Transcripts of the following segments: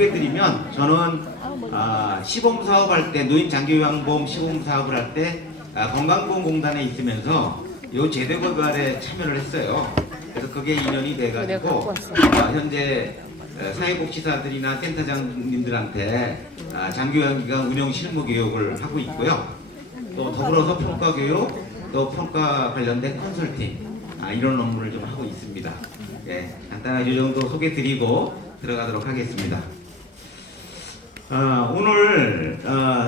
소개드리면 저는 시범 사업할 때 노인 장기요양보험 시범 사업을 할 때 건강보험공단에 있으면서 요 제도 개발에 참여를 했어요. 그래서 그게 인연이 돼가지고 현재 사회복지사들이나 센터장님들한테 장기요양기관 운영 실무 교육을 하고 있고요. 또 더불어서 평가 교육, 또 평가 관련된 컨설팅 이런 업무를 좀 하고 있습니다. 예, 간단하게 이 정도 소개드리고 들어가도록 하겠습니다. 오늘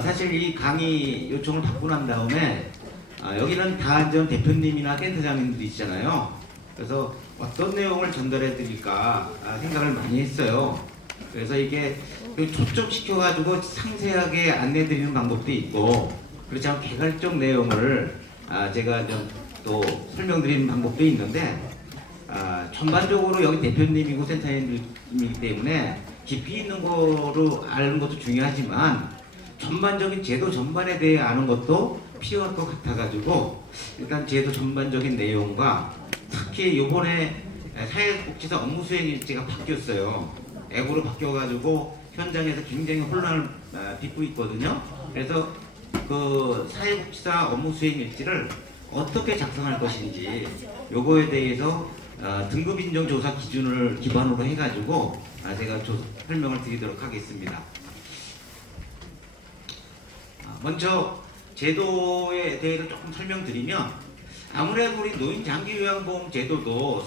사실 이 강의 요청을 받고 난 다음에 여기는 다 전 대표님이나 센터장님들이 있잖아요. 그래서 어떤 내용을 전달해 드릴까 생각을 많이 했어요. 그래서 이게 초점시켜 가지고 상세하게 안내 드리는 방법도 있고, 그렇지 않고 개괄적 내용을 제가 좀 또 설명드리는 방법도 있는데, 전반적으로 여기 대표님이고 센터장님이기 때문에 깊이 있는 거로 아는 것도 중요하지만 전반적인 제도 전반에 대해 아는 것도 필요할 것 같아가지고 일단 제도 전반적인 내용과 특히 요번에 사회복지사 업무 수행 일지가 바뀌었어요. 앱으로 바뀌어가지고 현장에서 굉장히 혼란을 빚고 있거든요. 그래서 그 사회복지사 업무 수행 일지를 어떻게 작성할 것인지 요거에 대해서 등급 인정 조사 기준을 기반으로 해가지고 제가 설명을 드리도록 하겠습니다. 먼저 제도에 대해서 조금 설명드리면, 아무래도 우리 노인 장기요양보험 제도도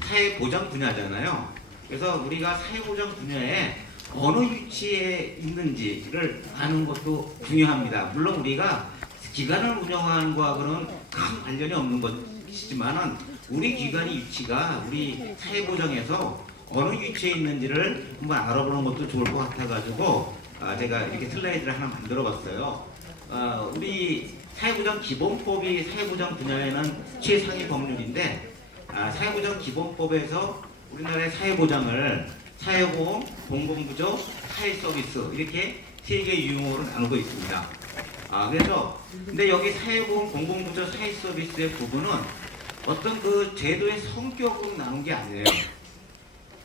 사회보장 분야잖아요. 그래서 우리가 사회보장 분야에 어느 위치에 있는지를 아는 것도 중요합니다. 물론 우리가 기관을 운영하는 거하고는 큰 관련이 없는 것이지만은 우리 기관의 위치가 우리 사회보장에서 어느 위치에 있는지를 한번 알아보는 것도 좋을 것 같아가지고 제가 이렇게 슬라이드를 하나 만들어 봤어요. 우리 사회보장 기본법이 사회보장 분야에는 최상위 법률인데, 사회보장 기본법에서 우리나라의 사회보장을 사회보험, 공공부조, 사회서비스 이렇게 세 개의 유형으로 나누고 있습니다. 근데 여기 사회보험, 공공부조, 사회서비스의 부분은 어떤 그 제도의 성격으로 나눈 게 아니에요.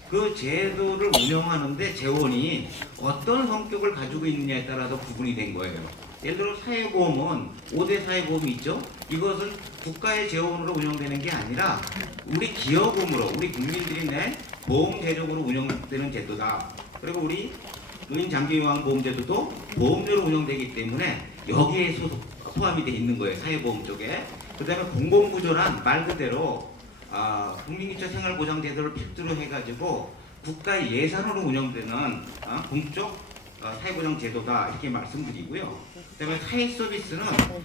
그 제도를 운영하는데 재원이 어떤 성격을 가지고 있느냐에 따라서 구분이 된 거예요. 예를 들어 사회보험은 5대 사회보험이 있죠. 이것은 국가의 재원으로 운영되는 게 아니라 우리 기여금으로 우리 국민들이 내 보험 대적으로 운영되는 제도다. 그리고 우리 노인 장기요양보험 제도도 보험료로 운영되기 때문에 여기에 포함이 되어 있는 거예요. 사회보험 쪽에. 그 다음에 공공부조란 말 그대로 국민기초 생활보장제도를 필두로 해가지고 국가의 예산으로 운영되는 공적 사회보장 제도다 이렇게 말씀드리고요. 그다음에 사회서비스는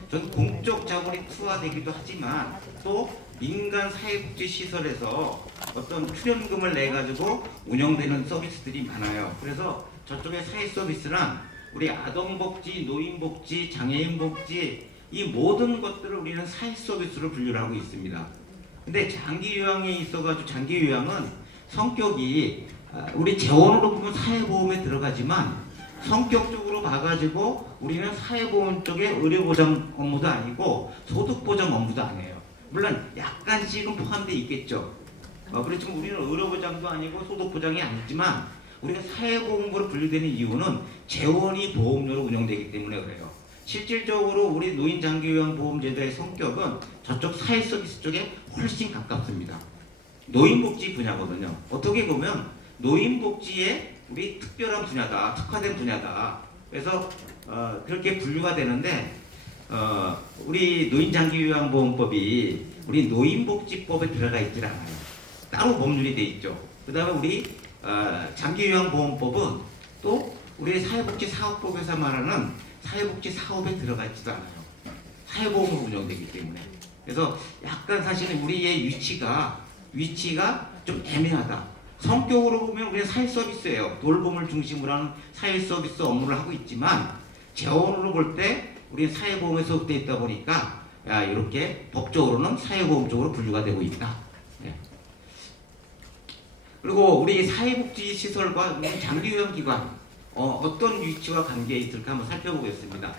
전 공적 자본이 투하되기도 하지만 또 민간 사회복지 시설에서 어떤 출연금을 내 가지고 운영되는 서비스들이 많아요. 그래서 저쪽에 사회서비스란 우리 아동복지, 노인복지, 장애인복지 이 모든 것들을 우리는 사회서비스로 분류를 하고 있습니다. 근데 장기요양에 있어가지고 장기요양은 성격이 우리 재원으로 보면 사회보험에 들어가지만 성격적으로 봐가지고 우리는 사회보험 쪽에 의료보장 업무도 아니고 소득보장 업무도 아니에요. 물론 약간씩은 포함되어 있겠죠. 그렇지만 우리는 의료보장도 아니고 소득보장이 아니지만 우리가 사회보험으로 분류되는 이유는 재원이 보험료로 운영되기 때문에 그래요. 실질적으로 우리 노인장기요양보험제도의 성격은 저쪽 사회서비스 쪽에 훨씬 가깝습니다. 노인복지 분야거든요. 어떻게 보면 노인복지의 우리 특별한 분야다, 특화된 분야다. 그래서 그렇게 분류가 되는데 우리 노인장기요양보험법이 우리 노인복지법에 들어가 있질 않아요. 따로 법률이 돼 있죠. 그 다음에 우리 장기요양보험법은 또 우리 사회복지사업법에서 말하는 사회복지 사업에 들어가 있지도 않아요. 사회보험으로 운영되기 때문에. 그래서 약간 사실은 우리의 위치가 좀 애매하다. 성격으로 보면 우리는 사회서비스예요. 돌봄을 중심으로 하는 사회서비스 업무를 하고 있지만 재원으로 볼 때 우리는 사회보험에 소속되어 있다 보니까 이렇게 법적으로는 사회보험 쪽으로 분류가 되고 있다. 네. 그리고 우리 사회복지시설과 장기요양기관 어떤 위치와 관계에 있을까 한번 살펴보겠습니다.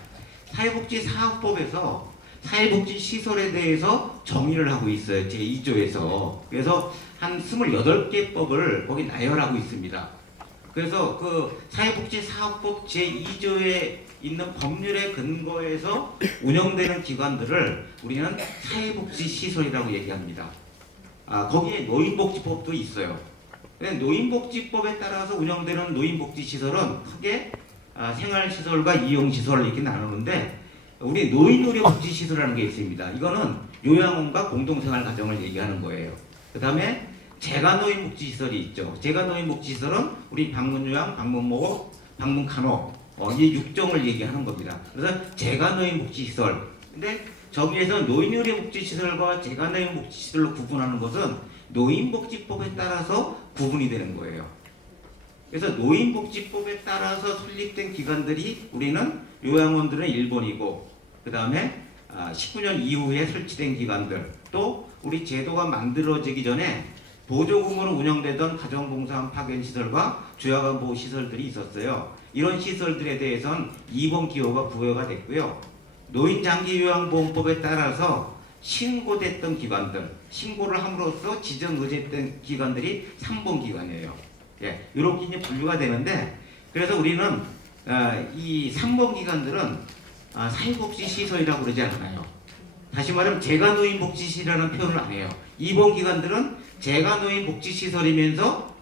사회복지사업법에서 사회복지시설에 대해서 정의를 하고 있어요. 제2조에서. 그래서 한 28개 법을 거기 나열하고 있습니다. 그래서 그 사회복지사업법 제2조에 있는 법률에 근거해서 운영되는 기관들을 우리는 사회복지시설이라고 얘기합니다. 거기에 노인복지법도 있어요. 노인복지법에 따라서 운영되는 노인복지시설은 크게 생활시설과 이용시설 이렇게 나누는데, 우리 노인의료복지시설이라는 게 있습니다. 이거는 요양원과 공동생활가정을 얘기하는 거예요. 그 다음에 재가노인복지시설이 있죠. 재가노인복지시설은 우리 방문요양, 방문모, 방문간호 이 6종을 얘기하는 겁니다. 그래서 재가노인복지시설. 근데 저기에서 노인의료복지시설과 재가노인복지시설로 구분하는 것은 노인복지법에 따라서 구분이 되는 거예요. 그래서 노인복지법에 따라서 설립된 기관들이, 우리는 요양원들은 일본이고, 그 다음에 19년 이후에 설치된 기관들, 또 우리 제도가 만들어지기 전에 보조금으로 운영되던 가정봉사원 파견시설과 주야간보호시설들이 있었어요. 이런 시설들에 대해서는 2번 기호가 부여가 됐고요. 노인장기요양보험법에 따라서 신고됐던 기관들, 신고를 함으로써 지정의제된 기관들이 3번 기관이에요. 예, 이렇게 이제 분류가 되는데, 그래서 우리는 이 3번 기관들은 사회복지시설이라고 그러지 않아요. 다시 말하면 재가노인복지시설이라는 표현을 안 해요. 2번 기관들은 재가노인복지시설이면서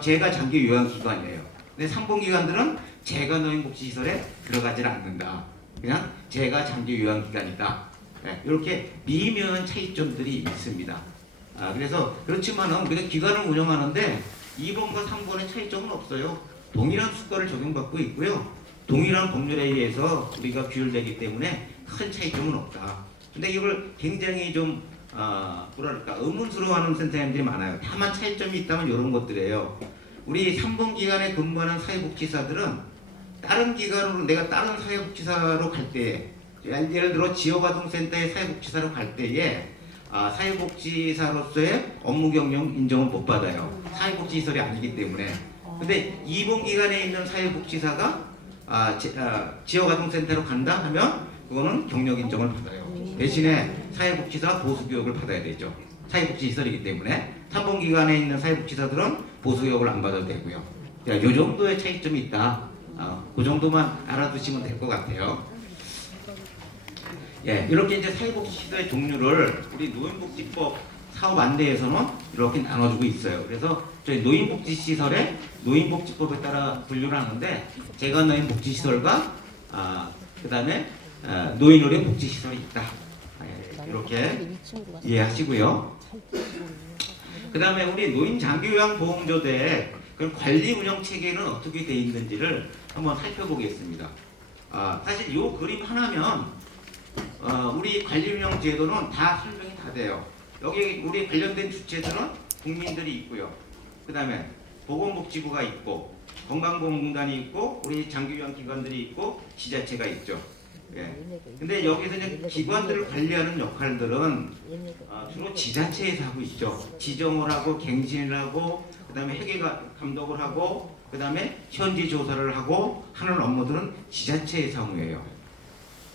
제가 장기요양기관이에요. 근데 3번 기관들은 재가노인복지시설에 들어가질 않는다. 그냥 제가 장기요양기관이다. 네, 이렇게 미묘한 차이점들이 있습니다. 그래서 그렇지만은 우리가 기관을 운영하는데 2번과 3번의 차이점은 없어요. 동일한 수가를 적용받고 있고요. 동일한 법률에 의해서 우리가 규율되기 때문에 큰 차이점은 없다. 근데 이걸 굉장히 좀 뭐랄까 의문스러워하는 센터장님들이 많아요. 다만 차이점이 있다면 이런 것들이에요. 우리 3번 기관에 근무하는 사회복지사들은 다른 기관으로, 내가 다른 사회복지사로 갈 때에, 예를 들어 지역아동센터의 사회복지사로 갈 때에 사회복지사로서의 업무 경영 인정을 못 받아요. 사회복지시설이 아니기 때문에. 근데 2번 기관에 있는 사회복지사가 지역아동센터로 간다 하면 그거는 경력 인정을 받아요. 대신에 사회복지사 보수교육을 받아야 되죠. 사회복지시설이기 때문에. 3번 기관에 있는 사회복지사들은 보수교육을 안 받아도 되고요. 이 정도의 차이점이 있다. 그 정도만 알아두시면 될 것 같아요. 예, 이렇게 이제 사회복지시설의 종류를 우리 노인복지법 사업 안내에서는 이렇게 나눠주고 있어요. 그래서 저희 노인복지시설에 노인복지법에 따라 분류를 하는데, 재가노인복지시설과 그 다음에 노인의료복지시설이 있다. 예, 이렇게 이해하시고요. 그 다음에 우리 노인장기요양보험조대 그 관리 운영 체계는 어떻게 되어 있는지를 한번 살펴보겠습니다. 사실 이 그림 하나면 우리 관리 운영 제도는 다 설명이 다 돼요. 여기 우리 관련된 주체들은 국민들이 있고요. 그 다음에 보건복지부가 있고, 건강보험공단이 있고, 우리 장기요양기관들이 있고, 지자체가 있죠. 예. 근데 여기서 이제 기관들을 관리하는 역할들은 주로 지자체에서 하고 있죠. 지정을 하고, 갱신을 하고, 그 다음에 회계 감독을 하고, 그 다음에 현지 조사를 하고 하는 업무들은 지자체의 사무예요.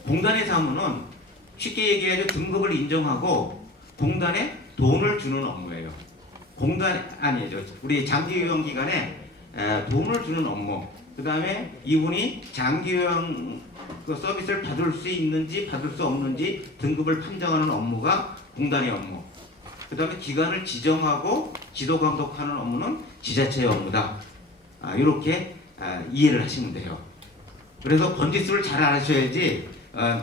공단의 사무는 쉽게 얘기해서 등급을 인정하고 공단에 돈을 주는 업무예요. 공단 아니죠. 우리 장기요양기관에 돈을 주는 업무. 그 다음에 이분이 장기요양 그 서비스를 받을 수 있는지 받을 수 없는지 등급을 판정하는 업무가 공단의 업무. 그 다음에 기관을 지정하고 지도 감독하는 업무는 지자체의 업무다. 이렇게 이해를 하시면 돼요. 그래서 번지수를 잘 아셔야지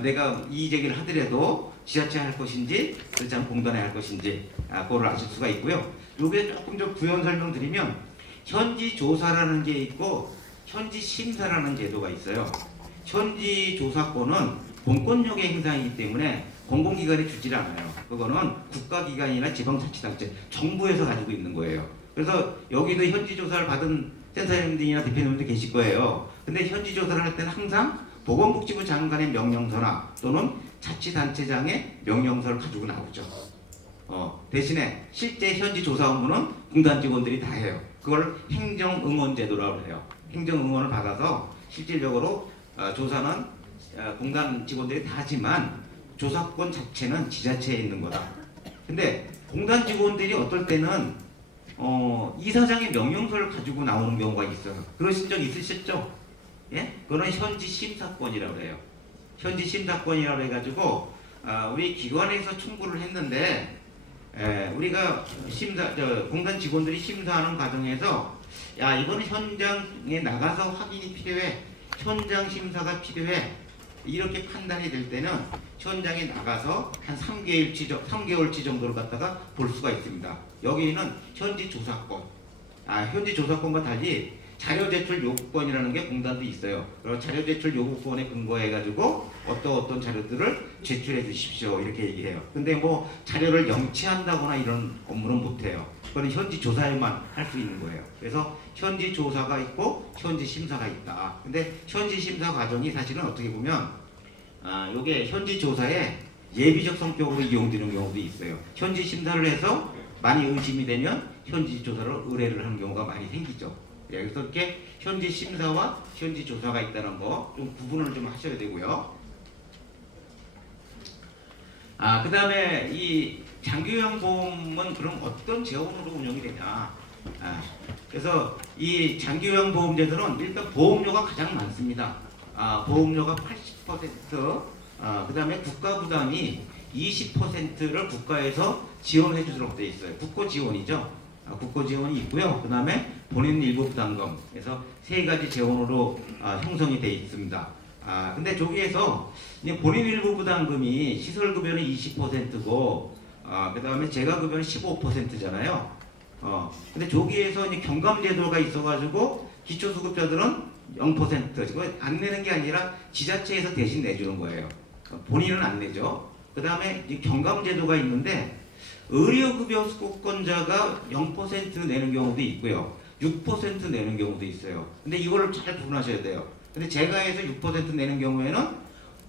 내가 이의 제기를 하더라도 지자체 할 것인지 그렇지 않으면 공단에 할 것인지 그거를 아실 수가 있고요. 요게 조금 좀 부연 설명드리면, 현지 조사라는 게 있고 현지 심사라는 제도가 있어요. 현지 조사권은 공권력의 행사이기 때문에 공공기관이 주질 않아요. 그거는 국가기관이나 지방자치단체, 정부에서 가지고 있는 거예요. 그래서 여기도 현지 조사를 받은 센터장님들이나 대표님들 계실 거예요. 근데 현지 조사를 할 때는 항상 보건복지부 장관의 명령서나 또는 자치단체장의 명령서를 가지고 나오죠. 대신에 실제 현지 조사 업무는 공단 직원들이 다 해요. 그걸 행정응원제도라고 해요. 행정응원을 받아서 실질적으로 조사는 공단 직원들이 다 하지만 조사권 자체는 지자체에 있는 거다. 근데 공단 직원들이 어떨 때는 이사장의 명령서를 가지고 나오는 경우가 있어요. 그러신 적 있으셨죠? 예? 그거는 현지 심사권이라고 해요. 현지 심사권이라고 해가지고 우리 기관에서 청구를 했는데 우리가 공단 직원들이 심사하는 과정에서 야 이거는 현장에 나가서 확인이 필요해. 현장 심사가 필요해. 이렇게 판단이 될 때는 현장에 나가서 한 3개월치 정도를 갖다가 볼 수가 있습니다. 여기는 현지 조사권. 현지 조사권과 달리 자료 제출 요구권이라는 게 공단도 있어요. 그리고 자료 제출 요구권에 근거해 가지고 어떤 자료들을 제출해 주십시오 이렇게 얘기해요. 근데 뭐 자료를 영치한다거나 이런 업무는 못 해요. 그거는 현지 조사에만 할 수 있는 거예요. 그래서 현지 조사가 있고 현지 심사가 있다. 근데 현지 심사 과정이 사실은 어떻게 보면 요게 현지 조사에 예비적 성격으로 이용되는 경우도 있어요. 현지 심사를 해서 많이 의심이 되면 현지 조사를 의뢰를 하는 경우가 많이 생기죠. 그래서 이렇게 현지 심사와 현지 조사가 있다는 거 좀 구분을 좀 하셔야 되고요. 그 다음에 이 장기요양보험은 그럼 어떤 재원으로 운영이 되냐? 그래서 이 장기요양보험제도는 일단 보험료가 가장 많습니다. 보험료가 80%, 그 다음에 국가 부담이 20%를 국가에서 지원해 주도록 되어 있어요. 국고 지원이죠. 국고 지원이 있고요. 그 다음에 본인 일부 부담금, 그래서 세 가지 재원으로 형성이 되어 있습니다. 근데 저기에서 이제 본인 일부 부담금이 시설급여는 20%고, 그 다음에 재가급여는 15%잖아요. 근데 저기에서 이제 경감제도가 있어가지고 기초수급자들은 0%, 이거 안 내는 게 아니라 지자체에서 대신 내주는 거예요. 본인은 안 내죠. 그 다음에 경감제도가 있는데 의료급여 수급권자가 0% 내는 경우도 있고요. 6% 내는 경우도 있어요. 근데 이걸 잘 구분하셔야 돼요. 근데 재가에서 6% 내는 경우에는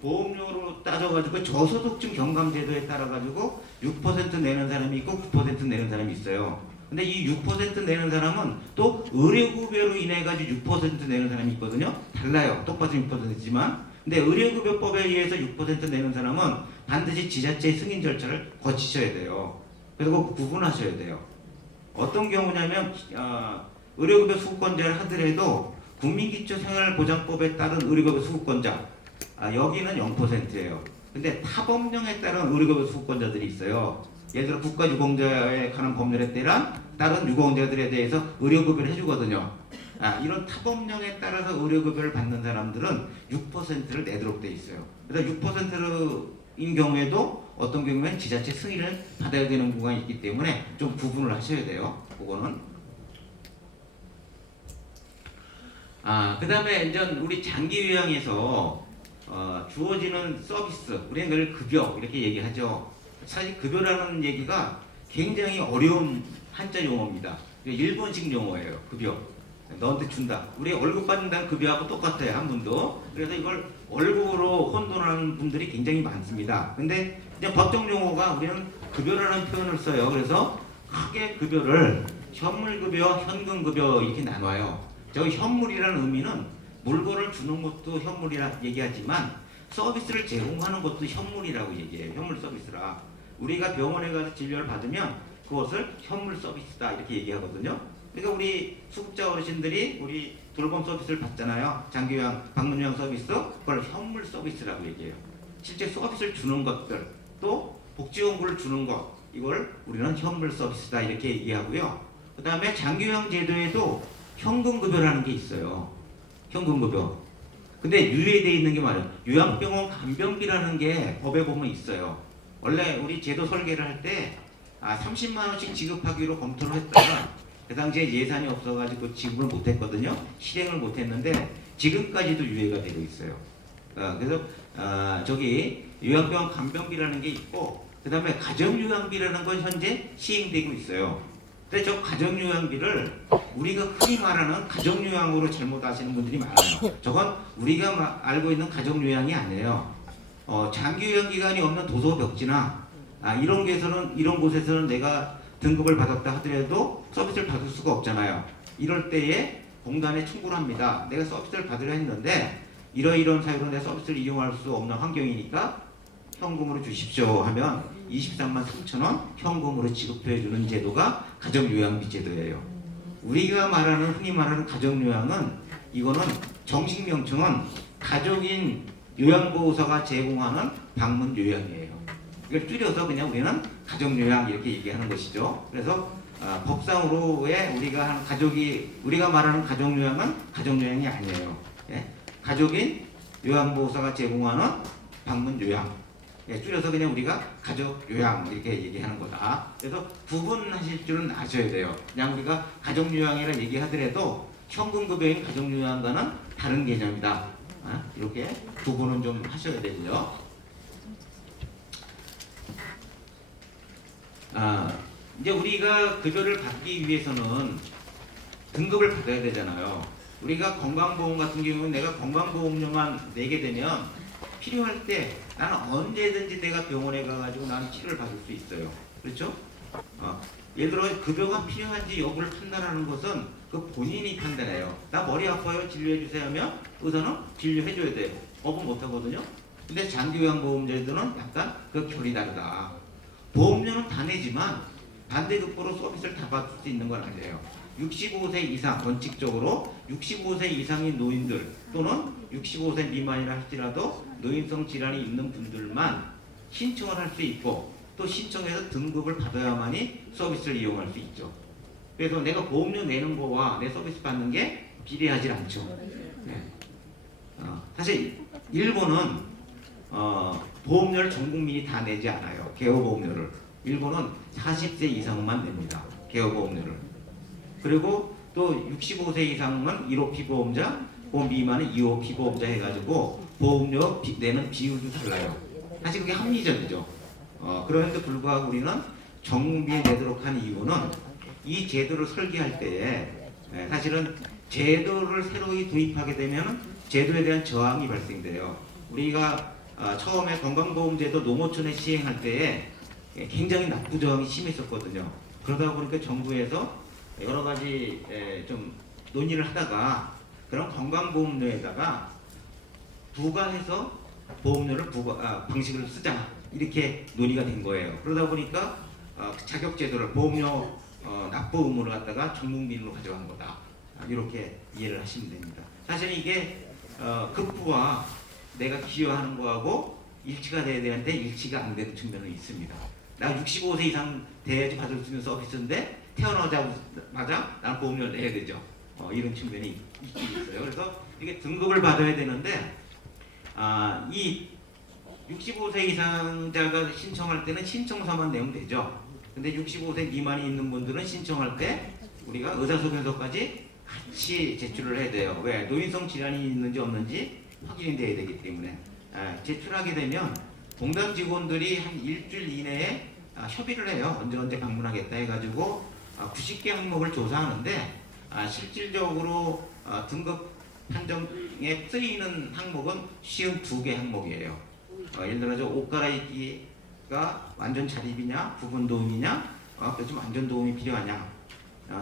보험료로 따져가지고 저소득층 경감제도에 따라가지고 6% 내는 사람이 있고 9% 내는 사람이 있어요. 근데 이 6% 내는 사람은 또 의료급여로 인해가지고 6% 내는 사람이 있거든요. 달라요. 똑같은 6%지만. 근데 의료급여법에 의해서 6% 내는 사람은 반드시 지자체 승인 절차를 거치셔야 돼요. 그래서 꼭 구분하셔야 돼요. 어떤 경우냐면 의료급여 수급권자를 하더라도 국민기초생활보장법에 따른 의료급여 수급권자 여기는 0%예요. 근데 타법령에 따른 의료급여 수급권자들이 있어요. 예를 들어 국가유공자에 관한 법률에 따른 유공자들에 대해서 의료급여를 해주거든요. 이런 타법령에 따라서 의료급여를 받는 사람들은 6%를 내도록 돼 있어요. 그래서 6%인 경우에도 어떤 경우에는 지자체 승인을 받아야 되는 구간이 있기 때문에 좀 구분을 하셔야 돼요. 그거는. 그 다음에 이제 우리 장기요양에서 주어지는 서비스, 우리는 그걸 급여 이렇게 얘기하죠. 사실 급여라는 얘기가 굉장히 어려운 한자 용어입니다. 일본식 용어예요. 급여. 너한테 준다. 우리 월급 받는다는 급여하고 똑같아요. 한 분도. 그래서 이걸 월급으로 혼돈하는 분들이 굉장히 많습니다. 근데 이제 법정 용어가 우리는 급여라는 표현을 써요. 그래서 크게 급여를 현물급여, 현금급여 이렇게 나눠요. 저 현물이라는 의미는 물건을 주는 것도 현물이라 얘기하지만 서비스를 제공하는 것도 현물이라고 얘기해요. 현물 서비스라. 우리가 병원에 가서 진료를 받으면 그것을 현물 서비스다 이렇게 얘기하거든요. 그러니까 우리 수급자 어르신들이 우리 돌봄 서비스를 받잖아요. 장기요양, 방문요양 서비스, 그걸 현물 서비스라고 얘기해요. 실제 서비스를 주는 것들, 또 복지용구를 주는 것, 이걸 우리는 현물 서비스다 이렇게 얘기하고요. 그 다음에 장기요양 제도에도 현금급여라는 게 있어요. 현금급여. 근데 유예되어 있는 게 말이에요. 요양병원 간병비라는 게 법에 보면 있어요. 원래 우리 제도 설계를 할 때 30만 원씩 지급하기로 검토를 했다가 그 당시에 예산이 없어가지고 지급을 못했거든요. 실행을 못했는데 지금까지도 유예가 되고 있어요. 그래서 저기 요양병원 간병비라는 게 있고 그 다음에 가정요양비라는 건 현재 시행되고 있어요. 근데 저 가정요양비를 우리가 흔히 말하는 가정요양으로 잘못 아시는 분들이 많아요. 저건 우리가 알고 있는 가정요양이 아니에요. 장기요양 기간이 없는 도서벽지나 이런 곳에서는 내가 등급을 받았다 하더라도 서비스를 받을 수가 없잖아요. 이럴 때에 공단에 청구를 합니다. 내가 서비스를 받으려 했는데 이러이러한 사유로 내 서비스를 이용할 수 없는 환경이니까 현금으로 주십시오 하면 23만 3천 원 현금으로 지급해 주는 제도가 가정요양비 제도예요. 우리가 말하는 흔히 말하는 가정요양은 이거는 정식 명칭은 가족인 요양보호사가 제공하는 방문 요양이에요. 이걸 줄여서 그냥 우리는 가정요양 이렇게 얘기하는 것이죠. 그래서 법상으로의 우리가 말하는 가정요양은 가정요양이 아니에요. 예? 가족인 요양보호사가 제공하는 방문요양. 예, 줄여서 그냥 우리가 가족요양 이렇게 얘기하는 거다. 그래서 구분하실 줄은 아셔야 돼요. 그냥 우리가 가정요양이라 얘기하더라도 현금급여인 가정요양과는 다른 개념이다. 이렇게 구분은 좀 하셔야 되죠. 이제 우리가 급여를 받기 위해서는 등급을 받아야 되잖아요. 우리가 건강보험 같은 경우는 내가 건강보험료만 내게 되면 필요할 때 나는 언제든지 내가 병원에 가가지고 나는 치료를 받을 수 있어요. 그렇죠? 예를 들어 급여가 필요한지 여부를 판단하는 것은 그 본인이 판단해요. 나 머리 아파요 진료해 주세요 하면 의사는 진료해 줘야 돼요. 거부 못 하거든요. 근데 장기요양보험제도는 약간 그 결이 다르다. 보험료는 다 내지만 반대급부로 서비스를 다 받을 수 있는 건 아니에요. 65세 이상, 원칙적으로 65세 이상인 노인들 또는 65세 미만이라 할지라도 노인성 질환이 있는 분들만 신청을 할 수 있고 또 신청해서 등급을 받아야만이 서비스를 이용할 수 있죠. 그래서 내가 보험료 내는 거와 내 서비스 받는 게 비례하지 않죠. 네. 사실 일본은 보험료를 전 국민이 다 내지 않아요. 개업보험료를. 일본은 40세 이상만 냅니다. 개업보험료를. 그리고 또 65세 이상은 1호 피보험자, 그 미만은 2호 피보험자 해가지고 보험료 내는 비율도 달라요. 사실 그게 합리적이죠. 그런데 불구하고 우리는 전 국민이 내도록 한 이유는 이 제도를 설계할 때에 사실은 제도를 새로이 도입하게 되면 제도에 대한 저항이 발생돼요. 우리가 처음에 건강보험제도 농어촌에 시행할 때에 굉장히 납부 저항이 심했었거든요. 그러다 보니까 정부에서 여러 가지 좀 논의를 하다가 그런 건강보험료에다가 부과해서 보험료를 방식을 쓰자 이렇게 논의가 된 거예요. 그러다 보니까 자격제도를 보험료 납부 의무를 갖다가 전 국민으로 가져간 거다. 이렇게 이해를 하시면 됩니다. 사실 이게 급부와 내가 기여하는 거하고 일치가 돼야 되는데 일치가 안 되는 측면은 있습니다. 나 65세 이상 돼야지 받을 수 있는 서비스인데 태어나자마자 나는 보험료를 내야 되죠. 이런 측면이 있긴 있어요. 그래서 이게 등급을 받아야 되는데 이 65세 이상자가 신청할 때는 신청서만 내면 되죠. 근데 65세 미만이 있는 분들은 신청할 때 우리가 의사소견서까지 같이 제출을 해야 돼요. 왜? 노인성 질환이 있는지 없는지 확인이 돼야 되기 때문에 제출하게 되면 공단 직원들이 한 일주일 이내에 협의를 해요. 언제 방문하겠다 해가지고 90개 항목을 조사하는데 실질적으로 등급 판정에 쓰이는 항목은 52개 항목이에요. 예를 들어서 옷 갈아입기가 완전 자립이냐, 부분 도움이냐, 좀 완전 도움이 필요하냐,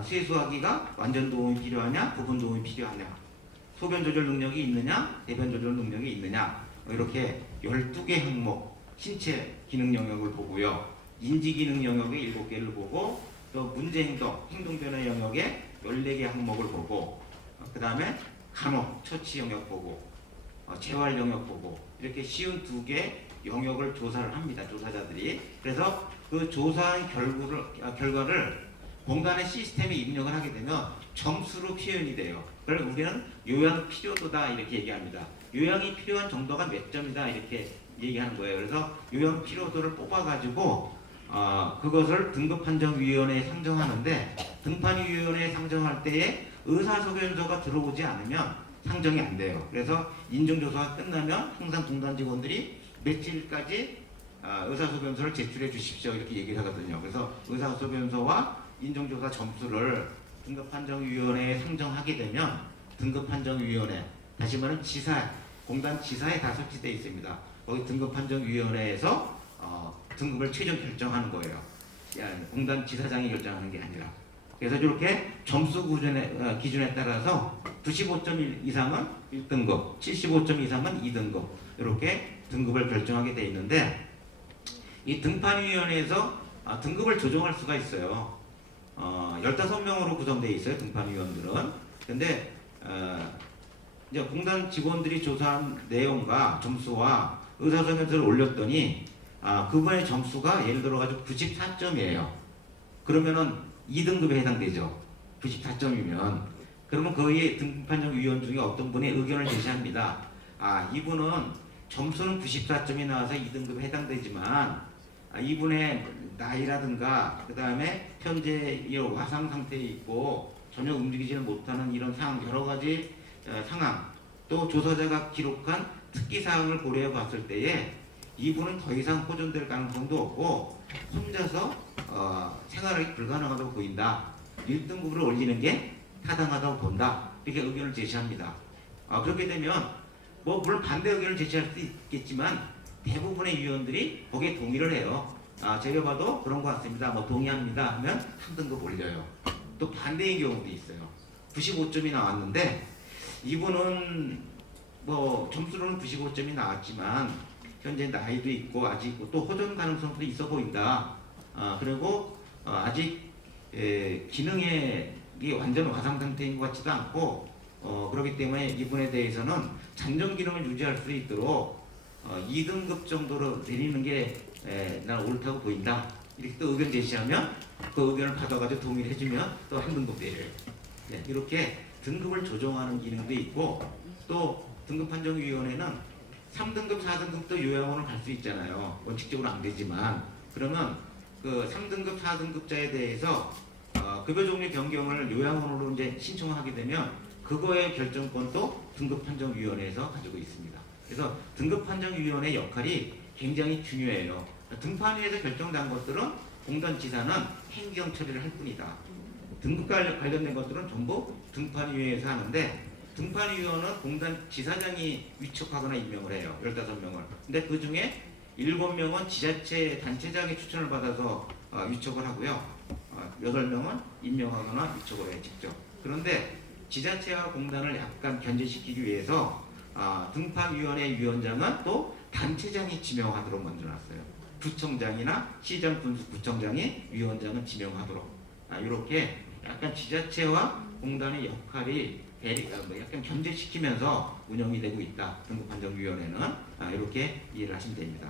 세수하기가 완전 도움이 필요하냐, 부분 도움이 필요하냐, 소변 조절 능력이 있느냐, 대변 조절 능력이 있느냐, 이렇게 12개 항목 신체 기능 영역을 보고요. 인지 기능 영역에 7개를 보고 또 문제 행동, 행동 변화 영역에 14개 항목을 보고 그 다음에 간호, 처치 영역 보고 재활 영역 보고 이렇게 52개 영역을 조사를 합니다. 조사자들이. 그래서 그 조사한 결과를 공단의 시스템에 입력을 하게 되면 점수로 표현이 돼요. 그래서 우리는 요양 필요도다 이렇게 얘기합니다. 요양이 필요한 정도가 몇 점이다 이렇게 얘기하는 거예요. 그래서 요양 필요도를 뽑아가지고 그것을 등급판정위원회에 상정하는데 등판위원회에 상정할 때에 의사소견서가 들어오지 않으면 상정이 안 돼요. 그래서 인증조사가 끝나면 항상 공단 직원들이 며칠까지 의사소견서를 제출해 주십시오 이렇게 얘기를 하거든요. 그래서 의사소견서와 인증조사 점수를 등급판정위원회에 상정하게 되면 등급판정위원회, 다시 말하면 지사, 공단 지사에 다 설치되어 있습니다. 거기 등급판정위원회에서 등급을 최종 결정하는 거예요. 공단 지사장이 결정하는 게 아니라. 그래서 이렇게 점수 기준에 따라서 95점 이상은 1등급, 75점 이상은 2등급 이렇게 등급을 결정하게 돼 있는데 이 등판위원회에서 등급을 조정할 수가 있어요. 15명으로 구성되어 있어요. 등판위원들은. 근데 이제 공단 직원들이 조사한 내용과 점수와 의사소견서를 올렸더니 그분의 점수가 예를 들어가지고 94점이에요. 그러면은 2등급에 해당되죠. 94점이면. 그러면 거의 등판정 위원 중에 어떤 분이 의견을 제시합니다. 이분은 점수는 94점이 나와서 2등급에 해당되지만 이분의 나이라든가 그 다음에 현재 이 와상 상태에 있고 전혀 움직이지를 못하는 이런 상황, 여러 가지 상황, 또 조사자가 기록한 특기사항을 고려해 봤을 때에 이분은 더 이상 호전될 가능성도 없고 혼자서 생활하기 불가능하다고 보인다. 1등급으로 올리는 게 타당하다고 본다. 이렇게 의견을 제시합니다. 그렇게 되면 물론 반대 의견을 제시할 수 있겠지만 대부분의 위원들이 거기에 동의를 해요. 제가 봐도 그런 것 같습니다. 동의합니다 하면 3등급 올려요. 또 반대인 경우도 있어요. 95점이 나왔는데 이분은 점수로는 95점이 나왔지만 현재 나이도 있고 아직 또 호전 가능성도 있어 보인다. 그리고 아직 기능이 완전 와상 상태인 것 같지도 않고 그렇기 때문에 이분에 대해서는 잠정 기능을 유지할 수 있도록 2등급 정도로 내리는 게 난 옳다고 보인다. 이렇게 또 의견 제시하면 그 의견을 받아가지고 동의를 해주면 또 한 등급 내려요. 이렇게 등급을 조정하는 기능도 있고 또 등급판정위원회는 3등급, 4등급도 요양원을 갈 수 있잖아요. 원칙적으로 안 되지만 그러면 그 3등급, 4등급자에 대해서 급여 종류 변경을 요양원으로 이제 신청하게 되면 그거의 결정권도 등급판정위원회에서 가지고 있습니다. 그래서 등급판정위원회 역할이 굉장히 중요해요. 등판위에서 결정된 것들은 공단지사는 행정 처리를 할 뿐이다. 등급과 관련된 것들은 전부 등판위에서 하는데 등판위원은 공단지사장이 위촉하거나 임명을 해요. 15명을. 근데 그 중에 7명은 지자체 단체장의 추천을 받아서 위촉을 하고요. 8명은 임명하거나 위촉을 해요. 직접. 그런데 지자체와 공단을 약간 견제시키기 위해서 등판위원회 위원장은 또 단체장이 지명하도록 만들어놨어요. 구청장이나 시장 군수구청장이 위원장은 지명하도록 이렇게 약간 지자체와 공단의 역할이 약간 견제시키면서 운영이 되고 있다. 등급판정위원회는 이렇게 이해를 하시면 됩니다.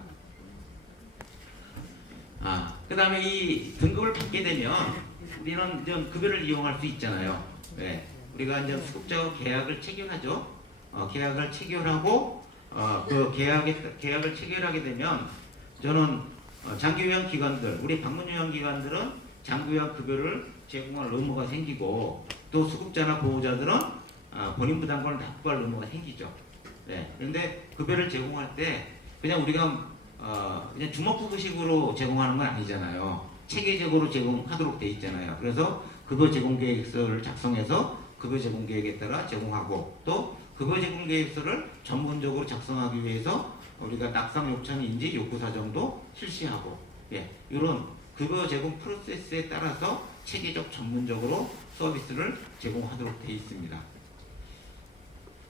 그 다음에 이 등급을 받게 되면 우리는 좀 급여를 이용할 수 있잖아요. 우리가 이제 수급자와 계약을 체결하죠. 계약을 체결하고 그 계약을 체결하게 되면 저는 장기요양 기관들, 우리 방문요양 기관들은 장기요양 급여를 제공할 의무가 생기고 또 수급자나 보호자들은 본인 부담금을 납부할 의무가 생기죠. 그런데 급여를 제공할 때 그냥 우리가 그냥 주먹구구식으로 제공하는 건 아니잖아요. 체계적으로 제공하도록 돼 있잖아요. 그래서 급여 제공 계획서를 작성해서 급여 제공 계획에 따라 제공하고 또 급여 제공 계획서를 전문적으로 작성하기 위해서 우리가 낙상 요청인지 요구 사정도 실시하고 이런 급여 제공 프로세스에 따라서 체계적 전문적으로 서비스를 제공하도록 되어 있습니다.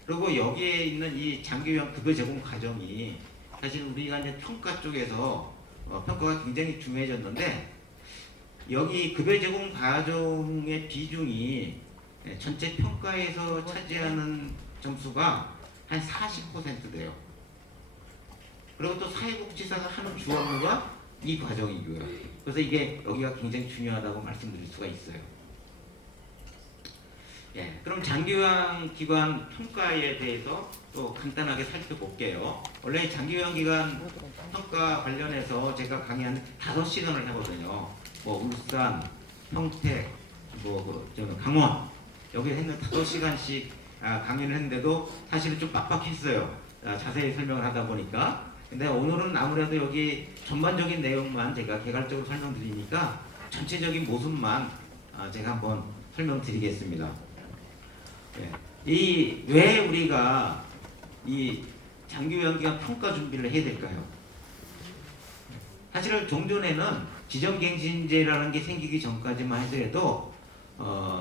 그리고 여기에 있는 이 장기요양 급여 제공 과정이 사실 우리가 이제 평가 쪽에서 평가가 굉장히 중요해졌는데 여기 급여 제공 과정의 비중이 전체 평가에서 차지하는 점수가 한 40% 돼요. 그리고 또 사회복지사가 하는 주 업무가 이 과정이고요. 그래서 이게 여기가 굉장히 중요하다고 말씀드릴 수가 있어요. 그럼 장기요양 기관 평가에 대해서 또 간단하게 살펴볼게요. 원래 장기요양 기관 평가 관련해서 제가 강의 한 5시간을 하거든요. 울산, 평택, 강원 여기 했는 5시간씩 강의를 했는데도 사실은 좀 빡빡했어요. 자세히 설명을 하다 보니까. 근데 오늘은 아무래도 여기 전반적인 내용만 제가 개괄적으로 설명드리니까 전체적인 모습만 제가 한번 설명드리겠습니다. 왜 우리가 이 장기요양기관 평가 준비를 해야 될까요? 사실은 종전에는 지정갱신제라는 게 생기기 전까지만 하더라도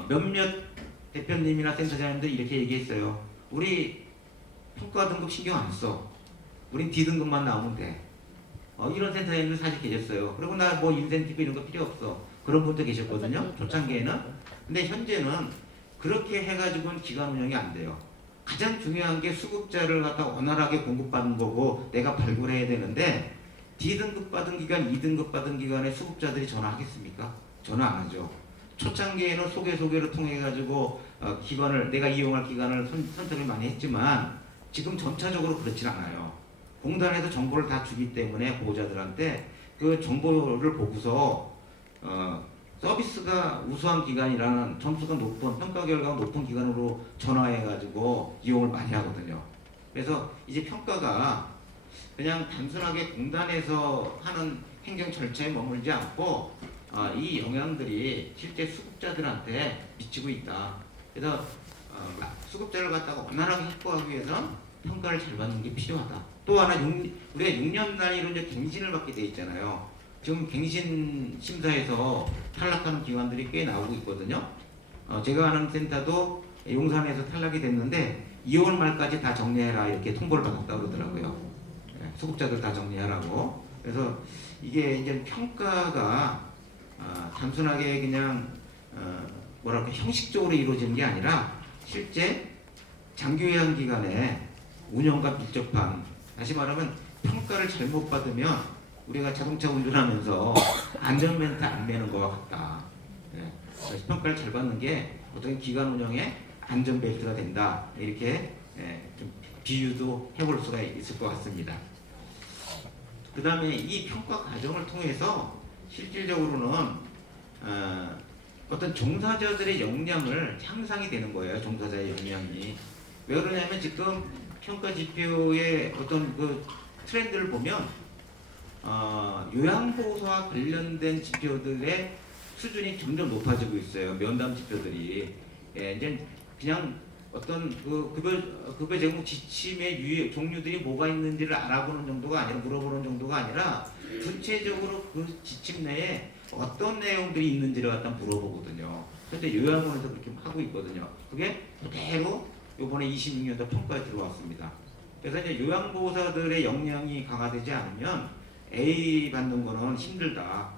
몇몇 대표님이나 센터장님들 이렇게 얘기했어요. 우리 평가 등급 신경 안 써. 우린 D등급만 나오면 돼. 이런 센터장님들 사실 계셨어요. 그리고 나 뭐 인센티브 이런 거 필요 없어. 그런 분도 계셨거든요. 초창기에는. 근데 현재는 그렇게 해가지고는 기관 운영이 안 돼요. 가장 중요한 게 수급자를 갖다 원활하게 공급받는 거고 내가 발굴해야 되는데 D등급 받은 기관, 2등급 받은 기관에 수급자들이 전화하겠습니까? 전화 안 하죠. 초창기에는 소개를 통해 가지고 기관을 내가 이용할 기관을 선택을 많이 했지만 지금 전체적으로 그렇진 않아요. 공단에서 정보를 다 주기 때문에 보호자들한테 그 정보를 보고서 서비스가 우수한 기관이라는 점수가 높은 평가 결과가 높은 기관으로 전화해 가지고 이용을 많이 하거든요. 그래서 이제 평가가 그냥 단순하게 공단에서 하는 행정 절차에 머물지 않고 이 영향들이 실제 수급자들한테 미치고 있다. 그래서 수급자를 갖다가 원활하게 확보하기 위해서 평가를 잘 받는 게 필요하다. 또 하나 우리가 6년 단위로 이제 갱신을 받게 돼 있잖아요. 지금 갱신 심사에서 탈락하는 기관들이 꽤 나오고 있거든요. 제가 아는 센터도 용산에서 탈락이 됐는데 2월 말까지 다 정리해라 이렇게 통보를 받았다고 그러더라고요. 수급자들 다 정리하라고. 그래서 이게 이제 평가가 단순하게 그냥 뭐랄까 형식적으로 이루어지는 게 아니라 실제 장기요양 기관의 운영과 밀접한, 다시 말하면 평가를 잘못 받으면 우리가 자동차 운전하면서 안전벨트 안 매는 것과 같다. 그래서 평가를 잘 받는 게 어떤 기관 운영의 안전벨트가 된다. 이렇게 좀 비유도 해볼 수가 있을 것 같습니다. 그 다음에 이 평가 과정을 통해서 실질적으로는 어떤 종사자들의 역량을 향상이 되는 거예요. 종사자의 역량이. 왜 그러냐면 지금 평가 지표의 어떤 그 트렌드를 보면 요양보호소와 관련된 지표들의 수준이 점점 높아지고 있어요. 면담 지표들이. 이제 그냥 어떤 그 급여 제공 지침의 종류들이 뭐가 있는지를 알아보는 정도가 아니라 물어보는 정도가 아니라 구체적으로 그 지침 내에 어떤 내용들이 있는지를 갖다 물어보거든요. 그런데 요양원에서 그렇게 하고 있거든요. 그게 그대로 이번에 26년도 평가에 들어왔습니다. 그래서 이제 요양보호사들의 역량이 강화되지 않으면 A 받는 거는 힘들다.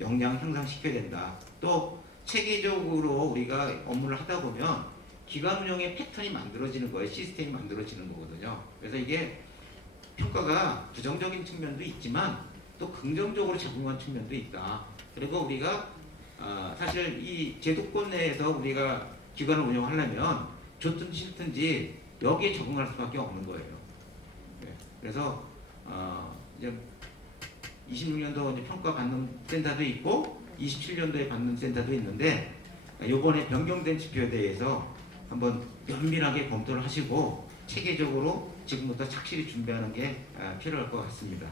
역량 향상시켜야 된다. 또 체계적으로 우리가 업무를 하다 보면 기관 운영의 패턴이 만들어지는 거예요. 시스템이 만들어지는 거거든요. 그래서 이게 평가가 부정적인 측면도 있지만 또 긍정적으로 작용한 측면도 있다. 그리고 우리가 사실 이 제도권 내에서 우리가 기관을 운영하려면 좋든지 싫든지 여기에 적응할 수밖에 없는 거예요. 네. 그래서 이제 26년도 이제 평가 받는 센터도 있고 27년도에 받는 센터도 있는데 이번에 변경된 지표에 대해서 한번 면밀하게 검토를 하시고 체계적으로 지금부터 착실히 준비하는 게 필요할 것 같습니다.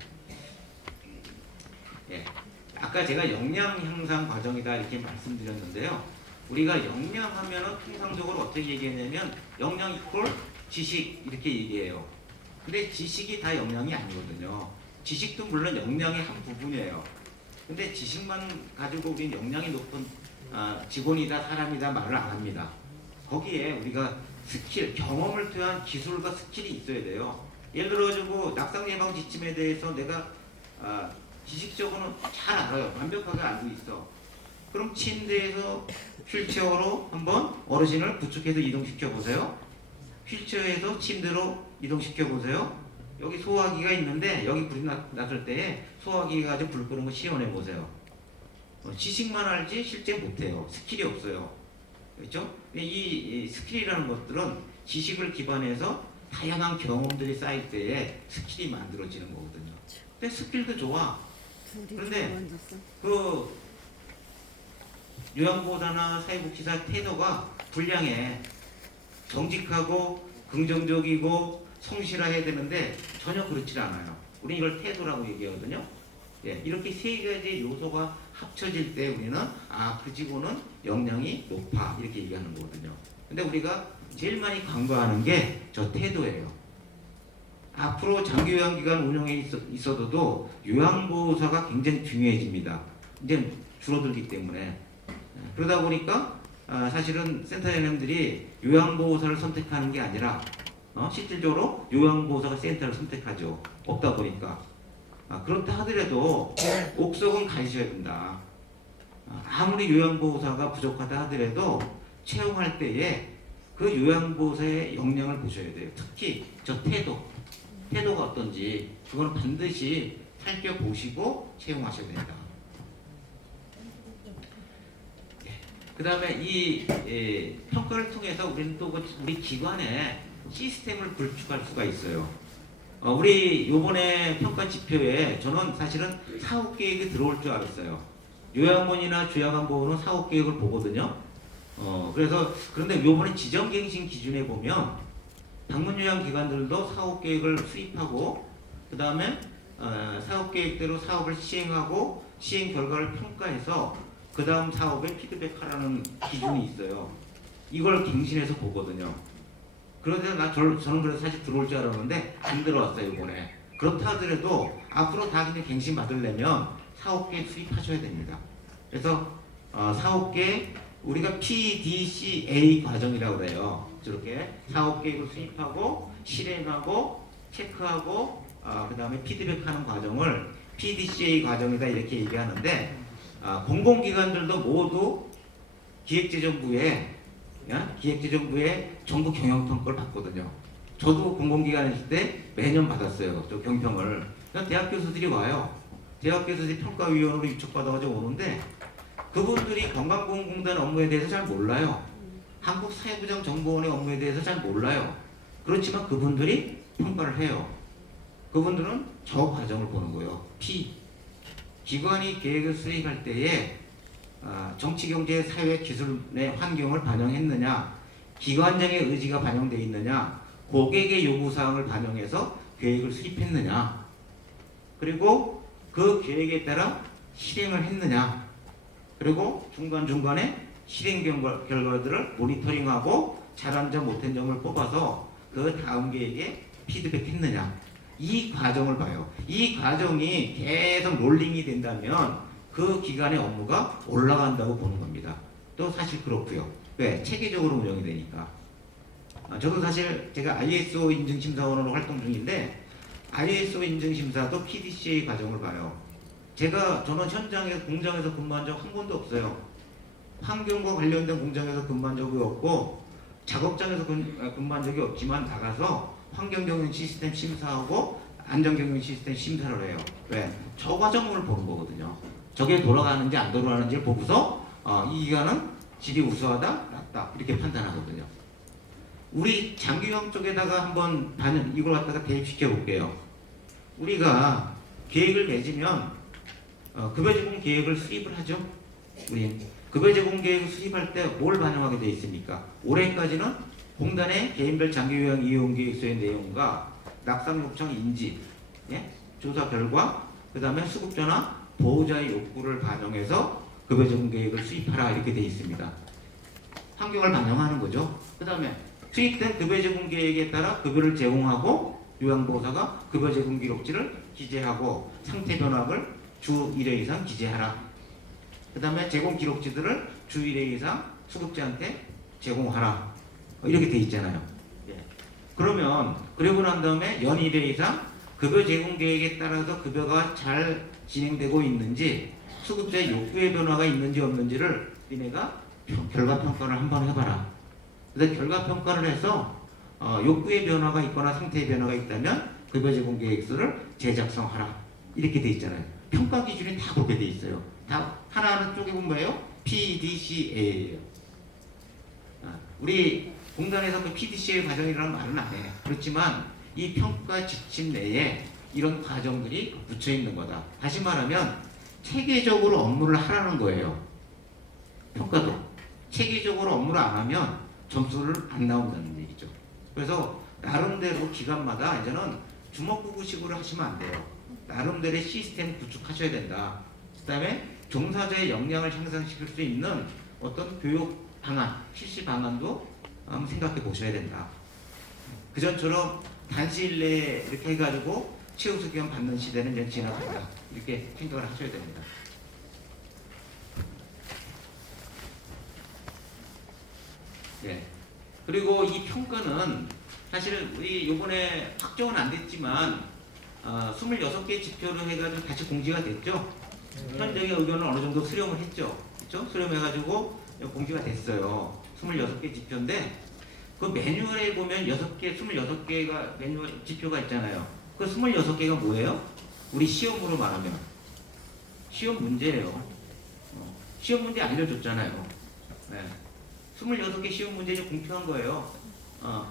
예. 아까 제가 역량 향상 과정이다 이렇게 말씀드렸는데요. 우리가 역량하면은 통상적으로 어떻게 얘기하냐면 역량 이퀄 지식 이렇게 얘기해요. 근데 지식이 다 역량이 아니거든요. 지식도 물론 역량의 한 부분이에요. 근데 지식만 가지고 우리는 역량이 높은 직원이다 사람이다 말을 안 합니다. 거기에 우리가 스킬, 경험을 통한 기술과 스킬이 있어야 돼요. 예를 들어가지고 낙상 예방 지침에 대해서 내가 지식적으로는 잘 알아요. 완벽하게 알고 있어. 그럼 침대에서 휠체어로 한번 어르신을 구축해서 이동시켜 보세요. 휠체어에서 침대로 이동시켜 보세요. 여기 소화기가 있는데 여기 불이 났을 때에 소화기가 가지고 불 끄는 거 시연해 보세요. 지식만 알지 실제 못해요. 스킬이 없어요. 그렇죠? 이 스킬이라는 것들은 지식을 기반해서 다양한 경험들이 쌓일 때에 스킬이 만들어지는 거거든요. 근데 스킬도 좋아. 그런데 그 요양보호사나 사회복지사 태도가 불량해. 정직하고 긍정적이고 성실해야 되는데 전혀 그렇지 않아요. 우리 이걸 태도라고 얘기하거든요. 예, 이렇게 세 가지 요소가 합쳐질 때 우리는 그 직원은 역량이 높아 이렇게 얘기하는 거거든요. 근데 우리가 제일 많이 간과하는 게 저 태도예요. 앞으로 장기요양기관 운영에 있어도 요양보호사가 굉장히 중요해집니다. 이제 줄어들기 때문에. 그러다 보니까 사실은 센터장님들이 요양보호사를 선택하는 게 아니라 실질적으로 요양보호사가 센터를 선택하죠. 없다 보니까. 그렇다 하더라도 옥석은 가셔야 된다. 아무리 요양보호사가 부족하다 하더라도 채용할 때에 그 요양보호사의 역량을 보셔야 돼요. 특히 저 태도가 어떤지 그거는 반드시 살펴보시고 채용하셔야 된다. 그 다음에 이 평가를 통해서 우리는 또 우리 기관의 시스템을 구축할 수가 있어요. 우리 요번에 평가 지표에 저는 사실은 사업 계획이 들어올 줄 알았어요. 요양원이나 주야간보호는 사업 계획을 보거든요. 그런데 요번에 지정갱신 기준에 보면 방문요양기관들도 사업 계획을 수립하고 그 다음에 사업 계획대로 사업을 시행하고 시행 결과를 평가해서 그 다음 사업에 피드백하라는 기준이 있어요. 이걸 갱신해서 보거든요. 그런데 저는 그래서 사실 들어올 줄 알았는데 안 들어왔어요 이번에. 그렇다 하더라도 앞으로 다 그냥 갱신 받으려면 사업계획 수립하셔야 됩니다. 그래서 사업계획 우리가 PDCA 과정이라고 그래요. 저렇게 사업계획을 수립하고 실행하고 체크하고 그 다음에 피드백하는 과정을 PDCA 과정이다 이렇게 얘기하는데 공공기관들도 모두 기획재정부에 정부 경영평가를 받거든요. 저도 공공기관에 있을 때 매년 받았어요. 저 경평을. 대학 교수들이 와요. 대학 교수들이 평가위원으로 위촉받아가지고 오는데 그분들이 건강보험공단 업무에 대해서 잘 몰라요. 한국사회부정정보원의 업무에 대해서 잘 몰라요. 그렇지만 그분들이 평가를 해요. 그분들은 저 과정을 보는 거예요. 기관이 계획을 수립할 때에 정치, 경제, 사회, 기술의 환경을 반영했느냐, 기관장의 의지가 반영되어 있느냐, 고객의 요구사항을 반영해서 계획을 수립했느냐, 그리고 그 계획에 따라 실행을 했느냐, 그리고 중간중간에 실행 결과들을 모니터링하고 잘한 점, 못한 점을 뽑아서 그 다음 계획에 피드백했느냐, 이 과정을 봐요. 이 과정이 계속 롤링이 된다면 그 기관의 업무가 올라간다고 보는 겁니다. 또 사실 그렇고요. 왜? 체계적으로 운영이 되니까. 저도 사실 제가 ISO 인증심사원으로 활동 중인데 ISO 인증심사도 PDCA 과정을 봐요. 저는 현장에서 공장에서 근무한 적 한 번도 없어요. 환경과 관련된 공장에서 근무한 적이 없고 작업장에서 근무한 적이 없지만 나가서 환경경영 시스템 심사하고 안전경영 시스템 심사를 해요. 왜? 저 과정을 보는 거거든요. 저게 돌아가는지 안 돌아가는지를 보고서 이 기관은 질이 우수하다, 낮다 이렇게 판단하거든요. 우리 장기요양 쪽에다가 한번 이걸 갖다가 대입시켜 볼게요. 우리가 계획을 맺으면 급여제공 계획을 수립을 하죠. 우리 급여제공 계획을 수립할 때 뭘 반영하게 되어 있습니까? 올해까지는 공단의 개인별 장기요양 이용계획서의 내용과 낙상 요청 인지, 조사 결과, 그 다음에 수급자나 보호자의 욕구를 반영해서 급여제공 계획을 수립하라 이렇게 되어 있습니다. 환경을 반영하는 거죠. 그 다음에 수립된 급여제공 계획에 따라 급여를 제공하고 요양보호사가 급여제공 기록지를 기재하고 상태 변화를 주 1회 이상 기재하라. 그 다음에 제공 기록지들을 주 1회 이상 수급자한테 제공하라. 이렇게 돼 있잖아요. 그러고 난 다음에 연 1회 이상 급여 제공 계획에 따라서 급여가 잘 진행되고 있는지 수급자의 욕구의 변화가 있는지 없는지를 니네가 결과 평가를 한번 해봐라. 그래서 결과 평가를 해서 욕구의 변화가 있거나 상태의 변화가 있다면 급여 제공 계획서를 재작성하라. 이렇게 돼 있잖아요. 평가 기준이 다 그렇게 돼 있어요. 다 하나하나 쪼개보면 뭐예요? PDCA예요. 우리 공단에서 그 PDCA 과정이라는 말은 안 해. 그렇지만 이 평가 지침 내에 이런 과정들이 묻혀 있는 거다. 다시 말하면 체계적으로 업무를 하라는 거예요. 평가도 체계적으로 업무를 안 하면 점수를 안 나온다는 얘기죠. 그래서 나름대로 기관마다 이제는 주먹구구식으로 하시면 안 돼요. 나름대로의 시스템 구축하셔야 된다. 그 다음에 종사자의 역량을 향상시킬 수 있는 어떤 교육 방안, 실시 방안도 한번 생각해 보셔야 된다. 그전처럼 단시일 내에 이렇게 해가지고 최우수 기관 받는 시대는 이제 지나간다. 이렇게 생각을 하셔야 됩니다. 네. 그리고 이 평가는 사실 우리 요번에 확정은 안 됐지만 26개 지표로 해가지고 같이 공지가 됐죠. 현장의 의견을 어느 정도 수렴을 했죠. 그렇죠? 수렴해가지고 공지가 됐어요. 26개 지표인데 그 매뉴얼에 보면 26개가 매뉴얼 지표가 있잖아요. 그 26개가 뭐예요? 우리 시험으로 말하면 시험 문제예요. 시험 문제 알려줬잖아요. 네. 26개 시험 문제 좀 공표한 거예요.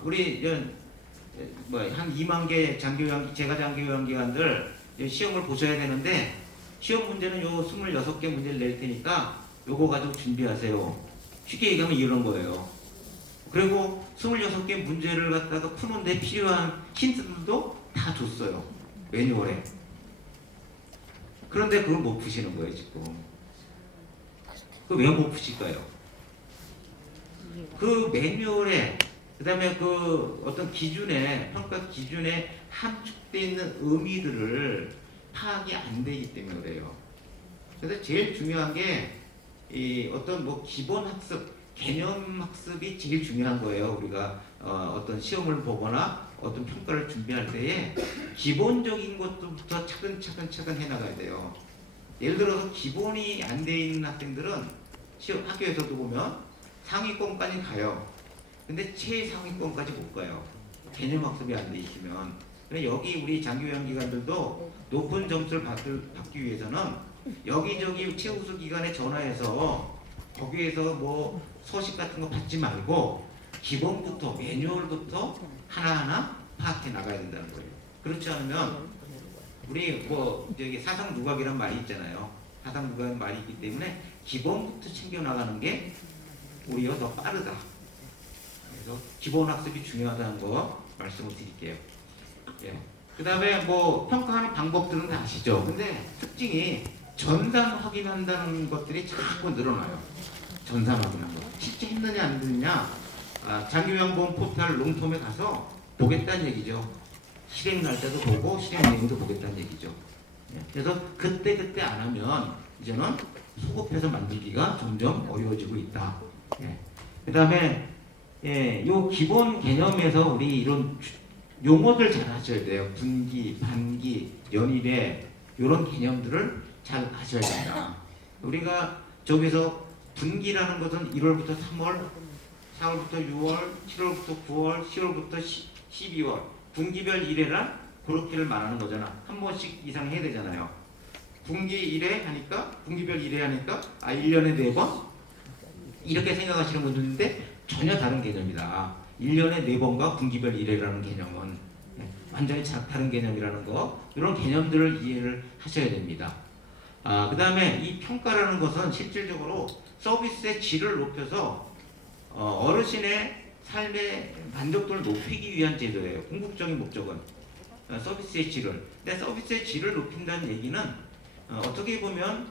우리 한 2만 개 제가 장기요양기관들 시험을 보셔야 되는데 시험 문제는 요 26개 문제를 낼 테니까 요거 가지고 준비하세요. 쉽게 얘기하면 이런 거예요. 그리고 26개 문제를 갖다가 푸는데 필요한 힌트들도 다 줬어요. 매뉴얼에. 그런데 그걸 못 푸시는 거예요, 지금. 그 왜 못 푸실까요? 그 매뉴얼에 그 다음에 그 어떤 기준에 평가 기준에 함축되어 있는 의미들을 파악이 안 되기 때문에 그래요. 그래서 제일 중요한 게 이 어떤 뭐 기본 학습, 개념 학습이 제일 중요한 거예요. 우리가 어떤 시험을 보거나 어떤 평가를 준비할 때에 기본적인 것부터 차근차근 해나가야 돼요. 예를 들어서 기본이 안 돼 있는 학생들은 시험 학교에서도 보면 상위권까지 가요. 근데 최상위권까지 못 가요. 개념 학습이 안 돼 있으면. 여기 우리 장기요양기관들도 높은 점수를 받기 위해서는 여기저기 최우수 기관에 전화해서 거기에서 뭐 서식 같은 거 받지 말고 기본부터 매뉴얼부터 하나하나 파악해 나가야 된다는 거예요. 그렇지 않으면 우리 뭐 저기 사상 누각이란 말이 있잖아요. 사상 누각이라는 말이 있기 때문에 기본부터 챙겨 나가는 게 오히려 더 빠르다. 그래서 기본 학습이 중요하다는 거 말씀을 드릴게요. 예. 그 다음에 뭐 평가하는 방법들은 다 아시죠? 근데 특징이 전산 확인한다는 것들이 자꾸 늘어나요. 전산 확인하는 거. 실제 했느냐 안 했느냐 장기요양보험 포털 롱폼에 가서 보겠다는 얘기죠. 실행 날짜도 보고 실행 내용도 보겠다는 얘기죠. 예. 그래서 그때 안 하면 이제는 소급해서 만들기가 점점 어려워지고 있다. 예. 그 다음에 요 기본 개념에서 우리 이런 용어들 잘 하셔야 돼요. 분기, 반기, 연일에 이런 개념들을 잘 하셔야 된다. 우리가 저기서 분기라는 것은 1월부터 3월, 4월부터 6월, 7월부터 9월, 10월부터 12월 분기별 1회란 그렇게를 말하는 거잖아. 한 번씩 이상 해야 되잖아요. 분기 1회 하니까 분기별 1회 하니까 1년에 4번 이렇게 생각하시는 분들인데 전혀 다른 개념이다. 1년에 4번과 분기별 1회라는 개념은 완전히 다른 개념이라는 거, 이런 개념들을 이해를 하셔야 됩니다. 그 다음에 이 평가라는 것은 실질적으로 서비스의 질을 높여서 어르신의 삶의 만족도를 높이기 위한 제도예요. 궁극적인 목적은 서비스의 질을. 근데 서비스의 질을 높인다는 얘기는 어떻게 보면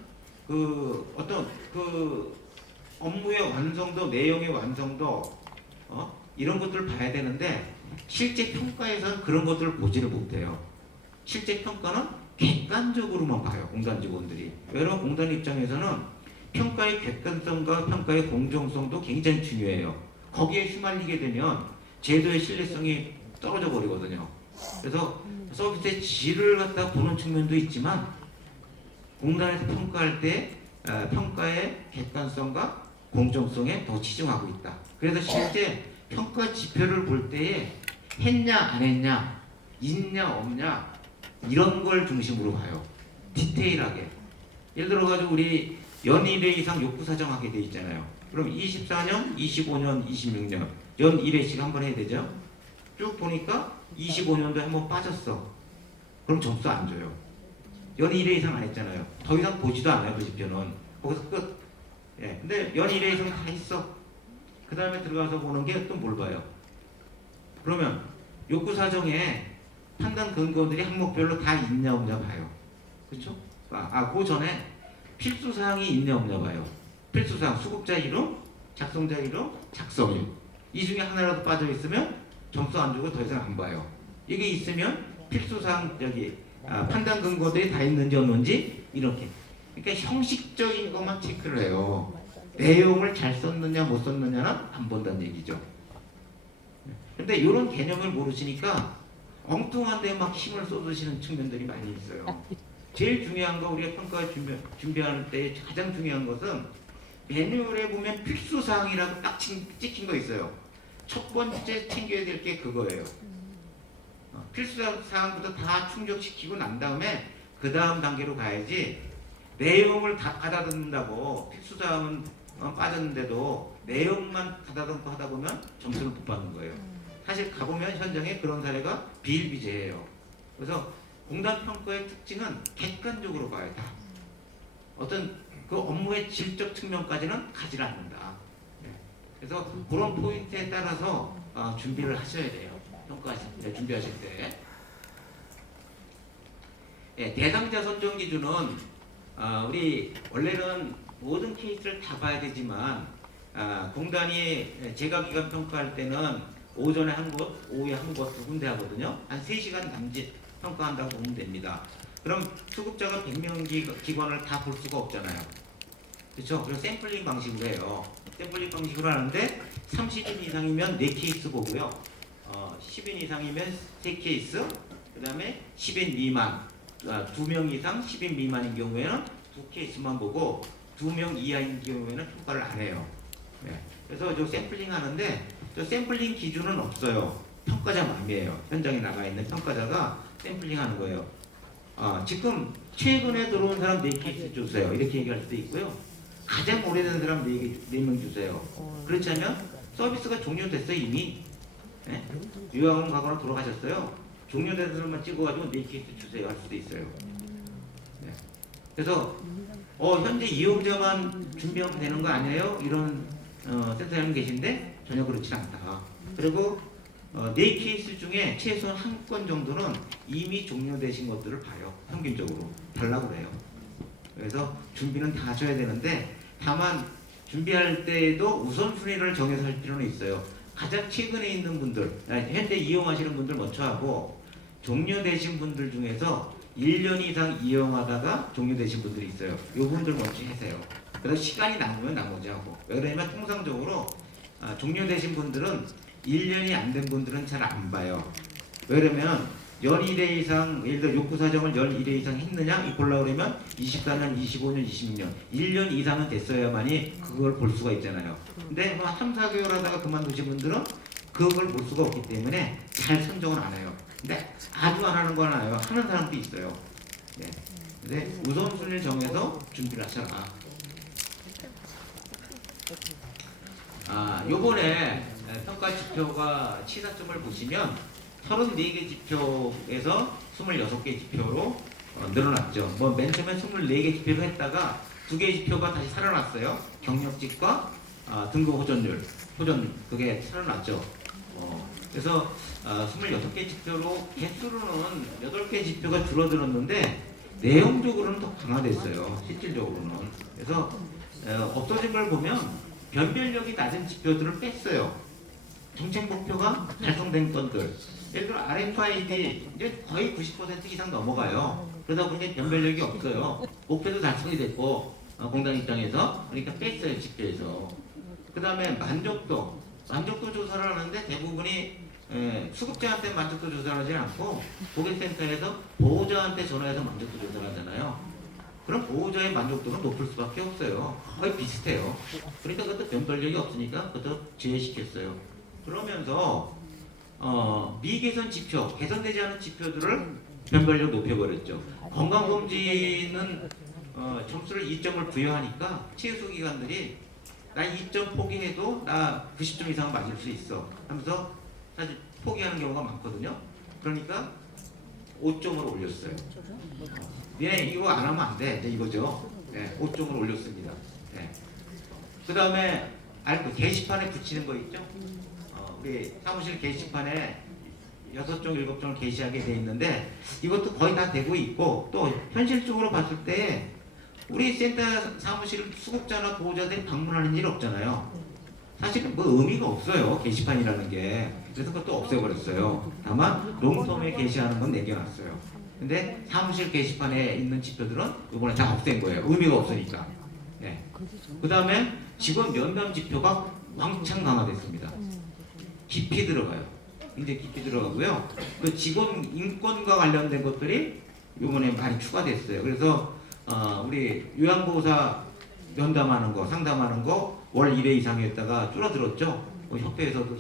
그 어떤 그 업무의 완성도, 내용의 완성도 이런 것들을 봐야 되는데 실제 평가에서는 그런 것들을 보지를 못해요. 실제 평가는 객관적으로만 봐요. 공단 직원들이. 여러분 공단 입장에서는 평가의 객관성과 평가의 공정성도 굉장히 중요해요. 거기에 휘말리게 되면 제도의 신뢰성이 떨어져 버리거든요. 그래서 서비스의 질을 갖다 보는 측면도 있지만 공단에서 평가할 때 평가의 객관성과 공정성에 더 치중하고 있다. 그래서 실제 평가 지표를 볼 때에 했냐 안 했냐, 있냐 없냐 이런 걸 중심으로 봐요. 디테일하게. 예를 들어가지고 우리 연 1회 이상 욕구 사정하게 돼 있잖아요. 그럼 24년, 25년, 26년 연 1회씩 한번 해야 되죠. 쭉 보니까 25년도에 한번 빠졌어. 그럼 점수 안 줘요. 연 1회 이상 안 했잖아요. 더 이상 보지도 않아요. 그 지표는. 거기서 끝. 예. 근데 연 1회 이상 다 했어. 그 다음에 들어가서 보는 게 또 뭘 봐요? 그러면 욕구 사정에 판단 근거들이 항목별로 다 있냐 없냐 봐요. 그렇죠? 그 전에 필수 사항이 있냐 없냐 봐요. 필수 사항, 수급자 이름, 작성자 이름, 작성일. 이 중에 하나라도 빠져 있으면 점수 안 주고 더 이상 안 봐요. 이게 있으면 필수 사항 판단 근거들이 다 있는지 없는지 이렇게. 그러니까 형식적인 것만 체크를 해요. 내용을 잘 썼느냐 못 썼느냐는 안 본다는 얘기죠. 근데 이런 개념을 모르시니까 엉뚱한 데 막 힘을 쏟으시는 측면들이 많이 있어요. 제일 중요한 거 우리가 평가 준비할 때 가장 중요한 것은 매뉴얼에 보면 필수 사항이라고 딱 찍힌 거 있어요. 첫 번째 챙겨야 될 게 그거예요. 필수 사항부터 다 충족시키고 난 다음에 그 다음 단계로 가야지, 내용을 다 가다듬는다고 필수 사항은 빠졌는데도 내용만 가다듬고 하다 보면 점수를 못 받는 거예요. 사실 가보면 현장에 그런 사례가 비일비재해요. 그래서 공단 평가의 특징은 객관적으로 봐야 다. 어떤 그 업무의 질적 측면까지는 가지 않는다. 그래서 그런 포인트에 따라서 준비를 하셔야 돼요. 평가하실 때, 준비하실 때. 대상자 선정 기준은 우리 원래는 모든 케이스를 다 봐야 되지만 공단이 재가기간 평가할 때는 오전에 한 곳, 오후에 한 곳 두 군데 하거든요. 한 3시간 남짓 평가한다고 보면 됩니다. 그럼 수급자가 100명 기관을 다 볼 수가 없잖아요. 그렇죠? 그래서 샘플링 방식으로 해요. 샘플링 방식으로 하는데 30인 이상이면 4케이스 보고요. 10인 이상이면 3케이스, 그 다음에 10인 미만, 2명 이상 10인 미만인 경우에는 2케이스만 보고 2명 이하인 경우에는 평가를 안 해요. 네. 그래서 저 샘플링 하는데 저 샘플링 기준은 없어요. 평가자 맘이에요. 현장에 나가 있는 평가자가 샘플링 하는 거예요. 지금 최근에 들어온 사람 4케이스 주세요. 이렇게 얘기할 수도 있고요. 가장 오래된 사람 4명 주세요. 그렇지 않으면 서비스가 종료됐어요 이미. 네? 유학원 가거나 돌아가셨어요. 종료된 사람만 찍어가지고 4케이스 주세요 할 수도 있어요. 네. 그래서 현재 이용자만 준비하면 되는 거 아니에요? 이런 센터장님 계신데 전혀 그렇지 않다. 그리고 4케이스 중에 최소한 한 건 정도는 이미 종료되신 것들을 봐요. 평균적으로 달라고 그래요. 그래서 준비는 다 하셔야 되는데 다만 준비할 때에도 우선순위를 정해서 할 필요는 있어요. 가장 최근에 있는 분들, 현재 이용하시는 분들 먼저 하고 종료되신 분들 중에서 1년 이상 이용하다가 종료되신 분들이 있어요. 이 분들 먼저 하세요. 그래서 시간이 남으면 나머지 하고. 왜 그러냐면 통상적으로 종료되신 분들은 1년이 안 된 분들은 잘 안 봐요. 왜 그러면 연 1회 이상, 예를 들어 욕구 사정을 연 1회 이상 했느냐? 이 보려고 그러면 24년, 25년, 26년 1년 이상은 됐어야만이 그걸 볼 수가 있잖아요. 근데 뭐 3, 4개월 하다가 그만두신 분들은 그걸 볼 수가 없기 때문에 잘 선정을 안 해요. 근데 아주 안 하는 건 아니에요. 하는 사람도 있어요. 네. 근데 우선순위를 정해서 준비를 하셔라. 요번에 평가 지표가 시사점을 보시면 34개 지표에서 26개 지표로 늘어났죠. 뭐 맨 처음에 24개 지표로 했다가 2개 지표가 다시 살아났어요. 경력직과 등급 호전 그게 살아났죠. 그래서 26개 지표로 개수로는 8개 지표가 줄어들었는데 내용적으로는 더 강화됐어요. 실질적으로는. 그래서 없어진 걸 보면 변별력이 낮은 지표들을 뺐어요. 정책 목표가 달성된 건들. 예를 들어 RFID 이제 거의 90% 이상 넘어가요. 그러다 보니 변별력이 없어요. 목표도 달성이 됐고 공단 입장에서 그러니까 뺐어요 지표에서. 그 다음에 만족도 조사를 하는데 대부분이 수급자한테 만족도 조사를 하지 않고 고객센터에서 보호자한테 전화해서 만족도 조사를 하잖아요. 그럼 보호자의 만족도는 높을 수밖에 없어요. 거의 비슷해요. 그러니까 그것도 변별력이 없으니까 그것도 제외시켰어요. 그러면서 미개선 지표, 개선되지 않은 지표들을 변별력 높여버렸죠. 건강검진은 점수를 2점을 부여하니까 치유소기관들이 나 2점 포기해도 나 90점 이상 맞을 수 있어 하면서 사실 포기하는 경우가 많거든요. 그러니까 5점을 올렸어요. 이거 안 하면 안 돼. 이거죠. 5점을 올렸습니다. 그 다음에 게시판에 붙이는 거 있죠? 우리 사무실 게시판에 6종, 7종을 게시하게 돼 있는데 이것도 거의 다 되고 있고 또 현실적으로 봤을 때 우리 센터 사무실 수급자나 보호자들이 방문하는 일 없잖아요. 사실은 뭐 의미가 없어요. 게시판이라는 게. 그래서 그것도 없애버렸어요. 다만 롱텀에 게시하는 건 남겨놨어요. 근데 사무실 게시판에 있는 지표들은 이번에 다 없앤 거예요. 의미가 없으니까. 그 다음에 직원 면담 지표가 왕창 강화됐습니다. 깊이 들어가요. 굉장히 깊이 들어가고요. 그 직원 인권과 관련된 것들이 이번에 많이 추가됐어요. 그래서 우리 요양보호사 면담하는 거, 상담하는 거 월 1회 이상이었다가 줄어들었죠. 협회에서도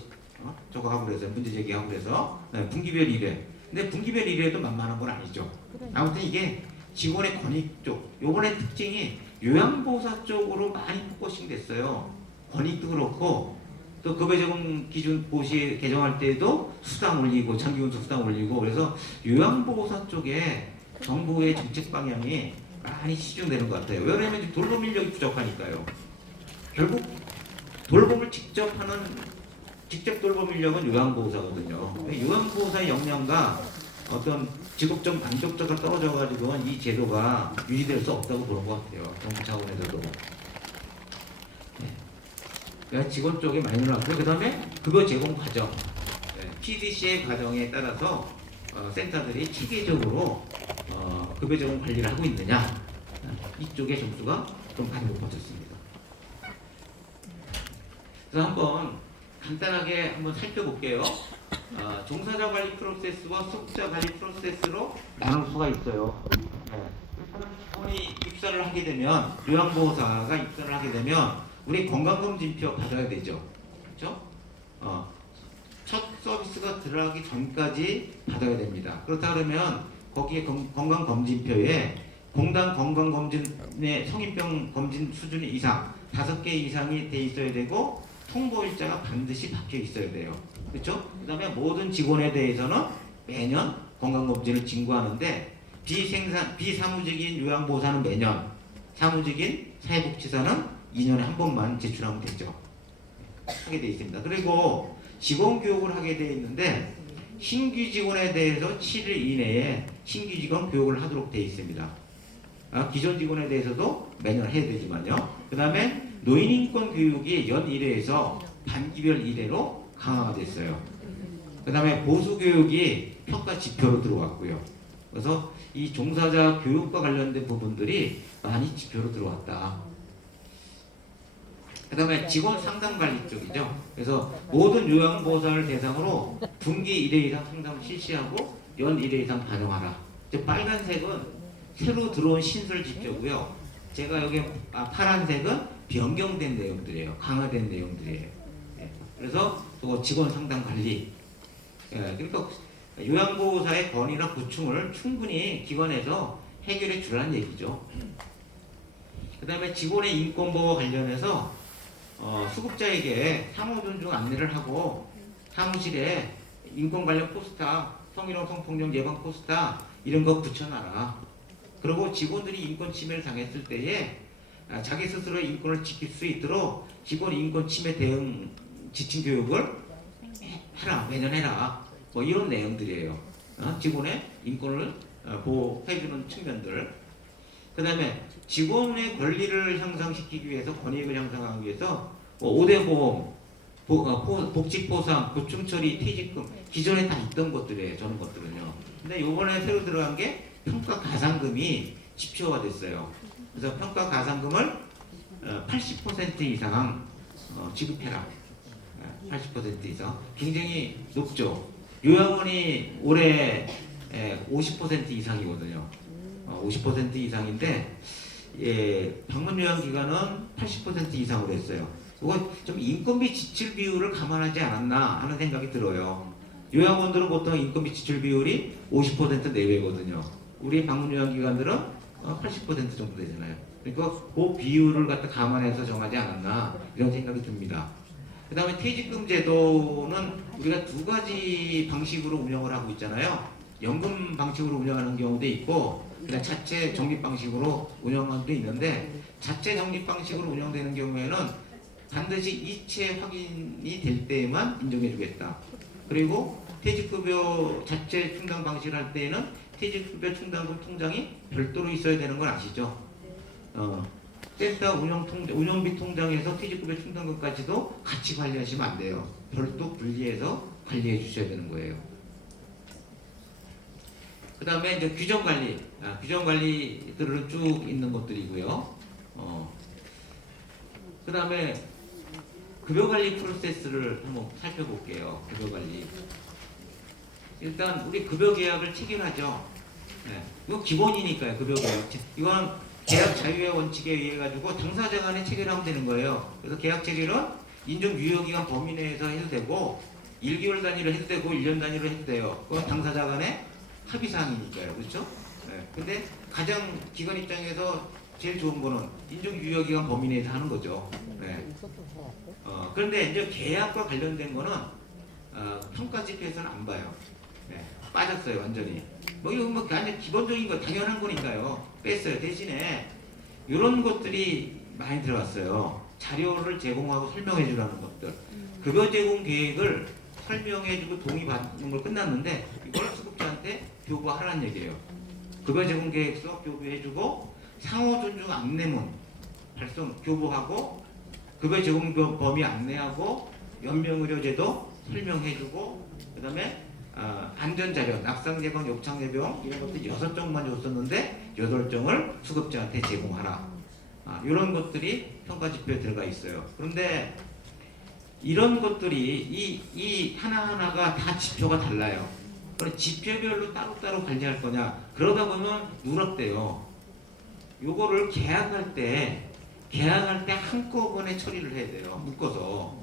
저거 하고 그래서 문제 제기하고 그래서 분기별 1회. 근데 분기별 1회도 만만한 건 아니죠. 아무튼 이게 직원의 권익 쪽. 요번에 특징이 요양보호사 쪽으로 많이 포커싱 됐어요. 권익도 그렇고 또 급여제공 기준 보시 개정할 때도 수당 올리고 장기운수 수당 올리고 그래서 요양보호사 쪽에 정부의 정책 방향이 많이 시중되는 것 같아요. 왜냐하면 돌봄 인력이 부족하니까요. 결국 돌봄을 직접 돌봄 인력은 요양보호사거든요. 요양보호사의 역량과 어떤 직업적 만족도가 떨어져가지고 이 제도가 유지될 수 없다고 보는 것 같아요. 정부 차원에서도. 그러니까 직원 쪽에 많이 늘어났고요. 그 다음에 급여 제공 과정, PDCA 과정에 따라서 센터들이 체계적으로 급여 제공 관리를 하고 있느냐, 이쪽의 점수가 좀 많이 높아졌습니다. 그래서 한번 간단하게 한번 살펴볼게요. 종사자 관리 프로세스와 수급자 관리 프로세스로 나눌 수가 있어요. 직원이 입사를 하게 되면, 요양보호사가 입사를 하게 되면 우리 건강검진표 받아야 되죠. 그렇죠? 첫 서비스가 들어가기 전까지 받아야 됩니다. 그렇다 그러면 거기에 건강검진표에 공단 건강검진의 성인병 검진 수준 이상 5개 이상이 돼 있어야 되고 통보일자가 반드시 박혀 있어야 돼요. 그렇죠? 그 다음에 모든 직원에 대해서는 매년 건강검진을 진구하는데 비사무직인 요양보호사는 매년, 사무직인 사회복지사는 2년에 한 번만 제출하면 되죠. 하게 돼 있습니다. 그리고 직원 교육을 하게 돼 있는데 신규 직원에 대해서 7일 이내에 신규 직원 교육을 하도록 돼 있습니다. 기존 직원에 대해서도 매년 해야 되지만요. 그 다음에 노인인권 교육이 연 1회에서 반기별 1회로 강화가 됐어요. 그 다음에 보수교육이 평가 지표로 들어왔고요. 그래서 이 종사자 교육과 관련된 부분들이 많이 지표로 들어왔다. 그 다음에 직원 상담 관리 쪽이죠. 그래서 모든 요양보호사를 대상으로 분기 1회 이상 상담을 실시하고 연 1회 이상 반영하라. 빨간색은 새로 들어온 신설 지표고요. 제가 여기 파란색은 변경된 내용들이에요. 강화된 내용들이에요. 그래서 직원 상담 관리. 그러니까 요양보호사의 권위나 고충을 충분히 기관에서 해결해 주라는 얘기죠. 그 다음에 직원의 인권보호와 관련해서 수급자에게 상호 존중 안내를 하고 사무실에 인권 관련 포스터, 성희롱 성폭력 예방 포스터 이런 거 붙여놔라. 그리고 직원들이 인권 침해를 당했을 때에 자기 스스로 인권을 지킬 수 있도록 직원 인권 침해 대응 지침 교육을 해라, 매년 해라. 뭐 이런 내용들이에요. 직원의 인권을 보호해주는 측면들. 그 다음에 직원의 권리를 향상시키기 위해서 권익을 향상하기 위해서 5대 보험, 복지보상, 고충처리, 퇴직금 기존에 다 있던 것들이에요. 저는 것들은요. 근데 이번에 새로 들어간 게 평가 가산금이 지표화 됐어요. 그래서 평가 가산금을 80% 이상 지급해라. 80% 이상. 굉장히 높죠. 요양원이 올해 50% 이상이거든요. 50% 이상인데 방문요양기관은 80% 이상으로 했어요. 이거 좀 인건비 지출 비율을 감안하지 않았나 하는 생각이 들어요. 요양원들은 보통 인건비 지출 비율이 50% 내외거든요. 우리 방문요양기관들은 80% 정도 되잖아요. 그러니까 그 비율을 갖다 감안해서 정하지 않았나 이런 생각이 듭니다. 그 다음에 퇴직금 제도는 우리가 두 가지 방식으로 운영을 하고 있잖아요. 연금 방식으로 운영하는 경우도 있고 그다음 자체 적립 방식으로 운영하는 데 있는데 자체 적립 방식으로 운영되는 경우에는 반드시 이체 확인이 될 때에만 인정해 주겠다. 그리고 퇴직급여 자체 충당 방식을 할 때에는 퇴직급여 충당금 통장이 별도로 있어야 되는 건 아시죠? 센터 운영비 통장에서 퇴직급여 충당금까지도 같이 관리하시면 안 돼요. 별도 분리해서 관리해 주셔야 되는 거예요. 그 다음에 이제 규정 관리, 규정 관리들은 쭉 있는 것들이고요. 그 다음에 급여 관리 프로세스를 한번 살펴볼게요. 급여 관리. 일단 우리 급여 계약을 체결하죠. 네. 이거 기본이니까요. 급여 계약. 이건 계약 자유의 원칙에 의해 가지고 당사자 간에 체결하면 되는 거예요. 그래서 계약 체결은 인정 유효기간 범위 내에서 해도 되고 1개월 단위로 해도 되고 1년 단위로 해도 돼요. 그건 당사자 간의 합의 사항이니까요. 그렇죠? 네. 근데 가장 기관 입장에서 제일 좋은 거는 인정 유효기간 범위 내에서 하는 거죠. 네. 그런데 이제 계약과 관련된 거는 평가 지표에서는 안 봐요. 네. 빠졌어요, 완전히. 뭐 이거 뭐 아니 기본적인 거 당연한 거니까요. 뺐어요. 대신에 이런 것들이 많이 들어갔어요. 자료를 제공하고 설명해 주라는 것들. 급여 제공 계획을 설명해 주고 동의 받는 걸 끝났는데 이걸 수급자한테 교부하라는 얘기예요. 급여 제공 계획서 교부해 주고 상호 존중 안내문 발송 교부하고 급여 제공 범위 안내하고 연명의료제도 설명해 주고 그다음에 안전자료, 낙상예방, 욕창예방 이런 것들 6종만 줬었는데 8종을 수급자한테 제공하라. 이런 것들이 평가지표에 들어가 있어요. 그런데 이런 것들이 이 하나하나가 다 지표가 달라요. 그럼 지표별로 따로따로 관리할 거냐? 그러다 보면 누락돼요. 요거를 계약할 때 한꺼번에 처리를 해야 돼요. 묶어서.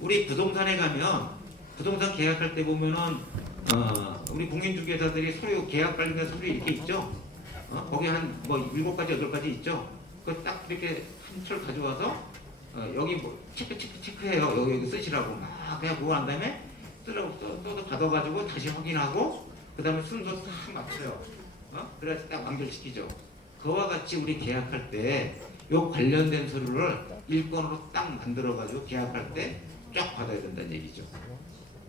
우리 부동산에 가면 부동산 계약할 때 보면은 우리 공인중개사들이 서류 계약 관련된 서류 이렇게 있죠. 거기 한 뭐 7가지 8가지 있죠. 그 딱 이렇게 한 철 가져와서 여기 뭐 체크해요. 여기 쓰시라고 막 그냥 그거 한 다음에 쓰라고 써서 받아가지고 다시 확인하고 그 다음에 순서 딱 맞춰요. 그래서 딱 완결시키죠. 그와 같이 우리 계약할 때 요 관련된 서류를 일건으로 딱 만들어가지고 계약할 때 쫙 받아야 된다는 얘기죠.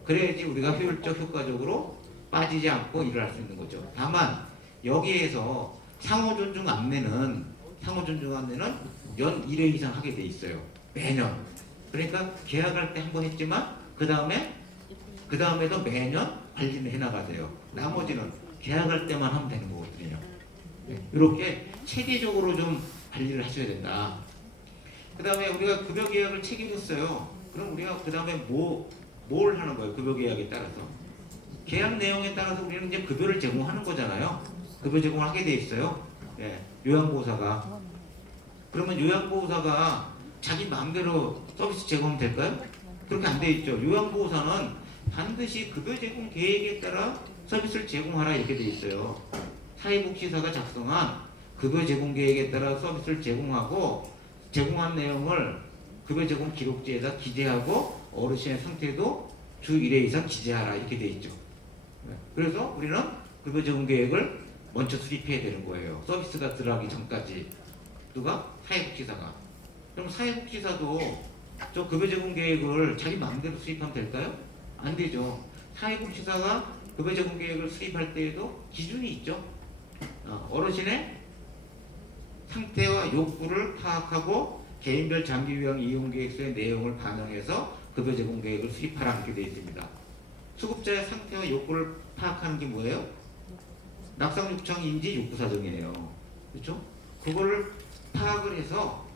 그래야지 우리가 효율적 효과적으로 빠지지 않고 일을 할 수 있는 거죠. 다만 여기에서 상호 존중 안내는 연 1회 이상 하게 돼 있어요. 매년. 그러니까 계약할 때 한 번 했지만 그 다음에도 매년 관리를 해나가야 돼요. 나머지는 계약할 때만 하면 되는 거거든요. 이렇게 체계적으로 좀 관리를 하셔야 된다. 그 다음에 우리가 급여 계약을 체결했어요. 그럼 우리가 그 다음에 뭘 하는 거예요? 급여 계약에 따라서. 계약 내용에 따라서 우리는 이제 급여를 제공하는 거잖아요. 급여 제공을 하게 돼 있어요. 요양보호사가. 그러면 요양보호사가 자기 마음대로 서비스 제공하면 될까요? 그렇게 안 돼 있죠. 요양보호사는 반드시 급여 제공 계획에 따라 서비스를 제공하라 이렇게 돼 있어요. 사회복지사가 작성한 급여 제공 계획에 따라 서비스를 제공하고 제공한 내용을 급여 제공 기록지에다 기재하고 어르신의 상태도 주 1회 이상 기재하라 이렇게 돼 있죠. 그래서 우리는 급여 제공 계획을 먼저 수립해야 되는 거예요. 서비스가 들어가기 전까지. 누가? 사회복지사가. 그럼 사회복지사도 저 급여 제공 계획을 자기 마음대로 수립하면 될까요? 안 되죠. 사회복지사가 급여 제공 계획을 수립할 때에도 기준이 있죠. 어르신의 상태와 욕구를 파악하고 개인별 장기요양 이용계획서의 내용을 반영해서 급여 제공 계획을 수립하라 이렇게 되어 있습니다. 수급자의 상태와 욕구를 파악하는 게 뭐예요? 낙상 요청 인지 욕구 사정이에요. 그렇죠? 그거를 파악을 해서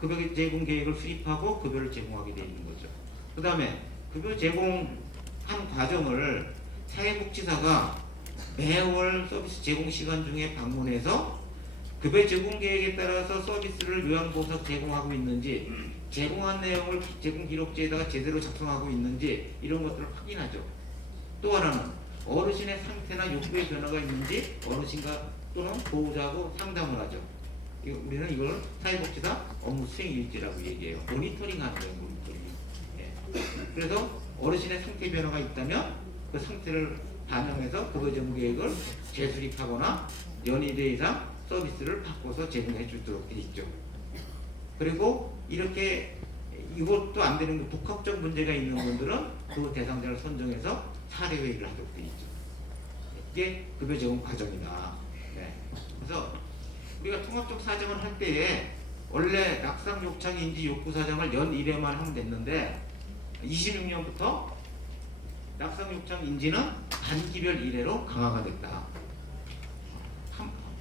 급여 제공 계획을 수립하고 급여를 제공하게 되어 있는 거죠. 그 다음에 급여 제공하는 과정을 사회복지사가 매월 서비스 제공 시간 중에 방문해서 급여 제공 계획에 따라서 서비스를 요양보호사 제공하고 있는지 제공한 내용을 제공 기록지에다가 제대로 작성하고 있는지 이런 것들을 확인하죠. 또 하나는 어르신의 상태나 욕구의 변화가 있는지 어르신과 또는 보호자하고 상담을 하죠. 우리는 이걸 사회복지사 업무 수행 일지라고 얘기해요. 모니터링하는 거예요. 모니터링. 그래서 어르신의 상태 변화가 있다면 그 상태를 반영해서 급여 제공 계획을 재수립하거나 연이대 이상 서비스를 바꿔서 제공해 주도록 되어 있죠. 그리고 이렇게 이것도 안 되는 복합적 문제가 있는 분들은 그 대상자를 선정해서 사례 회의를 하도록 되어 있죠. 이게 급여 제공 과정이다. 그래서 우리가 통합적 사정을 할 때에 원래 낙상 욕창 인지 욕구 사정을 연 1회만 하면 됐는데 26년부터 낙상 욕창 인지는 단기별 1회로 강화가 됐다.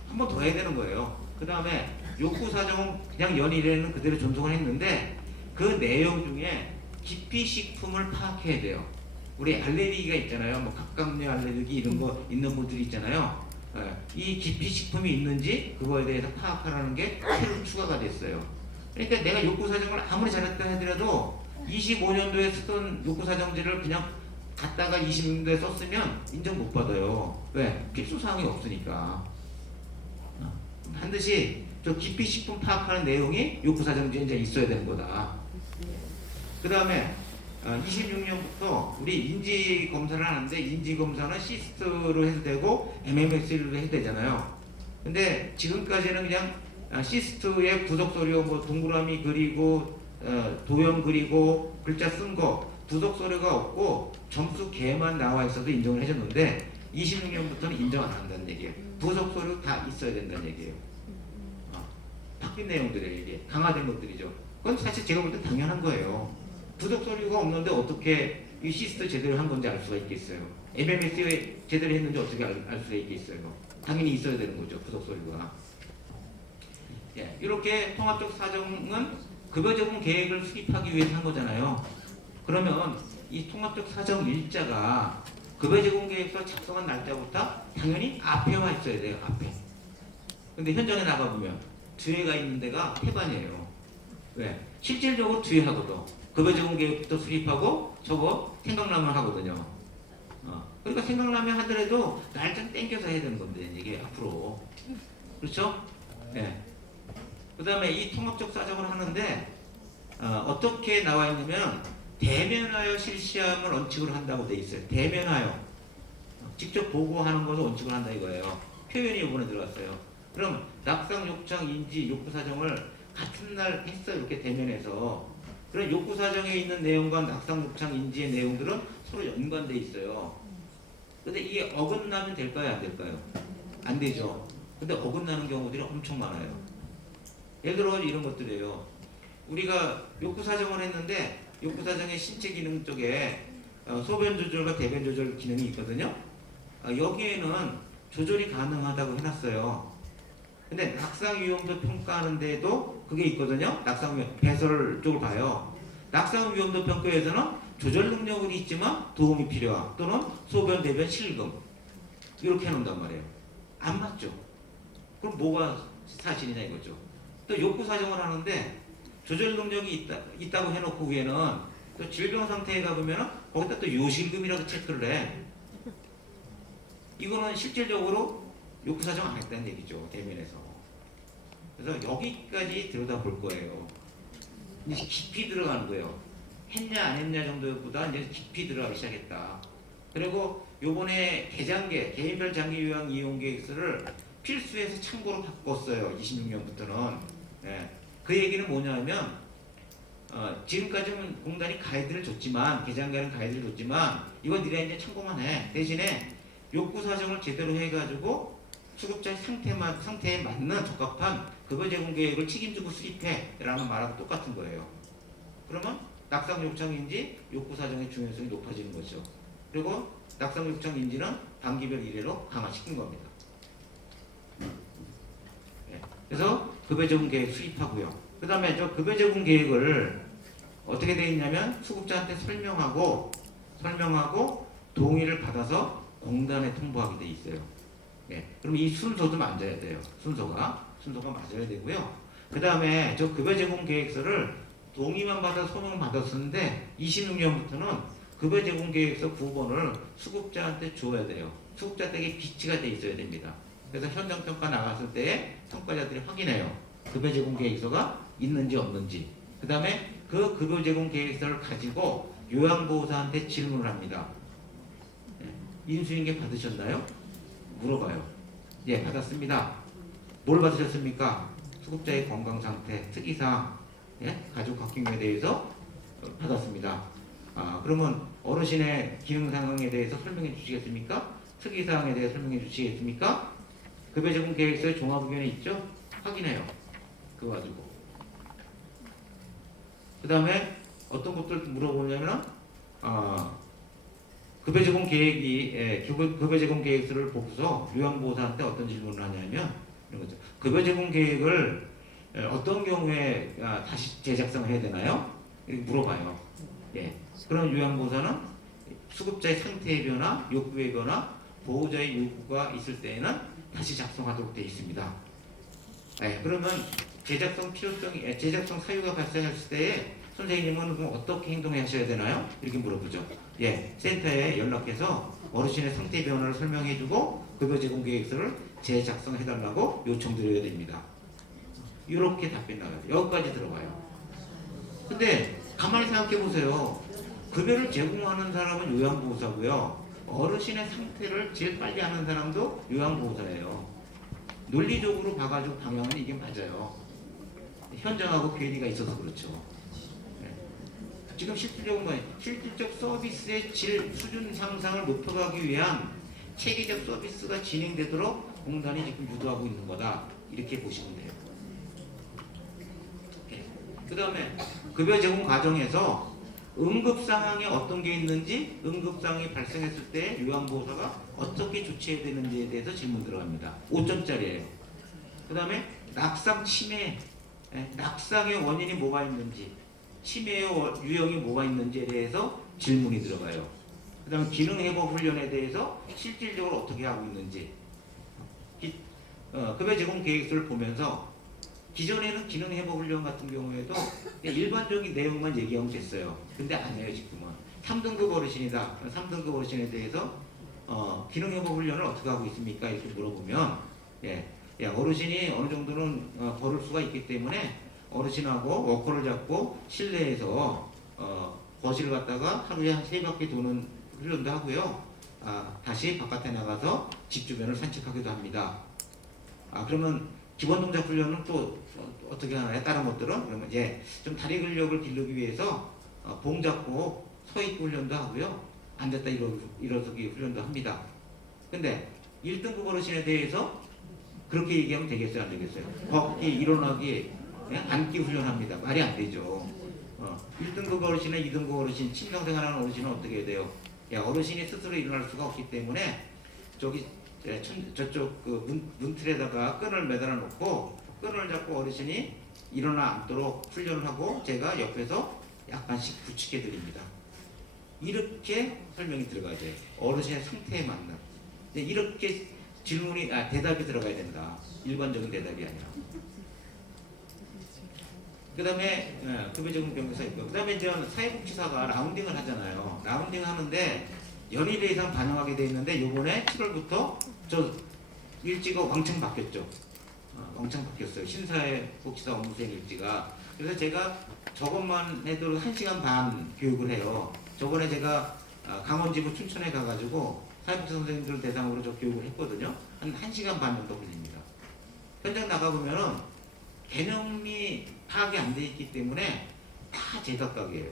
한 번 더 해야 되는 거예요. 그 다음에 욕구 사정은 그냥 연 1회는 그대로 존속을 했는데 그 내용 중에 기피식품을 파악해야 돼요. 우리 알레르기가 있잖아요. 뭐 갑각류 알레르기 이런 거 있는 분들이 있잖아요. 이 기피식품이 있는지 그거에 대해서 파악하라는 게 새로 추가가 됐어요. 그러니까 내가 욕구사정을 아무리 잘했다 하더라도 25년도에 쓰던 욕구사정지를 그냥 갖다가 26년도에 썼으면 인정 못 받아요. 왜? 필수사항이 없으니까. 반드시 저 기피식품 파악하는 내용이 욕구사정지에 이제 있어야 되는 거다. 그 다음에 26년부터 우리 인지 검사를 하는데 인지 검사는 시스트로 해도 되고 MMS로 해도 되잖아요. 근데 지금까지는 그냥 시스트에 부속 서류 뭐 동그라미 그리고 도형 그리고 글자 쓴 거 부속 서류가 없고 점수 개만 나와 있어도 인정을 해줬는데 26년부터는 인정 안 한다는 얘기예요. 부속 서류 다 있어야 된다는 얘기예요. 바뀐 내용들이에요. 이게 강화된 것들이죠. 그건 사실 제가 볼 때 당연한 거예요. 부속 서류가 없는데 어떻게 이 시스트 제대로 한 건지 알 수가 있겠어요. MMS에 제대로 했는지 어떻게 알 수가 있겠어요. 당연히 있어야 되는 거죠. 부속 서류가. 예, 이렇게 통합적 사정은 급여 제공 계획을 수립하기 위해서 한 거잖아요. 그러면 이 통합적 사정 일자가 급여 제공 계획서 작성한 날짜부터 당연히 앞에 와 있어야 돼요. 앞에. 근데 현장에 나가보면 뒤에가 있는 데가 태반이에요. 왜? 실질적으로 뒤에 하거든. 급여 제공 계획부터 수립하고 저거 생각나면 하거든요. 그러니까 생각나면 하더라도 날짜 땡겨서 해야 되는 건데 이게 앞으로. 그렇죠? 네. 그 다음에 이 통합적 사정을 하는데 어떻게 나와 있냐면 대면하여 실시함을 원칙으로 한다고 돼 있어요. 대면하여 직접 보고하는 것을 원칙으로 한다 이거예요. 표현이 이번에 들어갔어요. 그럼 낙상 요청 인지 욕구 사정을 같은 날 했어 이렇게 대면해서 그런 욕구 사정에 있는 내용과 낙상 요청 인지의 내용들은 서로 연관돼 있어요. 근데 이게 어긋나면 될까요 안 될까요? 안 되죠. 근데 어긋나는 경우들이 엄청 많아요. 예를 들어 이런 것들이에요. 우리가 욕구 사정을 했는데 욕구 사정의 신체 기능 쪽에 소변 조절과 대변 조절 기능이 있거든요. 여기에는 조절이 가능하다고 해놨어요. 근데 낙상 위험도 평가하는데도 그게 있거든요. 낙상 위험 배설 쪽을 봐요. 낙상 위험도 평가에서는 조절 능력은 있지만 도움이 필요함 또는 소변 대변 실금 이렇게 해놓는단 말이에요. 안 맞죠. 그럼 뭐가 사실이냐 이거죠. 또 욕구 사정을 하는데 조절 능력이 있다고 해놓고 위에는 또 질병 상태에 가보면 거기다 또 요실금이라고 체크를 해. 이거는 실질적으로 욕구 사정 안 했다는 얘기죠. 대면에서. 그래서 여기까지 들여다볼 거예요. 이제 깊이 들어가는 거예요. 했냐 안 했냐 정도보다 이제 깊이 들어가기 시작했다. 그리고 요번에 개장계, 개인별 장기 요양 이용 계획서를 필수에서 참고로 바꿨어요. 26년부터는. 네. 그 얘기는 뭐냐면 지금까지는 공단이 가이드를 줬지만 개장계는 가이드를 줬지만 이건 니네 이제 참고만 해. 대신에 욕구 사정을 제대로 해가지고 수급자의 상태에 맞는 적합한 급여 제공 계획을 책임지고 수립해 라는 말하고 똑같은 거예요. 그러면 낙상 요청인지 욕구 사정의 중요성이 높아지는 거죠. 그리고 낙상 요청인지는 단기별 일회로 강화시킨 겁니다. 그래서 급여 제공 계획 수립하고요. 그 다음에 저 급여 제공 계획을 어떻게 되어 있냐면 수급자한테 설명하고 동의를 받아서 공단에 통보하게 돼 있어요. 네. 그럼 이 순서도 맞아야 돼요. 순서가 맞아야 되고요. 그 다음에 저 급여 제공 계획서를 동의만 받아 서명 받았었는데 26년부터는 급여 제공 계획서 9번을 수급자한테 줘야 돼요. 수급자 댁에 비치가 돼 있어야 됩니다. 그래서 현장 평가 나갔을 때 평가자들이 확인해요. 급여 제공 계획서가 있는지 없는지. 그 다음에 그 급여 제공 계획서를 가지고 요양보호사한테 질문을 합니다. 인수인계 받으셨나요? 물어봐요. 예, 받았습니다. 뭘 받으셨습니까? 수급자의 건강 상태, 특이사항, 예? 가족 확진에 대해서 받았습니다. 그러면 어르신의 기능 상황에 대해서 설명해 주시겠습니까? 특이사항에 대해 설명해 주시겠습니까? 급여 제공 계획서에 종합 의견이 있죠? 확인해요. 그거 가지고. 그 다음에 어떤 것들 물어보냐면, 급여 제공 계획이, 급여 제공 계획서를 보고서 요양보호사한테 어떤 질문을 하냐면, 이런 거죠. 급여 제공 계획을 어떤 경우에 다시 재작성해야 되나요? 이렇게 물어봐요. 예. 그럼 요양보호사는 수급자의 상태의 변화, 욕구의 변화, 보호자의 요구가 있을 때에는 다시 작성하도록 되어 있습니다. 네, 그러면 제작성 사유가 발생했을 때에 선생님은 그럼 어떻게 행동하셔야 되나요? 이렇게 물어보죠. 예, 센터에 연락해서 어르신의 상태 변화를 설명해주고 급여 제공 계획서를 재작성해달라고 요청드려야 됩니다. 이렇게 답변 나가요. 여기까지 들어가요. 근데 가만히 생각해 보세요. 급여를 제공하는 사람은 요양보호사고요. 어르신의 상태를 제일 빨리 하는 사람도 요양보호사예요. 논리적으로 봐가지고 방향은 이게 맞아요. 현장하고 괴리가 있어서 그렇죠. 네. 지금 실질적 서비스의 질 수준 향상을 높여가기 위한 체계적 서비스가 진행되도록 공단이 지금 유도하고 있는 거다. 이렇게 보시면 돼요. 네. 그 다음에 급여 제공 과정에서 응급 상황에 어떤 게 있는지, 응급 상황이 발생했을 때 요양보호사가 어떻게 조치해야 되는지에 대해서 질문 들어갑니다. 5점짜리예요. 그 다음에 낙상 치매, 낙상의 원인이 뭐가 있는지, 치매의 유형이 뭐가 있는지에 대해서 질문이 들어가요. 그 다음에 기능회복 훈련에 대해서 실질적으로 어떻게 하고 있는지, 급여 제공 계획서를 보면서 기존에는 기능회복 훈련 같은 경우에도 일반적인 내용만 얘기하면 됐어요. 근데 아니에요, 지금은. 3등급 어르신이다. 3등급 어르신에 대해서 기능회복 훈련을 어떻게 하고 있습니까? 이렇게 물어보면 어르신이 어느 정도는 걸을 수가 있기 때문에 어르신하고 워커를 잡고 실내에서 거실을 갔다가 하루에 한 3바퀴 도는 훈련도 하고요. 다시 바깥에 나가서 집 주변을 산책하기도 합니다. 그러면 기본 동작 훈련은 또 어떻게 하나요? 다른 것들은? 그러면 좀 다리 근력을 기르기 위해서 봉 잡고 서 있고 훈련도 하고요. 앉았다 일어서기 훈련도 합니다. 근데 1등급 어르신에 대해서 그렇게 얘기하면 되겠어요? 안 되겠어요? 걷기, 일어나기, 앉기 훈련합니다. 말이 안 되죠. 1등급 어르신이나 2등급 어르신, 침상생활하는 어르신은 어떻게 해야 돼요? 어르신이 스스로 일어날 수가 없기 때문에 저쪽 문틀에다가 끈을 매달아 놓고 끈을 잡고 어르신이 일어나 앉도록 훈련을 하고 제가 옆에서 약간씩 부축해 드립니다. 이렇게 설명이 들어가야 돼요. 어르신의 상태에 맞는. 이렇게 대답이 들어가야 된다. 일반적인 대답이 아니라. 그 다음에 급여 제공 병사 있고, 그 다음에 이제 사회복지사가 라운딩을 하잖아요. 라운딩 하는데 연일회 이상 반영하게 돼 있는데 요번에 7월부터 저 일지가 왕창 바뀌었죠. 왕창 바뀌었어요. 신사회복지사 업무수행 일지가. 그래서 제가 저것만 해도 1시간 반 교육을 해요. 저번에 제가 강원지부 춘천에 가가지고 사회복지 선생님들 대상으로 저 교육을 했거든요. 한 1시간 반 정도 걸립니다. 현장 나가보면은 개념이 파악이 안 돼 있기 때문에 다 제각각이에요.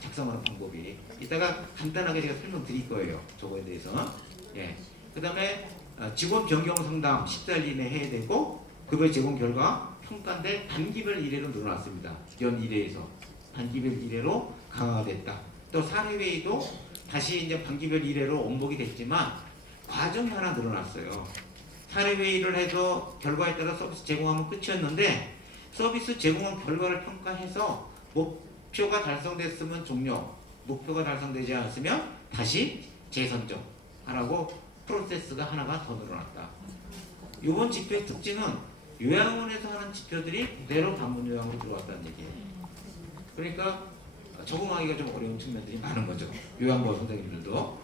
작성하는 방법이. 이따가 간단하게 제가 설명드릴 거예요. 저거에 대해서. 그 다음에 직원 변경 상담 14일 이내 해야 되고, 급여 제공 결과 평가인데 단기별 1회로 늘어났습니다. 연 1회에서 단기별 1회로 강화가 됐다. 또 사례회의도 다시 이제 단기별 1회로 원복이 됐지만 과정이 하나 늘어났어요. 사례회의를 해서 결과에 따라 서비스 제공하면 끝이었는데, 서비스 제공한 결과를 평가해서 목표가 달성됐으면 종료, 목표가 달성되지 않았으면 다시 재선정 하라고 프로세스가 하나가 더 늘어났다. 이번 지표의 특징은 요양원에서 하는 지표들이 그대로 방문 요양으로 들어왔다는 얘기예요. 그러니까 적응하기가 좀 어려운 측면들이 많은 거죠. 요양보호 선생님들도.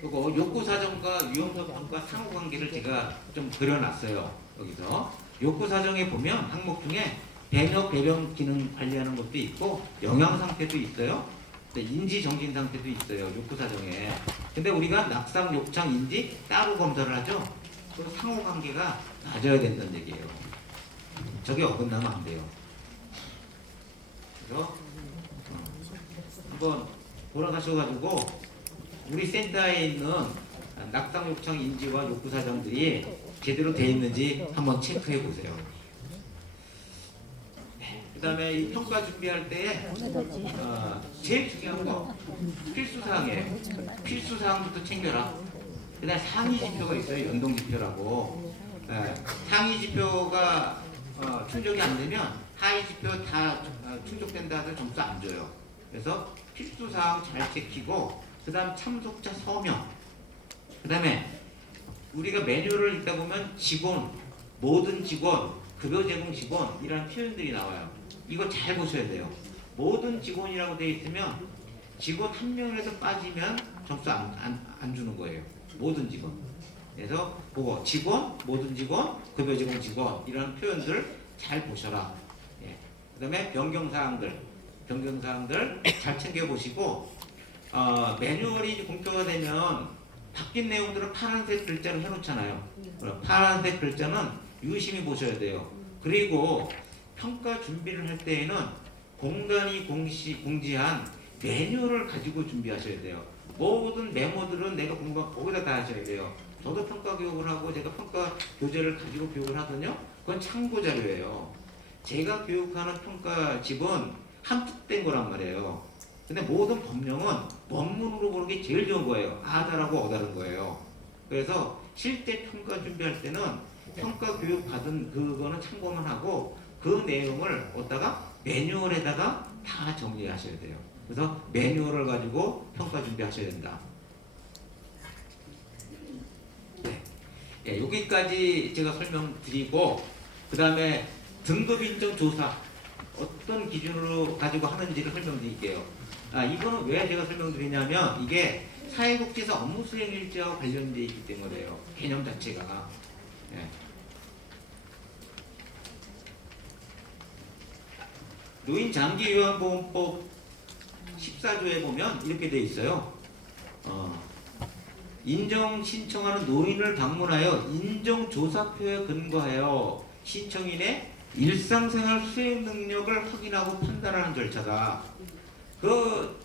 그리고 욕구사정과 유형사정과 상호관계를 제가 좀 그려놨어요. 여기서 욕구사정에 보면 항목 중에 배뇨, 배변 기능 관리하는 것도 있고 영양상태도 있어요. 인지정신상태도 있어요. 욕구사정에. 근데 우리가 낙상, 욕창, 인지 따로 검사를 하죠. 그 상호관계가 맞아야 된다는 얘기예요. 저게 어긋나면 안 돼요. 그래서 한번 돌아가셔가지고 우리 센터에 있는 낙상, 욕창, 인지와 욕구사정들이 제대로 되어 있는지 한번 체크해 보세요. 그 다음에 이 평가 준비할 때 제일 중요한 거 필수사항이에요. 필수사항부터 챙겨라. 그 다음에 상위 지표가 있어요. 연동지표라고. 상위 지표가 충족이 안 되면 하위 지표 다 충족된다 하더라도 점수 안 줘요. 그래서 필수사항 잘 지키고 그 다음 참석자 서명, 그 다음에 우리가 매뉴얼을 읽다 보면 직원, 모든 직원, 급여 제공 직원이라는 표현들이 나와요. 이거 잘 보셔야 돼요. 모든 직원이라고 되어 있으면 직원 한 명이라도 빠지면 점수 안 주는 거예요. 모든 직원. 그래서 그거 직원, 모든 직원, 급여 제공 직원 이런 표현들 잘 보셔라. 예. 그다음에 변경사항들 잘 챙겨보시고 매뉴얼이 공표가 되면 바뀐 내용들은 파란색 글자로 해놓잖아요. 파란색 글자는 유심히 보셔야 돼요. 그리고 평가 준비를 할 때에는 공단이 공지한 매뉴얼을 가지고 준비하셔야 돼요. 모든 메모들은 내가 공부한 거기다 다 하셔야 돼요. 저도 평가 교육을 하고 제가 평가 교재를 가지고 교육을 하거든요. 그건 참고 자료예요. 제가 교육하는 평가집은 함축된 거란 말이에요. 근데 모든 법령은 원문으로 보는 게 제일 좋은 거예요. 아다라고 어다른 거예요. 그래서 실제 평가 준비할 때는 평가 교육 받은 그거는 참고만 하고 그 내용을 어디다가 매뉴얼에다가 다 정리하셔야 돼요. 그래서 매뉴얼을 가지고 평가 준비하셔야 된다. 네. 예, 여기까지 제가 설명드리고 그 다음에 등급 인정 조사 어떤 기준으로 가지고 하는지를 설명드릴게요. 이거는 왜 제가 설명드리냐면 이게 사회복지사 업무 수행 일지와 관련되어 있기 때문에요. 개념 자체가. 예. 노인장기요양보험법 14조에 보면 이렇게 되어 있어요. 인정 신청하는 노인을 방문하여 인정조사표에 근거하여 신청인의 일상생활 수행 능력을 확인하고 판단하는 절차다. 그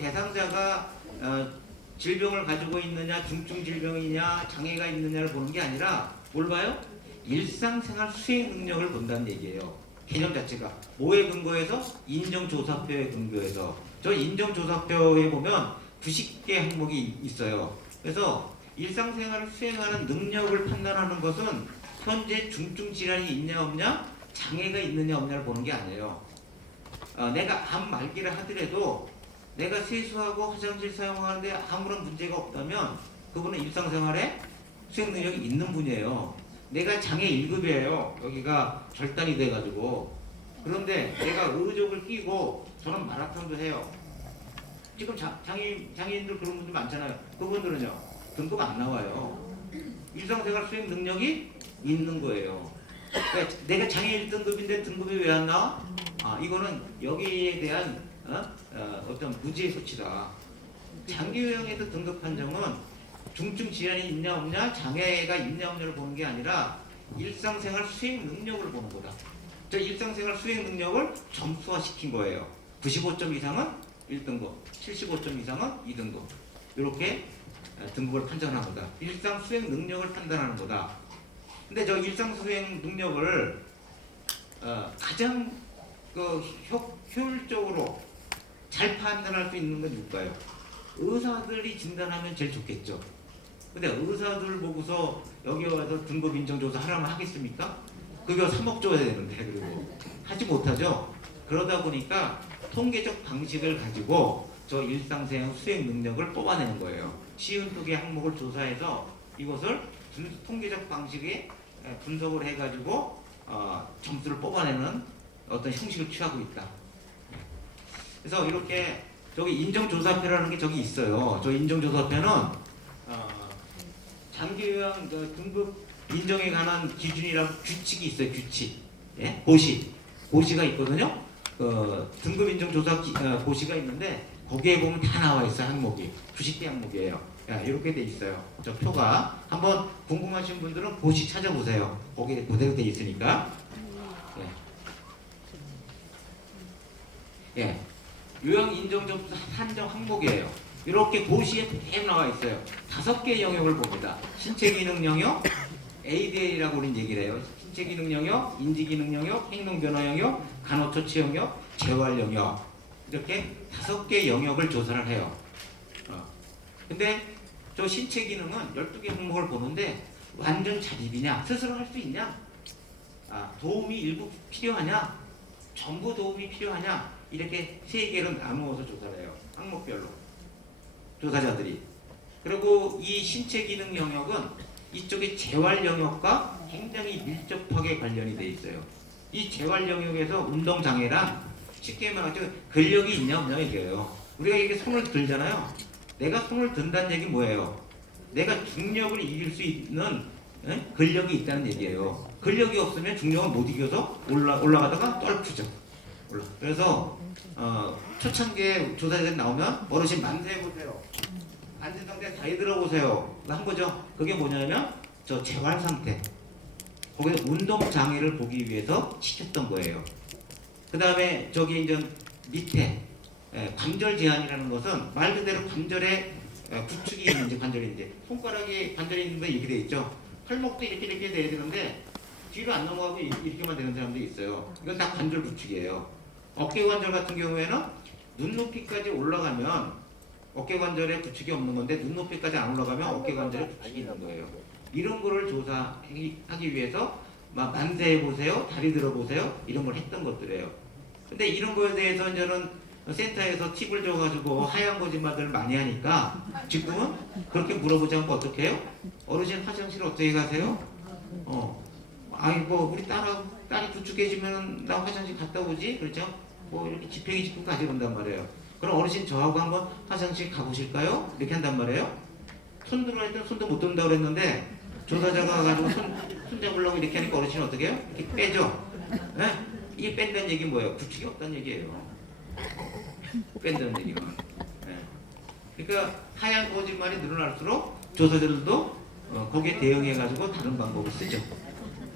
대상자가 질병을 가지고 있느냐, 중증 질병이냐, 장애가 있느냐를 보는 게 아니라 뭘 봐요? 일상생활 수행 능력을 본다는 얘기예요. 개념 자체가 뭐에 근거해서? 인정조사표에 근거해서. 저 인정조사표에 보면 90개 항목이 있어요. 그래서 일상생활을 수행하는 능력을 판단하는 것은 현재 중증 질환이 있냐 없냐, 장애가 있느냐 없냐를 보는 게 아니에요. 내가 암 말기를 하더라도 내가 세수하고 화장실 사용하는데 아무런 문제가 없다면 그분은 일상생활에 수행 능력이 있는 분이에요. 내가 장애 1급이에요. 여기가 절단이 돼가지고. 그런데 내가 의족을 끼고 저는 마라톤도 해요. 지금 장애인들 그런 분들 많잖아요. 그분들은요 등급 안 나와요. 일상생활 수행 능력이 있는 거예요. 그러니까 내가 장애 1등급인데 등급이 왜 안 나와? 이거는 여기에 대한 어떤 무지의 소치다. 장기요양에서 등급 판정은 중증 질환이 있냐 없냐, 장애가 있냐 없냐를 보는 게 아니라 일상생활 수행 능력을 보는 거다. 저 일상생활 수행 능력을 점수화시킨 거예요. 95점 이상은 1등급, 75점 이상은 2등급. 이렇게 등급을 판정하는 거다. 일상 수행 능력을 판단하는 거다. 근데 저 일상 수행 능력을 가장 효율적으로 잘 판단할 수 있는 건 누굴까요? 의사들이 진단하면 제일 좋겠죠. 근데 의사들 보고서 여기 와서 등급 인정조사 하라면 하겠습니까? 그거 3억 줘야 되는데 그리고 하지 못하죠. 그러다 보니까 통계적 방식을 가지고 저 일상생활 수행 능력을 뽑아내는 거예요. 쉬운 두 개 항목을 조사해서 이것을 통계적 방식에 분석을 해가지고 점수를 뽑아내는 어떤 형식을 취하고 있다. 그래서 이렇게 저기 인정조사표라는 게 저기 있어요. 저 인정조사표는 장기요양 등급 인정에 관한 기준이랑 규칙이 있어요. 규칙. 예? 고시가 있거든요. 등급 인정 조사 고시가 있는데 거기에 보면 다 나와 있어요. 항목이 90개 항목이에요. 이렇게 돼 있어요. 저 표가 한번 궁금하신 분들은 고시 찾아보세요. 거기에 그대로 돼 있으니까. 예. 요양 인정 점수 한정 항목이에요. 이렇게 고시에 그대로 나와 있어요. 5개의 영역을 봅니다. 신체 기능 영역, ADL이라고 우리는 얘기를 해요. 신체 기능 영역, 인지 기능 영역, 행동 변화 영역, 간호처치 영역, 재활 영역. 이렇게 5개의 영역을 조사를 해요. 근데 저 신체 기능은 12개 항목을 보는데 완전 자립이냐, 스스로 할 수 있냐, 도움이 일부 필요하냐, 전부 도움이 필요하냐? 이렇게 세 개로 나누어서 조사를 해요. 항목별로. 조사자들이. 그리고 이 신체 기능 영역은 이쪽의 재활 영역과 굉장히 밀접하게 관련이 돼 있어요. 이 재활 영역에서 운동 장애란 쉽게 말하죠. 근력이 있냐 없냐 얘기예요. 우리가 이게 손을 들잖아요. 내가 손을 든다는 얘기 뭐예요? 내가 중력을 이길 수 있는 근력이 있다는 얘기예요. 근력이 없으면 중력을 못 이겨서 올라가다가 떨어지죠. 그래서 초창기에 조사자들이 나오면 어르신 만세해보세요. 앉은 상태에 다리 들어보세요. 한 거죠. 그게 뭐냐면 저 재활 상태. 거기서 운동 장애를 보기 위해서 시켰던 거예요. 그 다음에 저기 이제 밑에 관절 제한이라는 것은 말 그대로 관절에 구축이 있는지 관절인지 손가락이 관절이 있는데 이렇게 돼 있죠. 팔목도 이렇게 돼야 되는데 뒤로 안 넘어가고 이렇게만 되는 사람들이 있어요. 이건 다 관절 구축이에요. 어깨 관절 같은 경우에는 눈높이까지 올라가면 어깨 관절에 구축이 없는 건데 눈높이까지 안 올라가면 어깨 관절에 구축이 있는 거예요. 이런 거를 조사하기 위해서 막 만세해 보세요, 다리 들어 보세요 이런 걸 했던 것들이에요. 근데 이런 거에 대해서 저는 센터에서 팁을 줘가지고 하얀 거짓말들을 많이 하니까 지금은 그렇게 물어보지 않고 어떻게 해요? 어르신 화장실 어떻게 가세요? 아니 뭐 우리 딸이 구축해지면 나 화장실 갔다 오지? 그렇죠? 뭐 이렇게 지팽이 짚고 가지고 온단 말이에요. 그럼 어르신 저하고 한번 화장실 가보실까요? 이렇게 한단 말이에요. 손 들어 했더니 손도 못 든다고 그랬는데 조사자가 가지고 손 잡으려고 이렇게 하니까 어르신은 어떻게 해요? 이렇게 빼죠? 네? 이게 뺀다는 얘기는 뭐예요? 구축이 없다는 얘기예요. 뺀다는 얘기가. 네. 그러니까 하얀 거짓말이 늘어날수록 조사자들도 거기에 대응해가지고 다른 방법을 쓰죠.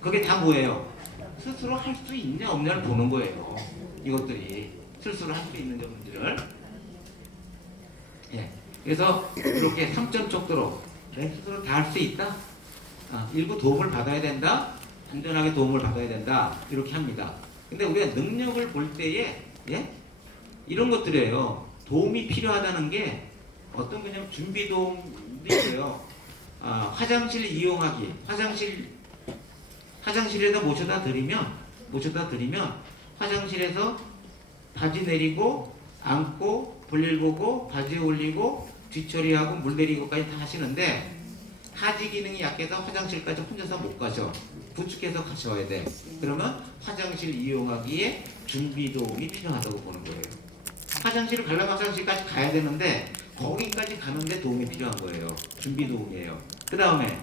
그게 다 뭐예요? 스스로 할 수 있냐 없냐를 보는 거예요. 이것들이 스스로 할 수 있는지 없는지를. 예. 그래서 이렇게 3점 척도로 내 스스로 다 할 수 있다. 일부 도움을 받아야 된다. 안전하게 도움을 받아야 된다. 이렇게 합니다. 근데 우리가 능력을 볼 때에 이런 것들이에요. 도움이 필요하다는 게 어떤 거냐면 준비 도움도 있어요. 화장실 이용하기. 화장실에다 모셔다 드리면 화장실에서 바지 내리고 앉고 볼일 보고 바지 올리고 뒤처리하고 물 내리고까지 다 하시는데 하지 기능이 약해서 화장실까지 혼자서 못 가죠. 부축해서 가셔야 돼. 그러면 화장실 이용하기에 준비 도움이 필요하다고 보는 거예요. 화장실을 가려면 화장실까지 가야 되는데 거기까지 가는데 도움이 필요한 거예요. 준비 도움이에요. 그 다음에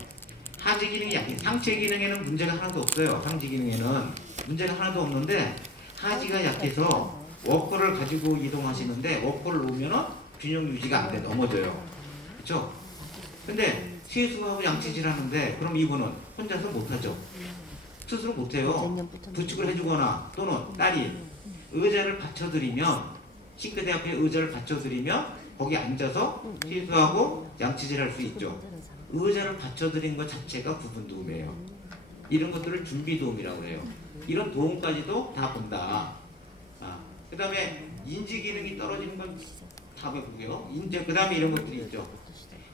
하지 기능이 약해. 상체 기능에는 문제가 하나도 없어요. 상지 기능에는 문제가 하나도 없는데 하지가 약해서 워커를 가지고 이동하시는데 워커를 놓으면은 균형 유지가 안 돼. 넘어져요. 그렇죠? 근데 세수하고 양치질 하는데 그럼 이분은 혼자서 못하죠. 스스로 못해요. 부축을 해주거나 또는 딸이 의자를 받쳐드리면 싱크대 앞에 의자를 받쳐드리면 거기 앉아서 세수하고 양치질 할 수 있죠. 의자를 받쳐드린 것 자체가 부분 도움이에요. 이런 것들을 준비 도움이라고 해요. 이런 도움까지도 다 본다. 그 다음에 인지 기능이 떨어지는 건 다 보고요. 그 다음에 이런 것들이 있죠.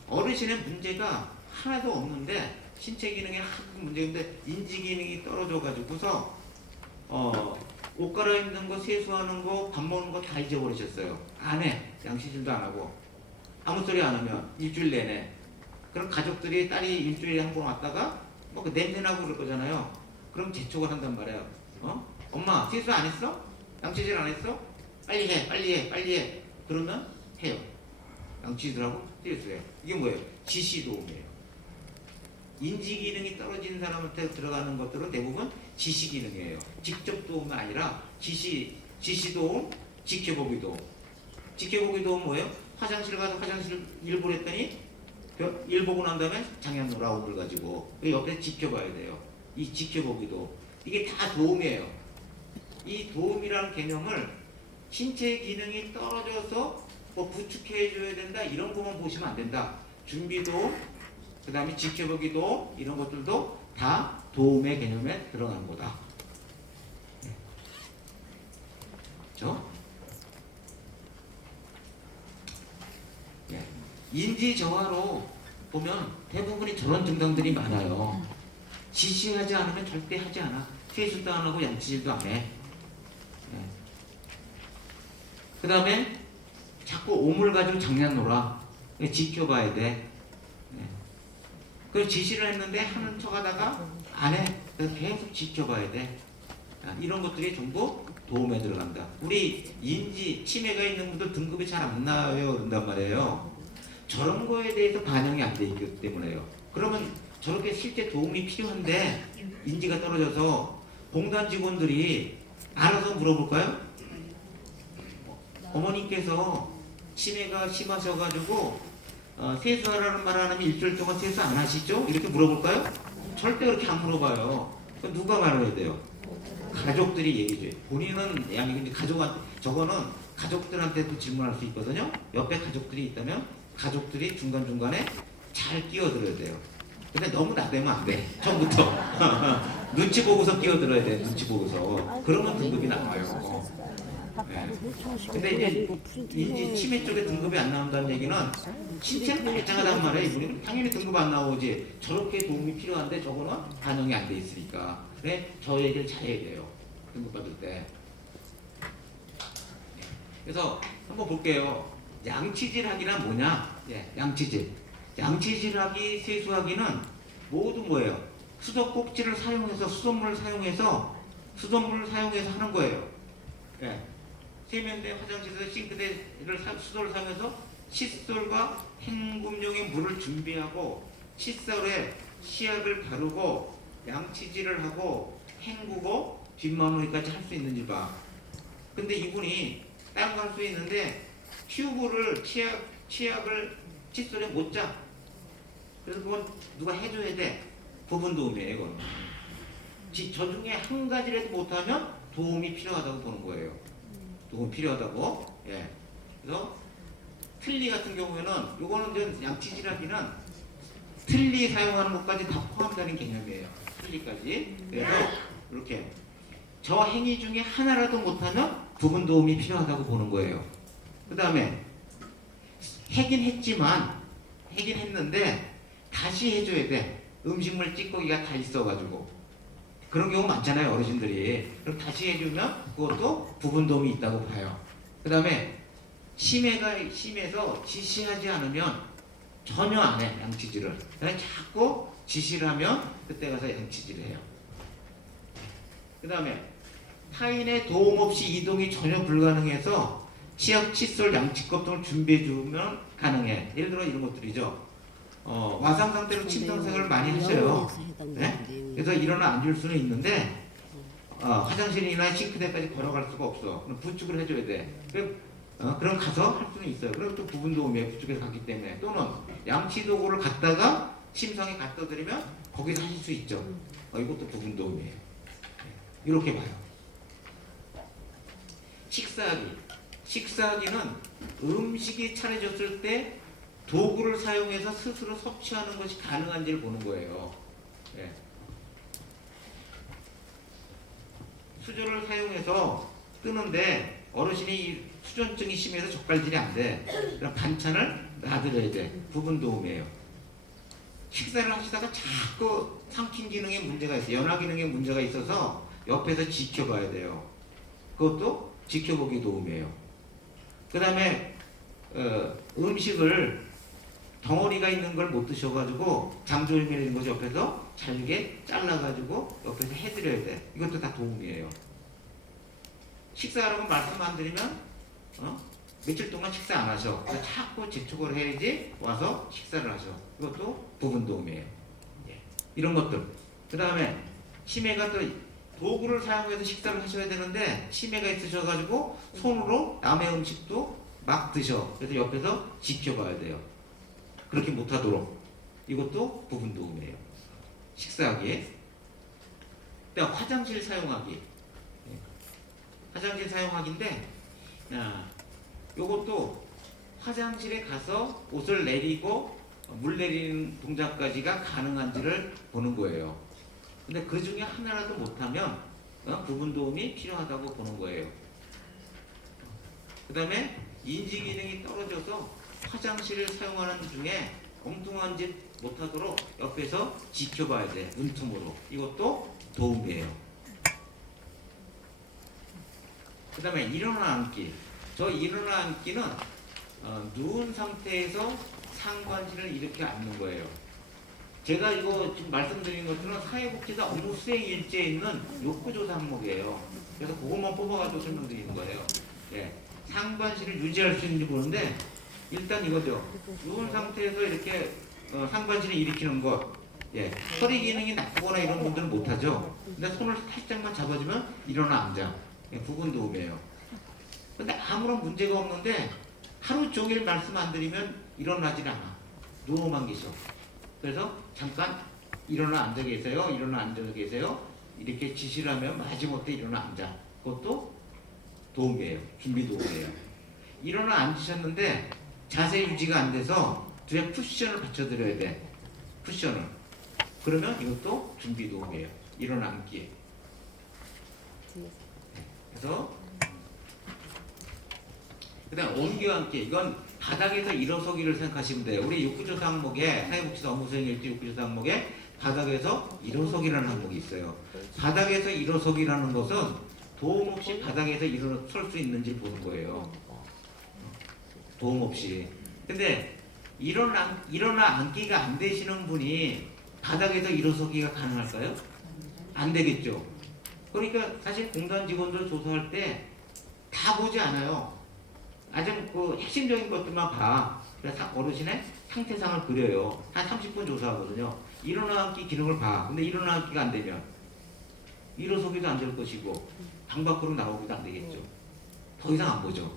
어르신의 문제가 하나도 없는데 신체 기능에 큰 문제인데 인지 기능이 떨어져가지고서 옷 갈아입는 거, 세수하는 거, 밥 먹는 거 다 잊어버리셨어요. 안 해. 양치질도 안 하고 아무 소리 안 하면 일주일 내내. 그럼 가족들이 딸이 일주일에 한 번 왔다가 뭐 그 냄새나고 그럴 거잖아요. 그럼 재촉을 한단 말이에요. 엄마 세수 안 했어? 양치질 안 했어? 빨리 해. 그러면 해요. 양치질하고 세수해요. 이게 뭐예요? 지시 도움이에요. 인지 기능이 떨어진 사람한테 들어가는 것들은 대부분 지시 기능이에요. 직접 도움이 아니라 지시 도움, 지켜보기 도움. 지켜보기 도움 뭐예요? 화장실 가서 화장실 일 보랬더니 일 보고 난 다음에 장애인 라운을 가지고 옆에 지켜봐야 돼요. 이 지켜보기 도움. 이게 다 도움이에요. 이 도움이라는 개념을 신체 기능이 떨어져서 뭐 부축해줘야 된다 이런 것만 보시면 안 된다. 준비 도움, 그 다음에 지켜보기 도움 이런 것들도 다 도움의 개념에 들어가는 거다. 그렇죠? 인지 저하로 보면 대부분이 저런 증상들이 많아요. 지시하지 않으면 절대 하지 않아. 세수도 안 하고 양치질도 안 해. 그 다음에 자꾸 오물 가지고 장난 놀아. 지켜봐야 돼. 그 지시를 했는데 하는 척 하다가 안 해. 그래서 계속 지켜봐야 돼. 이런 것들이 전부 도움에 들어간다. 우리 인지 치매가 있는 분들 등급이 잘 안 나와요. 그런단 말이에요. 저런 거에 대해서 반영이 안 돼 있기 때문에요. 그러면 저렇게 실제 도움이 필요한데 인지가 떨어져서 공단 직원들이 알아서 물어볼까요? 어머니께서 치매가 심하셔가지고 세수하라는 말 안 하면 일주일 동안 세수 안 하시죠? 이렇게 물어볼까요? 절대 그렇게 안 물어봐요. 그럼 누가 말해야 돼요? 가족들이 얘기해줘요. 본인은 양이근데 가족한테, 저거는 가족들한테도 질문할 수 있거든요. 옆에 가족들이 있다면 가족들이 중간중간에 잘 끼어들어야 돼요. 근데 너무 나대면 안 돼. 처음부터. 눈치 보고서 끼어들어야 돼. 눈치 보고서. 그러면 등급이 나와요. 네. 근데 이제 인지 치매 쪽에 등급이 안 나온다는 얘기는 신체는 말짱하단 말이에요. 이분이 당연히 등급 안 나오지. 저렇게 도움이 필요한데 저거는 반영이 안 돼 있으니까. 그래, 저 얘기를 잘해야 돼요. 등급 받을 때. 그래서 한번 볼게요. 양치질하기란 뭐냐? 예, 양치질. 양치질하기, 세수하기는 모두 뭐예요? 수도꼭지를 사용해서 수돗물을 사용해서 하는 거예요. 예. 세면대, 화장실에서 싱크대를 수도를 사용해서 칫솔과 헹굼용의 물을 준비하고 칫솔에 치약을 바르고 양치질을 하고 헹구고 뒷마무리까지 할 수 있는지 봐. 근데 이분이 다른 거 할 수 있는데 튜브를 치약을 칫솔에 못 짜. 그래서 그건 누가 해줘야 돼. 부분 도움이에요. 이건. 저 중에 한 가지라도 못하면 도움이 필요하다고 보는 거예요. 도움이 필요하다고. 예. 그래서 틀니 같은 경우에는 요거는 이제 양치질하기는 틀니 사용하는 것까지 다 포함되는 개념이에요. 틀니까지. 그래서 이렇게 저 행위 중에 하나라도 못하면 부분 도움이 필요하다고 보는 거예요. 그 다음에 하긴 했는데 다시 해줘야 돼. 음식물 찌꺼기가 다 있어가지고. 그런 경우 많잖아요, 어르신들이. 그럼 다시 해주면 그것도 부분 도움이 있다고 봐요. 그 다음에 치매가 심해서 지시하지 않으면 전혀 안 해, 양치질을. 그냥 자꾸 지시를 하면 그때 가서 양치질을 해요. 그 다음에 타인의 도움 없이 이동이 전혀 불가능해서 치약, 칫솔, 양치컵 등을 준비해주면 가능해. 예를 들어 이런 것들이죠. 와상 상태로 침상 생활을 많이 하셔요. 네? 그래서 일어나 앉을 수는 있는데 화장실이나 싱크대까지 걸어갈 수가 없어. 그럼 부축을 해줘야 돼. 그럼 가서 할 수는 있어요. 그럼 또 부분 도움이에요. 부축해서 갔기 때문에. 또는 양치 도구를 갖다가 침상에 갖다 드리면 거기서 하실 수 있죠. 이것도 부분 도움이에요. 이렇게 봐요. 식사하기는 음식이 차려졌을 때 도구를 사용해서 스스로 섭취하는 것이 가능한지를 보는 거예요. 예. 수저를 사용해서 뜨는데 어르신이 수전증이 심해서 젓갈질이 안 돼. 그럼 반찬을 놔드려야 돼. 부분 도움이에요. 식사를 하시다가 자꾸 삼킨 기능에 문제가 있어요. 연화 기능에 문제가 있어서 옆에서 지켜봐야 돼요. 그것도 지켜보기 도움이에요. 그 다음에 음식을 덩어리가 있는 걸 못 드셔가지고 장조림이나 이런 거 옆에서 잘게 잘라가지고 옆에서 해드려야 돼. 이것도 다 도움이에요. 식사하라고 말씀 안 드리면 며칠 동안 식사 안 하셔. 그래서 자꾸 재촉을 해야지 와서 식사를 하셔. 이것도 부분 도움이에요. 예. 이런 것들. 그 다음에 치매가 또 도구를 사용해서 식사를 하셔야 되는데 치매가 있으셔가지고 손으로 남의 음식도 막 드셔. 그래서 옆에서 지켜봐야 돼요. 그렇게 못하도록. 이것도 부분 도움이에요. 식사하기에. 그다음 화장실 사용하기. 화장실 사용하기인데 요것도 화장실에 가서 옷을 내리고 물 내리는 동작까지가 가능한지를 보는 거예요. 근데 그 중에 하나라도 못하면 부분 도움이 필요하다고 보는 거예요. 그 다음에 인지 기능이 떨어져서 화장실을 사용하는 중에 엉뚱한 짓 못하도록 옆에서 지켜봐야 돼. 눈틈으로. 이것도 도움이에요. 그 다음에 일어나 앉기. 저 일어나 앉기는 누운 상태에서 상반신을 이렇게 앉는 거예요. 제가 이거 지금 말씀드린 것들은 사회복지사 업무 수행 일지에 있는 욕구조사 항목이에요. 그래서 그것만 뽑아가지고 설명드리는 거예요. 예. 상반신을 유지할 수 있는지 보는데 일단 이거죠. 누운 상태에서 이렇게 상반신을 일으키는 것. 예. 허리 기능이 나쁘거나 이런 분들은 못하죠. 근데 손을 살짝만 잡아주면 일어나 앉아. 예. 부분 도움이에요. 근데 아무런 문제가 없는데 하루 종일 말씀 안 드리면 일어나질 않아. 누워만 계셔. 그래서 잠깐 일어나 앉아 계세요. 일어나 앉아 계세요. 이렇게 지시를 하면 마지못해 일어나 앉아. 그것도 도움이에요. 준비 도움이에요. 일어나 앉으셨는데 자세 유지가 안 돼서 뒤에 쿠션을 받쳐드려야 돼. 쿠션을. 그러면 이것도 준비 도움이에요. 일어나 앉기. 그래서 그 다음 옮겨 앉기. 이건 바닥에서 일어서기를 생각하시면 돼요. 우리 욕구조사 항목에 사회복지사 업무수행일지 욕구조사 항목에 바닥에서 일어서기라는 항목이 있어요. 바닥에서 일어서기라는 것은 도움 없이 바닥에서 일어설 수 있는지 보는 거예요. 도움 없이. 근데 일어나 앉기가 안 되시는 분이 바닥에서 일어서기가 가능할까요? 안 되겠죠. 그러니까 사실 공단 직원들 조사할 때 다 보지 않아요. 아주 그 핵심적인 것들만 봐. 그래서 어르신의 상태상을 그려요. 한 30분 조사하거든요. 일어나 앉기 기능을 봐. 근데 일어나 앉기가 안 되면 일어서기도 안 될 것이고 방 밖으로 나오기도 안 되겠죠. 더 이상 안 보죠.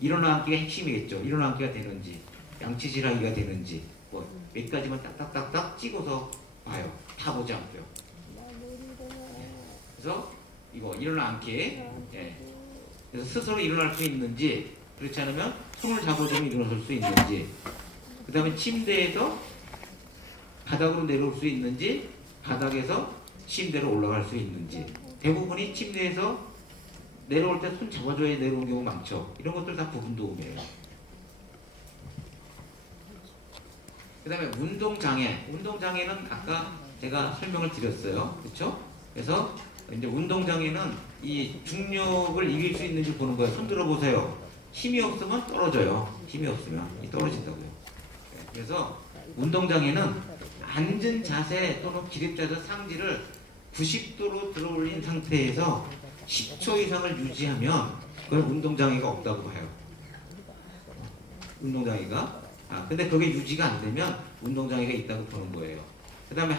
일어나 앉기가 핵심이겠죠. 일어나 앉기가 되는지 양치질하기가 되는지 뭐 몇 가지만 딱딱딱딱 찍어서 봐요. 다 보지 않고요. 그래서 이거 일어나 앉기. 예. 그래서 스스로 일어날 수 있는지 그렇지 않으면 손을 잡아주면 일어설 수 있는지 그 다음에 침대에서 바닥으로 내려올 수 있는지 바닥에서 침대로 올라갈 수 있는지 대부분이 침대에서 내려올 때 손 잡아줘야 내려오는 경우 많죠. 이런 것들 다 부분 도움이에요. 그 다음에 운동장애. 운동장애는 아까 제가 설명을 드렸어요. 그렇죠? 그래서 이제 운동장애는 이 중력을 이길 수 있는지 보는 거예요. 손 들어보세요. 힘이 없으면 떨어져요. 힘이 없으면 떨어진다고요. 그래서 운동장애는 앉은 자세 또는 기립자세 상지를 90도로 들어올린 상태에서 10초 이상을 유지하면 그건 운동장애가 없다고 봐요. 운동장애가. 근데 그게 유지가 안 되면 운동장애가 있다고 보는 거예요. 그 다음에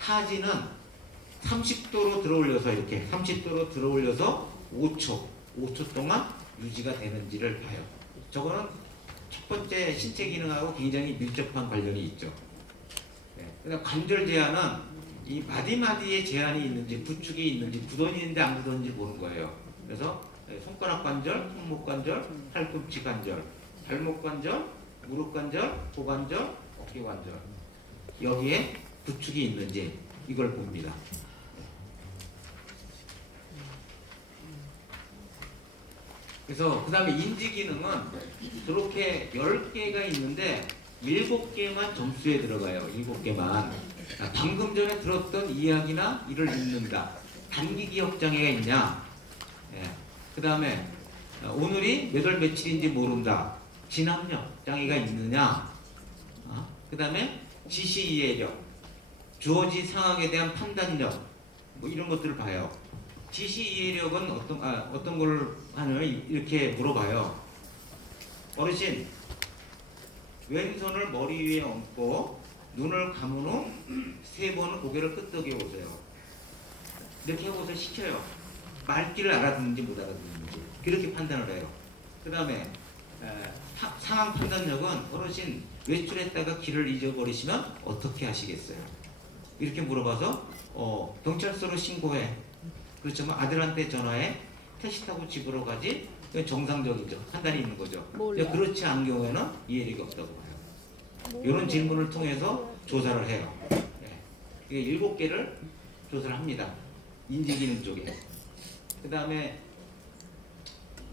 하지는 30도로 들어올려서 이렇게 30도로 들어올려서 5초 동안 유지가 되는지를 봐요. 저거는 첫 번째 신체 기능하고 굉장히 밀접한 관련이 있죠. 그다음 관절 제한은 이 마디마디에 제한이 있는지 부축이 있는지 굳어있는지 있는지 안 굳어있는지 보는 거예요. 그래서 손가락 관절, 손목 관절, 팔꿈치 관절, 발목 관절, 무릎 관절, 고관절, 어깨 관절 여기에 부축이 있는지 이걸 봅니다. 그래서 그 다음에 인지 기능은 저렇게 10개가 있는데 7개만 점수에 들어가요. 7개만. 방금 전에 들었던 이야기나 이를 읽는다. 단기 기억 장애가 있냐? 그 다음에 오늘이 몇 월 며칠인지 모른다. 진압력 장애가 있느냐? 그 다음에 지시 이해력, 주어진 상황에 대한 판단력, 뭐 이런 것들을 봐요. 지시 이해력은 어떤 걸 하냐면 이렇게 물어봐요. 어르신, 왼손을 머리 위에 얹고 눈을 감은 후 3번 고개를 끄덕여 보세요. 이렇게 해보세요. 시켜요. 말귀를 알아듣는지 못 알아듣는지 그렇게 판단을 해요. 그 다음에 상황 판단력은 어르신 외출했다가 길을 잊어버리시면 어떻게 하시겠어요? 이렇게 물어봐서 경찰서로 신고해. 그렇지만 아들한테 전화해. 택시 타고 집으로 가지. 정상적이죠. 판단이 있는 거죠. 그렇지 않은 경우에는 이해력이 없다고 봐요. 이런 질문을 통해서 조사를 해요. 이게 7개를 조사를 합니다. 인지기능 쪽에. 그 다음에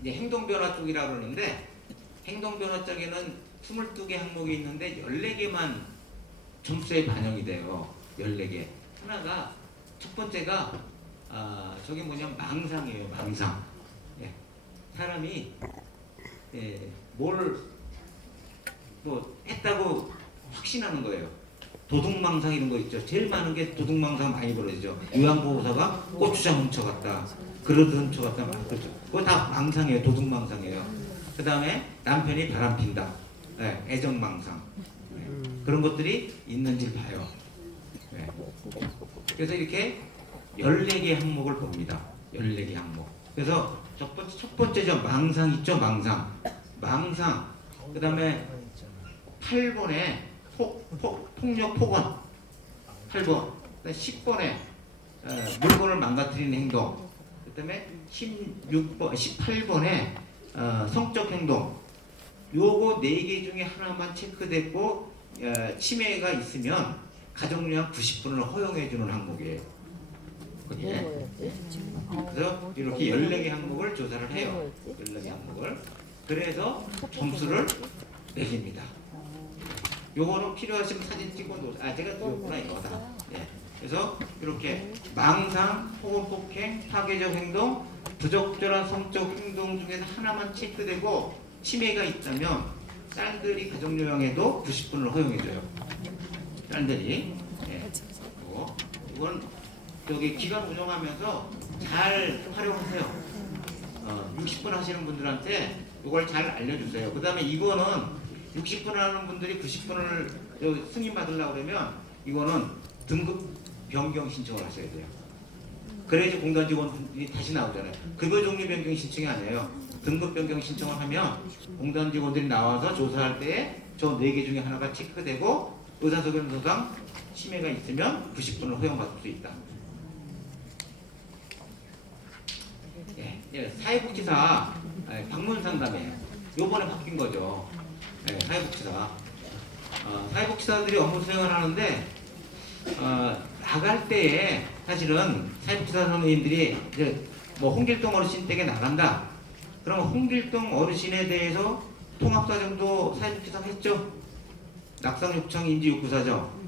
이제 행동변화 쪽이라 그러는데 행동변화 쪽에는 22개 항목이 있는데 14개만 점수에 반영이 돼요. 14개. 하나가 첫 번째가 저게 뭐냐면 망상이에요. 망상. 사람이 뭘 뭐 했다고 확신하는 거예요. 도둑망상 이런 거 있죠. 제일 많은 게 도둑망상 많이 벌어지죠. 요양보호사가 고추장 훔쳐갔다, 그릇 훔쳐갔다, 막 그렇죠. 그거 다 망상이에요. 도둑망상이에요. 그 다음에 남편이 바람핀다, 애정망상, 그런 것들이 있는지 봐요. 그래서 이렇게 14개 항목을 봅니다. 14개 항목. 그래서 첫 번째죠. 망상 있죠. 망상. 그 다음에 8번에 폭력 폭언. 8번. 10번에 물건을 망가뜨리는 행동. 그 다음에 18번에 성적 행동. 요거 4개 중에 하나만 체크됐고 침해가 있으면 가족요양 90분을 허용해주는 항목이에요. 그래서 이렇게 14개 항목을 조사를 해요. 14개 항목을. 그래서 점수를 매깁니다. 요거는 필요하시면 사진 찍고 제가 이거구나 이거다. 그래서 이렇게 망상, 폭언, 폭행, 파괴적 행동, 부적절한 성적 행동 중에서 하나만 체크되고 침해가 있다면 딸들이 가족요양에도 90분을 허용해줘요. 딸들이. 이건 여기 기관 운영하면서 잘 활용하세요. 60분 하시는 분들한테 이걸 잘 알려주세요. 그 다음에 이거는 60분 하는 분들이 90분을 승인 받으려고 그러면 이거는 등급 변경 신청을 하셔야 돼요. 그래야지 공단 직원이 다시 나오잖아요. 급여 종류 변경 신청이 아니에요. 등급 변경 신청을 하면 공단 직원들이 나와서 조사할 때 저 4개 중에 하나가 체크되고 의사소견서상 침해가 있으면 90분을 허용받을 수 있다. 사회복지사 방문 상담이에요. 요번에 바뀐 거죠. 사회복지사. 사회복지사들이 업무 수행을 하는데 나갈 때에 사실은 사회복지사 선생님들이 뭐 홍길동 어르신 댁에 나간다. 그러면 홍길동 어르신에 대해서 통합사정도 사회복지사가 했죠. 낙상육청 인지욕구사죠.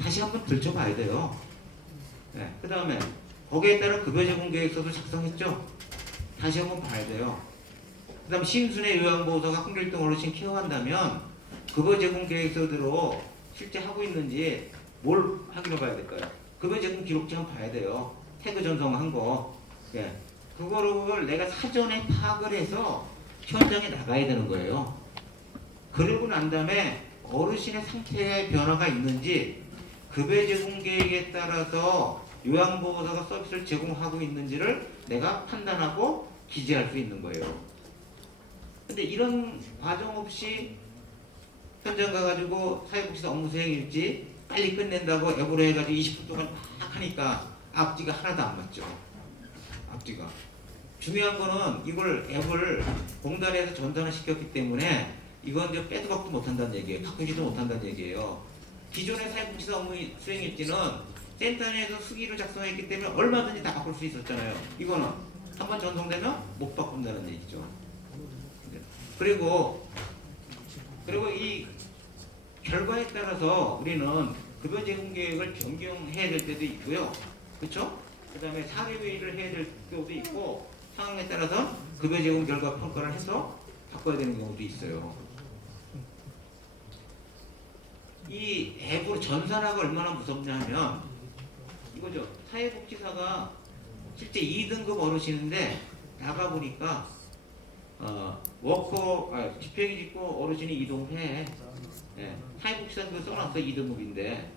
다시 한번 들춰봐야 돼요. 그 다음에 거기에 따른 급여제공계획서도 작성했죠. 다시 한번 봐야 돼요. 그 다음 신순의 요양보호사가 홍길동 어르신 케어한다면 급여제공계획서대로 실제 하고 있는지 뭘 확인해 봐야 될까요? 급여제공 기록지 한번 봐야 돼요. 태그 전송한 거. 그거를 내가 사전에 파악을 해서 현장에 나가야 되는 거예요. 그러고 난 다음에 어르신의 상태에 변화가 있는지 급여제공계획에 따라서 요양보호사가 서비스를 제공하고 있는지를 내가 판단하고 기재할 수 있는 거예요. 근데 이런 과정 없이 현장 가가지고 사회복지사 업무 수행일지 빨리 끝낸다고 앱으로 해가지고 20분 동안 막 하니까 앞뒤가 하나도 안 맞죠. 앞뒤가. 중요한 거는 이걸 앱을 공단에서 전산을 시켰기 때문에 이건 이제 빼도 박도 못한다는 얘기예요. 바꾸지도 못한다는 얘기예요. 기존의 사회복지사 업무 수행일지는 센터 내에서 수기를 작성했기 때문에 얼마든지 다 바꿀 수 있었잖아요. 이거는 한번 전송되면 못 바꾼다는 얘기죠. 그리고 이 결과에 따라서 우리는 급여제공계획을 변경해야 될 때도 있고요. 그렇죠? 그 다음에 사례회의를 해야 될 경우도 있고 상황에 따라서 급여제공 결과 평가를 해서 바꿔야 되는 경우도 있어요. 이 앱으로 전산화가 얼마나 무섭냐 하면 이거죠. 사회복지사가 실제 2등급 어르신인데 나가보니까 집행위 짓고 어르신이 이동을 해. 사회복지사 그거 써놨어. 2등급인데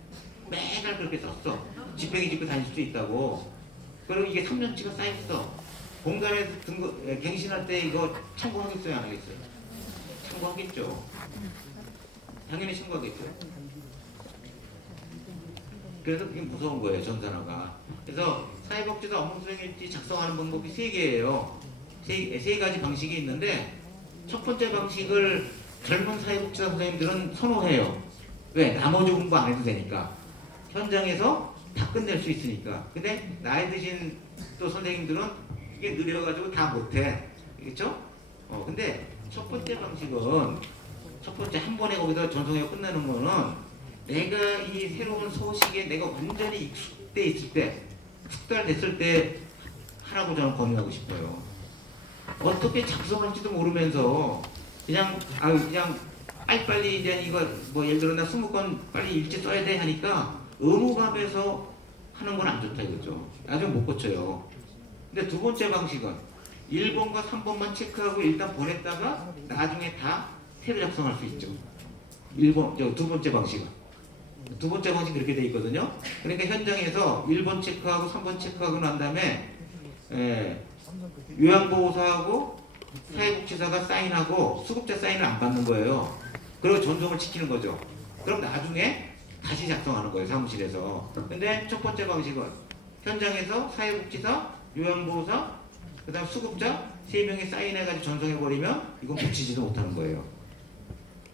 매달 그렇게 썼어. 집행위 짓고 다닐 수 있다고. 그리고 이게 3년치가 쌓였어. 공단에서 갱신할 때 이거 참고하겠어요? 안 하겠어요? 참고하겠죠. 당연히 참고하겠죠. 그래서 그게 무서운 거예요. 전산화가. 그래서 사회복지사 업무 수행일지 작성하는 방법이 3개예요. 세 가지 방식이 있는데 첫 번째 방식을 젊은 사회복지사 선생님들은 선호해요. 왜? 나머지 공부 안 해도 되니까. 현장에서 다 끝낼 수 있으니까. 근데 나이 드신 또 선생님들은 이게 느려가지고 다 못해. 그렇죠? 근데 첫 번째 방식은 첫 번째 한 번에 거기다 전송해 끝내는 거는 내가 이 새로운 소식에 내가 완전히 익숙돼 있을 때, 숙달됐을 때 하라고 저는 권유하고 싶어요. 어떻게 작성할지도 모르면서 그냥 그냥 빨리빨리 이제 이거 뭐 예를 들어 나 20건 빨리 일찍 써야 돼 하니까 의무감에서 하는 건 안 좋다 이거죠. 나중에 못 고쳐요. 근데 두 번째 방식은 1번과 3번만 체크하고 일단 보냈다가 나중에 다 새로 작성할 수 있죠. 1번, 두 번째 방식은. 두 번째 방식 그렇게 돼 있거든요. 그러니까 현장에서 1번 체크하고 3번 체크하고 난 다음에 요양보호사하고 사회복지사가 사인하고 수급자 사인을 안 받는 거예요. 그리고 전송을 지키는 거죠. 그럼 나중에 다시 작성하는 거예요, 사무실에서. 근데 첫 번째 방식은 현장에서 사회복지사, 요양보호사, 그 다음 수급자 3명이 사인해가지고 전송해버리면 이건 붙이지도 못하는 거예요.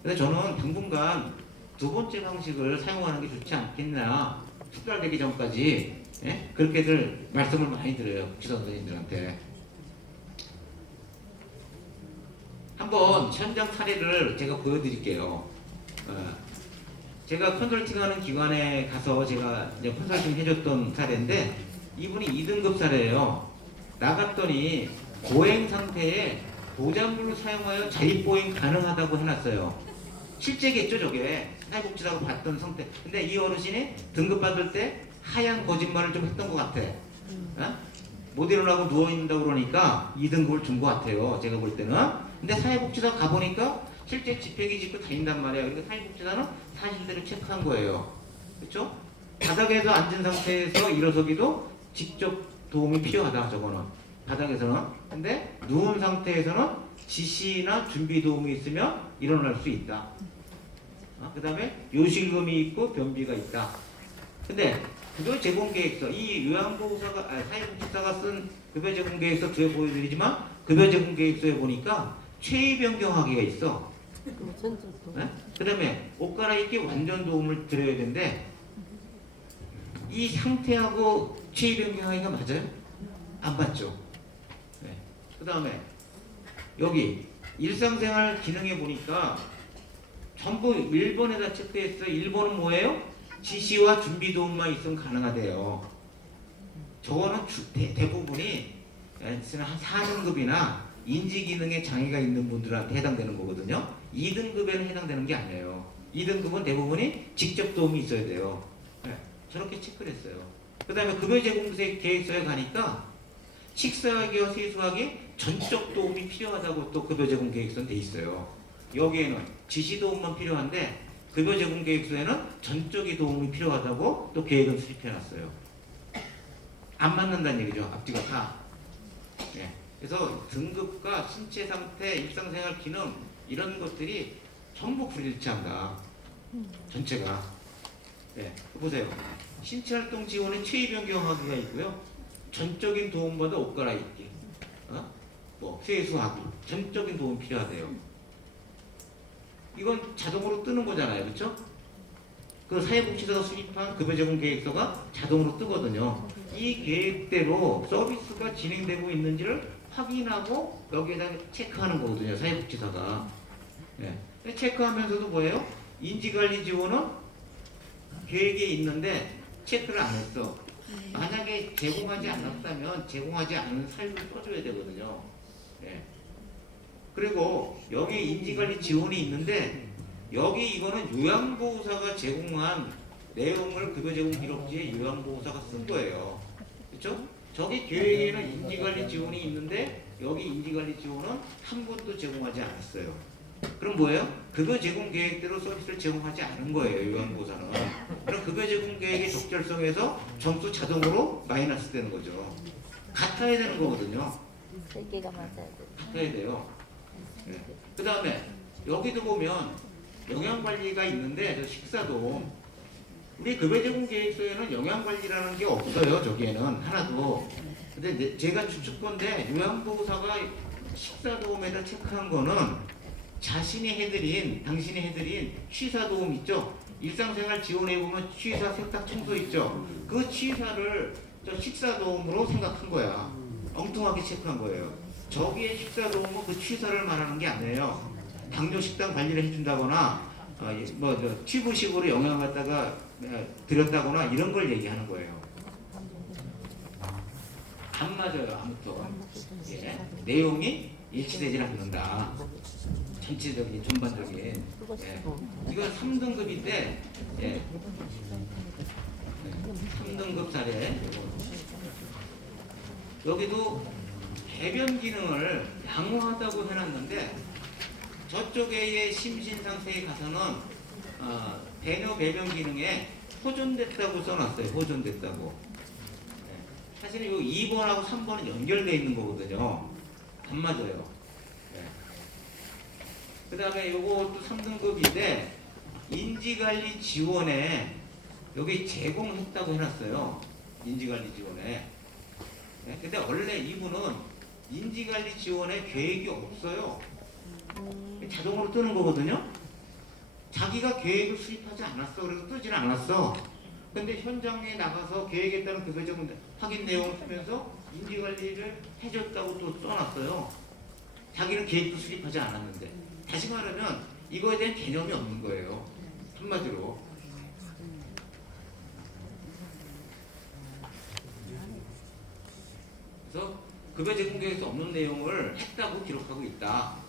그래서 저는 당분간 두 번째 방식을 사용하는 게 좋지 않겠나, 특별되기 전까지 그렇게들 말씀을 많이 드려요, 복지사 선생님들한테. 한번 현장 사례를 제가 보여드릴게요. 제가 컨설팅하는 기관에 가서 제가 이제 컨설팅 해줬던 사례인데 이분이 2등급 사례예요. 나갔더니 보행 상태에 보장물을 사용하여 자립보행 가능하다고 해놨어요. 실제겠죠, 저게. 사회복지사가 봤던 상태. 근데 이 어르신이 등급 받을 때 하얀 거짓말을 좀 했던 것 같아. 못 일어나고 누워있는다고 그러니까 2등급을 준 것 같아요, 제가 볼 때는. 근데 사회복지사 가보니까 실제 집회기 짚고 다닌단 말이에요. 그러니까 사회복지사는 사실대로 체크한 거예요. 그렇죠? 바닥에서 앉은 상태에서 일어서기도 직접 도움이 필요하다, 저거는. 바닥에서는. 근데 누운 상태에서는 지시나 준비 도움이 있으면 일어날 수 있다. 그 다음에 요실금이 있고 변비가 있다. 근데 급여 제공 계획서, 이 요양보호사가, 사회복지사가 쓴 급여 제공 계획서 뒤에 보여드리지만 급여 제공 계획서에 보니까 체위 변경하기가 있어. 그 다음에 옷 갈아입기 완전 도움을 드려야 되는데 이 상태하고 체위 변경하기가 맞아요? 안 맞죠? 그 다음에 여기 일상생활 기능에 보니까 전부 1번에다 체크했어요. 1번은 뭐예요? 지시와 준비 도움만 있으면 가능하대요. 저거는 대부분이 한 4등급이나 인지 기능에 장애가 있는 분들한테 해당되는 거거든요. 2등급에는 해당되는 게 아니에요. 2등급은 대부분이 직접 도움이 있어야 돼요. 저렇게 체크를 했어요. 그 다음에 급여 제공 계획서에 가니까 식사하기와 세수하기 전적 도움이 필요하다고 또 급여 제공 계획서는 돼 있어요. 여기에는 지시 도움만 필요한데 급여 제공 계획서에는 전적인 도움이 필요하다고 또 계획은 수립해 놨어요. 안 맞는다는 얘기죠, 앞뒤가 다. 그래서 등급과 신체 상태, 일상생활 기능 이런 것들이 전부 불일치한다. 전체가. 보세요. 신체활동 지원은 체위 변경하기가 있고요. 전적인 도움보다 옷 갈아입기, 뭐 세수하기, 전적인 도움 필요하대요. 이건 자동으로 뜨는 거잖아요, 그렇죠? 그 사회복지사가 수립한 급여 제공 계획서가 자동으로 뜨거든요. 이 계획대로 서비스가 진행되고 있는지를 확인하고 여기에다 체크하는 거거든요, 사회복지사가. 체크하면서도 뭐예요? 인지관리 지원은 계획에 있는데 체크를 안 했어. 만약에 제공하지 않았다면 제공하지 않은 사유를 써줘야 되거든요. 그리고 여기 인지관리 지원이 있는데 여기 이거는 요양보호사가 제공한 내용을 급여 제공 기록지에 요양보호사가 쓴 거예요. 그렇죠? 저기 계획에는 인지관리 지원이 있는데 여기 인지관리 지원은 한 번도 제공하지 않았어요. 그럼 뭐예요? 급여 제공 계획대로 서비스를 제공하지 않은 거예요, 요양보호사는. 그럼 급여 제공 계획의 적절성에서 점수 자동으로 마이너스 되는 거죠. 같아야 되는 거거든요. 3개가 맞아야 돼. 같아야 돼요. 그 다음에 여기도 보면 영양관리가 있는데 저 식사도 우리 급여 제공 계획서에는 영양관리라는 게 없어요. 저기에는 하나도. 근데 제가 추측건데 요양보호사가 식사도움에다 체크한 거는 자신이 해드린, 당신이 해드린 취사도움 있죠? 일상생활 지원해 보면 취사, 세탁, 청소 있죠? 그 취사를 저 식사도움으로 생각한 거야. 엉뚱하게 체크한 거예요. 저기에 식사도움은 그 취사를 말하는 게 아니에요. 당뇨 식단 관리를 해준다거나 튜브식으로 영양을 갖다가 드렸다거나 이런 걸 얘기하는 거예요. 안 맞아요. 아무튼 예. 내용이 일치되지 않는다. 전체적인 전반적인 예. 이건 3등급인데 예. 3등급 사례 여기도 배변 기능을 양호하다고 해놨는데 저쪽의 심신 상태에 가서는 배뇨 배변 기능에 호전됐다고 써놨어요. 호전됐다고. 네. 사실은 이 2번하고 3번은 연결되어 있는 거거든요. 안 맞아요. 네. 그 다음에 요것도 3등급인데 인지관리 지원에 여기 제공했다고 해놨어요. 인지관리 지원에. 네. 근데 원래 이분은 인지관리 지원에 계획이 없어요. 자동으로 뜨는 거거든요. 자기가 계획을 수립하지 않았어. 그래서 뜨지는 않았어. 근데 현장에 나가서 계획에 따른 구체적인 확인 내용을 쓰면서 인지관리를 해줬다고 또 써놨어요. 자기는 계획도 수립하지 않았는데. 다시 말하면 이거에 대한 개념이 없는 거예요. 한마디로. 그래서 급여 제공 계획에서 없는 내용을 했다고 기록하고 있다.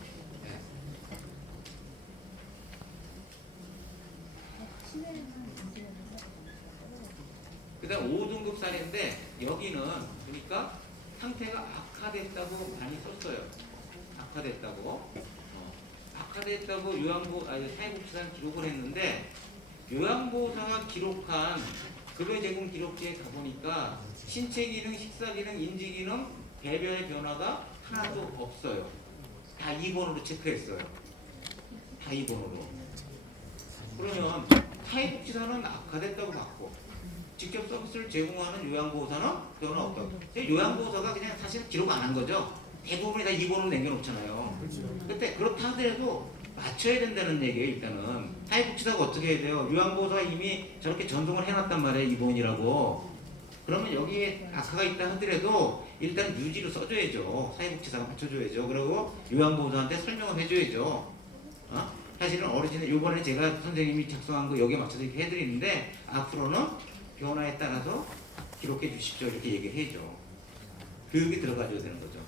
그 다음 5등급 사례인데 여기는 그러니까 상태가 악화됐다고 많이 썼어요. 악화됐다고. 악화됐다고 사회복지사는 기록을 했는데 요양보호사가 기록한 급여 제공 기록지에 가보니까 신체 기능, 식사 기능, 인지 기능, 배변의 변화가 하나도 없어요. 다 2번으로 체크했어요. 다 2번으로. 그러면 사회복지사는 악화됐다고 봤고 직접 서비스를 제공하는 요양보호사는 변화 없다고. 요양보호사가 그냥 사실 기록 안 한 거죠. 대부분이 다 2번으로 남겨놓잖아요. 그때 그렇다 하더라도 맞춰야 된다는 얘기예요. 일단은 사회복지사가 어떻게 해야 돼요? 요양보호사가 이미 저렇게 전송을 해놨단 말이에요. 2번이라고. 그러면 여기에 악화가 있다 하더라도 일단 유지로 써줘야죠. 사회복지사가 맞춰줘야죠. 그리고 요양보호사한테 설명을 해줘야죠. 사실은 어르신은 요번에 제가 선생님이 작성한 거 여기에 맞춰서 이렇게 해드리는데 앞으로는 변화에 따라서 기록해 주십시오. 이렇게 얘기를 해줘. 교육이 들어가줘야 되는 거죠.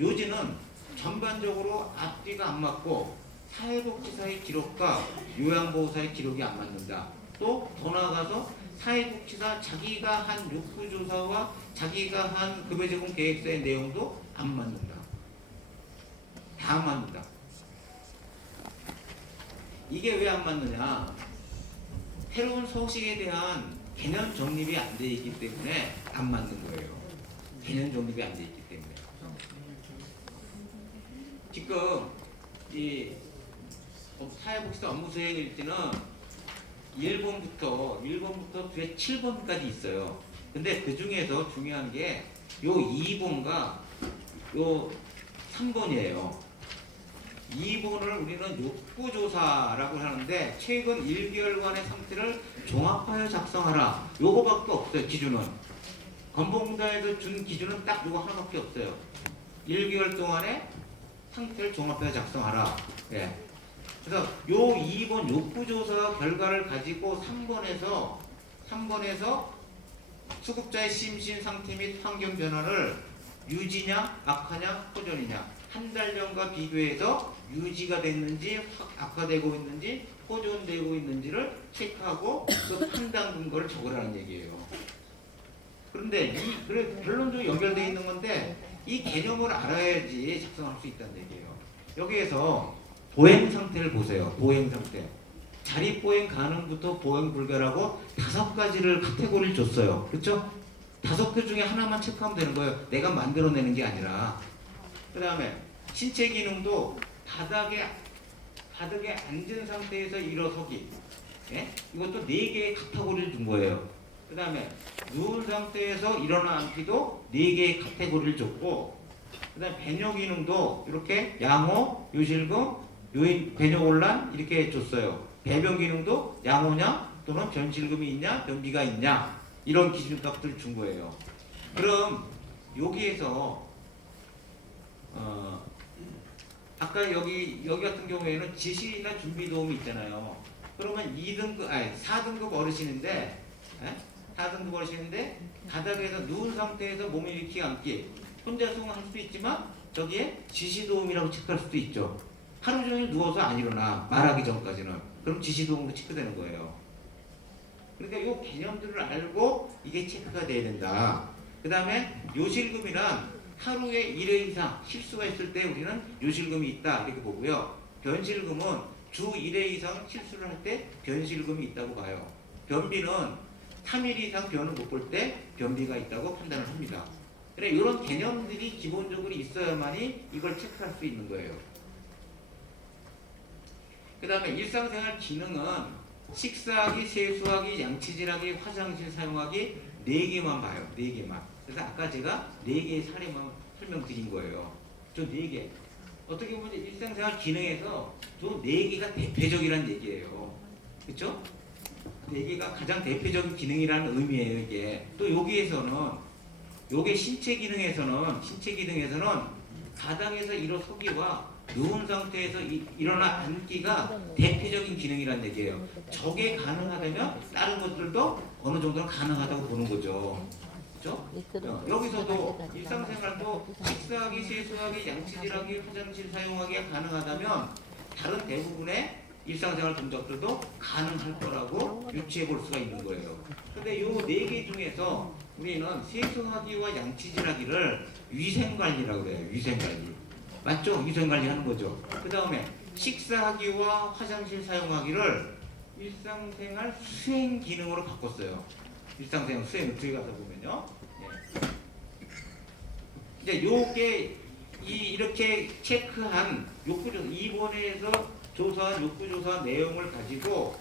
요지는 전반적으로 앞뒤가 안 맞고 사회복지사의 기록과 요양보호사의 기록이 안 맞는다. 또 더 나아가서 사회복지사 자기가 한 욕구조사와 자기가 한 급여 제공 계획서의 내용도 안 맞는다. 다 안 맞는다. 이게 왜 안 맞느냐? 새로운 소식에 대한 개념 정립이 안 돼 있기 때문에 안 맞는 거예요. 개념 정립이 안 돼 있기 때문에. 지금 이 사회복지사 업무 수행 일지는 1번부터 뒤에 7번까지 있어요. 근데 그 중에서 중요한 게 요 2번과 요 3번이에요. 2번을 우리는 욕구조사라고 하는데 최근 1개월간의 상태를 종합하여 작성하라. 요거밖에 없어요. 기준은. 건보공단에서 준 기준은 딱 요거 하나밖에 없어요. 1개월 동안의 상태를 종합하여 작성하라. 예. 그래서 요 2번 욕구조사 결과를 가지고 3번에서 수급자의 심신 상태 및 환경 변화를 유지냐, 악화냐, 호전이냐. 한 달 전과 비교해서 유지가 됐는지, 악화되고 있는지, 호전되고 있는지를 체크하고 그 판단 근거를 적으라는 얘기예요. 그런데 결론적으로 연결되어 있는 건데 이 개념을 알아야지 작성할 수 있다는 얘기예요. 여기에서 보행 상태를 보세요. 보행 상태. 자립 보행 가능부터 보행 불가라고 5가지를 카테고리를 줬어요. 그렇죠? 5개 중에 하나만 체크하면 되는 거예요. 내가 만들어내는 게 아니라. 그 다음에 신체 기능도 바닥에 앉은 상태에서 일어서기. 예? 이것도 4개의 카테고리를 준 거예요. 그 다음에 누운 상태에서 일어나 앉기도 4개의 카테고리를 줬고, 그 다음에 배뇨 기능도 이렇게 양호, 요실금, 배뇨 혼란 이렇게 줬어요. 배변 기능도 양호냐 또는 변실금이 있냐 변비가 있냐 이런 기준값들을 준 거예요. 그럼 여기에서 아까 여기 같은 경우에는 지시나 준비 도움이 있잖아요. 그러면 4등급 어르신인데 4등급 4등도 걸으시는데 바닥에서 누운 상태에서 몸 일으키기 앉기 혼자 수행할 수도 있지만 저기에 지시도움이라고 체크할 수도 있죠. 하루 종일 누워서 안 일어나 말하기 전까지는 그럼 지시도움으로 체크되는 거예요. 그러니까 이 개념들을 알고 이게 체크가 돼야 된다. 그 다음에 요실금이란 하루에 1회 이상 실수가 있을 때 우리는 요실금이 있다 이렇게 보고요. 변실금은 주 1회 이상 실수를 할 때 변실금이 있다고 봐요. 변비는 3일 이상 변을 못 볼 때 변비가 있다고 판단을 합니다. 그래 이런 개념들이 기본적으로 있어야만이 이걸 체크할 수 있는 거예요. 그 다음에 일상생활 기능은 식사하기, 세수하기, 양치질하기, 화장실 사용하기 4개만 봐요. 4개만. 그래서 아까 제가 4개의 사례만 설명드린 거예요. 저 4개. 어떻게 보면 일상생활 기능에서 저 4개가 대표적이라는 얘기예요. 그렇죠? 4개가 가장 대표적인 기능이라는 의미예요. 이게. 또 여기에서는 요게 신체 기능에서는 바닥에서 일어서기와 누운 상태에서 일어나 앉기가 대표적인 기능이란 얘기예요. 저게 가능하다면 다른 것들도 어느 정도는 가능하다고 보는 거죠. 그렇죠? 여기서도 일상생활도 식사하기, 세수하기, 양치질하기, 화장실 사용하기가 가능하다면 다른 대부분의 일상생활 동작들도 가능할 거라고 유추해 볼 수가 있는 거예요. 근데 요 4개 중에서 우리는 세수하기와 양치질하기를 위생관리라고 그래요. 위생관리. 맞죠? 위생관리 하는 거죠. 그 다음에 식사하기와 화장실 사용하기를 일상생활 수행 기능으로 바꿨어요. 일상생활 수행 뒤에 가서 보면요. 네. 이제 요게 이렇게 체크한 욕구조사 2번에서 조사한 욕구조사 내용을 가지고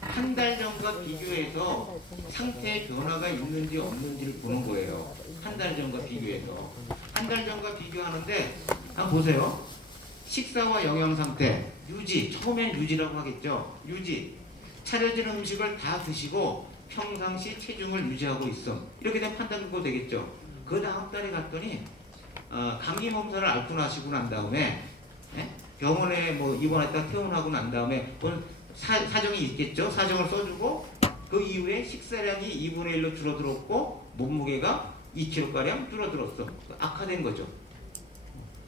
한 달 전과 비교해서 상태의 변화가 있는지 없는지를 보는 거예요. 한 달 전과 비교해서. 한 달 전과 비교하는데 한번 보세요. 식사와 영양 상태 유지. 처음엔 유지라고 하겠죠. 유지. 차려진 음식을 다 드시고 평상시 체중을 유지하고 있음. 이렇게 되면 판단이 되겠죠. 그 다음 달에 갔더니 감기 몸살을 앓고 나시고 난 다음에 병원에 뭐 입원했다 퇴원하고 난 다음에 사정이 있겠죠. 사정을 써주고 그 이후에 식사량이 2분의 1로 줄어들었고 몸무게가 2kg가량 줄어들었어. 악화된 거죠.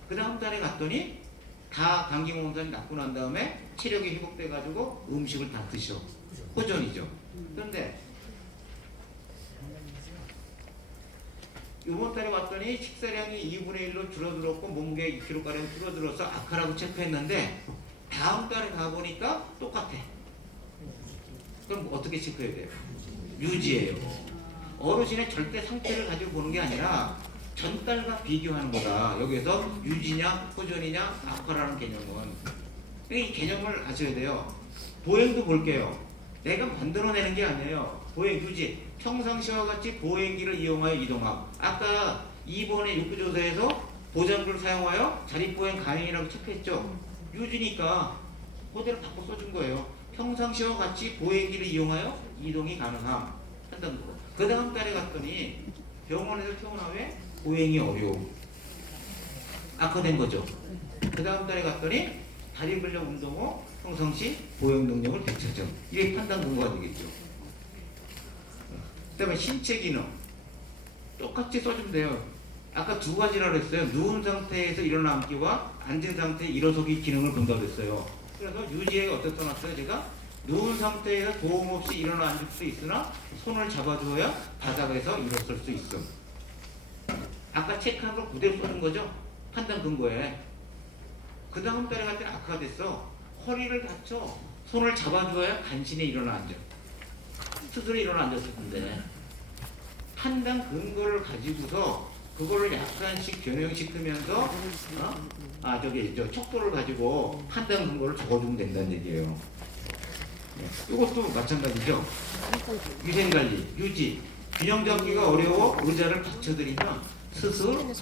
그 다음 달에 갔더니 다 감기 몸살이 낫고 난 다음에 체력이 회복돼 가지고 음식을 다 드셔. 호전이죠. 그런데 이번 달에 왔더니 식사량이 2분의 1로 줄어들었고 몸무게 2kg가량 줄어들어서 악화라고 체크했는데 다음 달에 가보니까 똑같아. 그럼 어떻게 체크해야 돼요? 유지예요. 어르신의 절대 상태를 가지고 보는 게 아니라 전달과 비교하는 거다. 여기에서 유지냐 호전이냐 악화라는 개념은 이 개념을 아셔야 돼요. 보행도 볼게요. 내가 만들어내는 게 아니에요. 보행 유지. 평상시와 같이 보행기를 이용하여 이동함. 아까 2번의 욕구조사에서 보장구를 사용하여 자립보행 가능이라고 체크했죠. 유지니까 그대로 바꿔 써준 거예요. 평상시와 같이 보행기를 이용하여 이동이 가능함. 한다는 거. 그 다음 달에 갔더니 병원에서 퇴원 후에 보행이 어려움. 악화된 거죠. 그 다음 달에 갔더니 다리 근력 운동 후 평상시 보행 능력을 되찾음. 이게 판단 근거가 되겠죠. 그 다음에 신체 기능. 똑같이 써주면 돼요. 아까 2가지라고 했어요. 누운 상태에서 일어남기와 앉은 상태에 일어서기 기능을 본다고 했어요. 그래서 유지에 어떻게 써놨어요? 제가 누운 상태에서 도움 없이 일어나 앉을 수 있으나 손을 잡아주어야 바닥에서 일어설 수 있음. 아까 체크한 걸 그대로 써준 거죠? 판단 근거에. 그 다음 달에 갈 때는 악화가 됐어. 허리를 다쳐 손을 잡아주어야 간신히 일어나 앉아. 스스로 일어나 앉았을 텐데. 판단 근거를 가지고서 그거를 약간씩 변형시키면서 척도를 가지고 판단 근거를 적어주면 된다는 얘기예요. 이것도 마찬가지죠. 위생관리, 유지, 균형 잡기가 어려워 의자를 받쳐드리면 스스로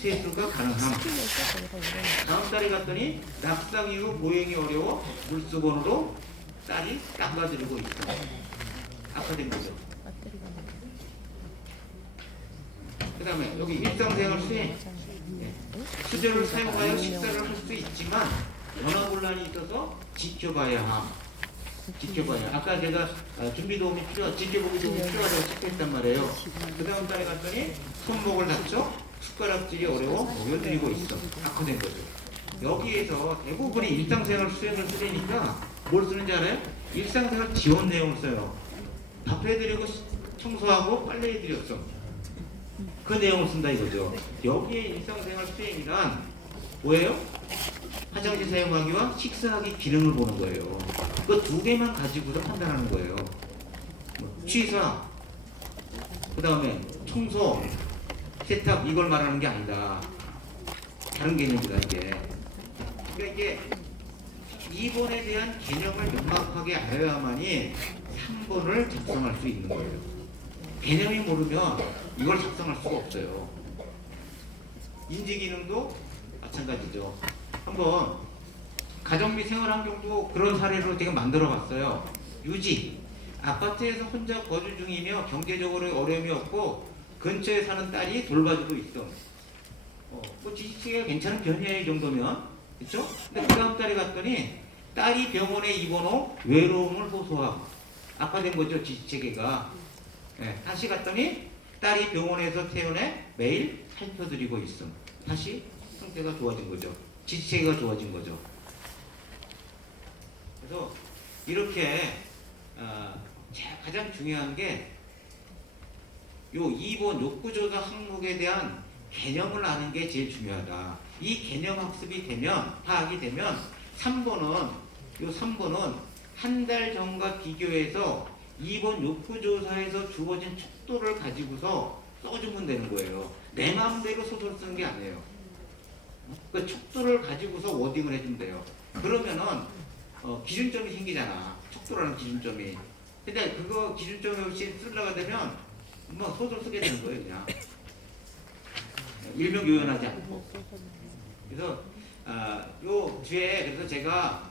세수가 가능함. 다음 달에 갔더니 낙상 이후 보행이 어려워 물수건으로 딸이 닦아드리고 있어. 악화된 거죠. 그 다음에 여기 일상생활 수행. 수저를 사용하여 식사를 할 수 있지만 전화곤란이 있어서 지켜봐야 함. 지켜봐요. 아까 제가 준비 도움이 지켜보기 도움이 필요하다고 체크했단 말이에요. 그 다음 달에 갔더니 손목을 다쳐 숟가락질이 어려워 보여드리고 있어. 악화된 거죠. 여기에서 대부분이 일상생활 수행을 쓰려니까 뭘 쓰는지 알아요? 일상생활 지원 내용을 써요. 밥해드리고 청소하고 빨래해드렸어. 그 내용을 쓴다 이거죠. 여기에 일상생활 수행이란 뭐예요? 화장실 사용하기와 식사하기 기능을 보는 거예요. 그 두 개만 가지고서 판단하는 거예요. 취사, 그 다음에 청소, 세탁 이걸 말하는 게 아니다. 다른 개념이다 이게. 그러니까 이게 2번에 대한 개념을 명확하게 알아야만이 3번을 작성할 수 있는 거예요. 개념이 모르면 이걸 작성할 수가 없어요. 인지기능도 마찬가지죠. 한번 가정비 생활환경도 그런 사례로 제가 만들어 봤어요. 유지, 아파트에서 혼자 거주 중이며 경제적으로 어려움이 없고 근처에 사는 딸이 돌봐주고 있어. 뭐 지지체계가 괜찮은 편이에요 이 정도면. 그렇죠? 근데 그 다음 달에 갔더니 딸이 병원에 입원 후 외로움을 호소하고 악화된 거죠 지지체계가. 네, 다시 갔더니 딸이 병원에서 퇴원해 매일 살펴드리고 있음. 다시 상태가 좋아진 거죠. 지지체계가 좋아진 거죠. 그래서 이렇게 가장 중요한 게 요 2번 욕구조사 항목에 대한 개념을 아는 게 제일 중요하다. 이 개념 학습이 되면 파악이 되면 3번은 한 달 전과 비교해서 2번 욕구조사에서 주어진 척도를 가지고서 써주면 되는 거예요. 내 마음대로 소설 쓰는 게 아니에요. 그 척도를 가지고서 워딩을 해주면 돼요. 그러면은 기준점이 생기잖아. 척도라는 기준점이. 근데 그거 기준점이 없이 쓰려고 되면 뭐 소설 쓰게 되는 거예요 그냥. 일명요연하지 않고. 그래서 요 뒤에 그래서 제가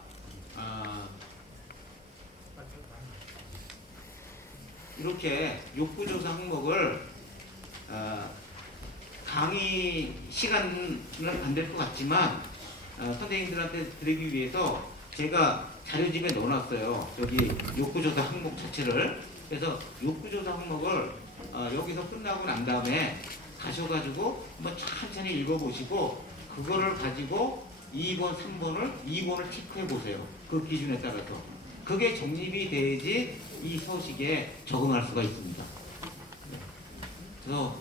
이렇게 욕구조사 항목을 강의 시간은 안 될 것 같지만 선생님들한테 드리기 위해서 제가 자료집에 넣어놨어요. 여기 욕구조사 항목 자체를. 그래서 욕구조사 항목을 여기서 끝나고 난 다음에 가셔가지고 한번 천천히 읽어보시고 그거를 가지고 2번, 2번을 체크해 보세요. 그 기준에 따라서. 그게 정립이 돼야지 이 서식에 적응할 수가 있습니다. 그래서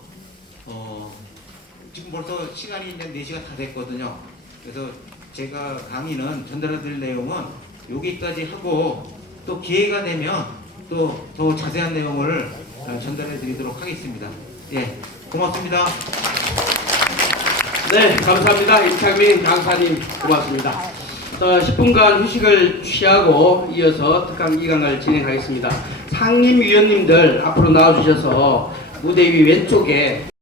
지금 벌써 시간이 이제 4시가 다 됐거든요. 그래서 제가 강의는 전달해 드릴 내용은 여기까지 하고 또 기회가 되면 또 더 자세한 내용을 전달해 드리도록 하겠습니다. 예, 고맙습니다. 네, 감사합니다. 임창민 강사님 고맙습니다. 10분간 휴식을 취하고 이어서 특강 2강을 진행하겠습니다. 상임위원님들 앞으로 나와주셔서 무대 위 왼쪽에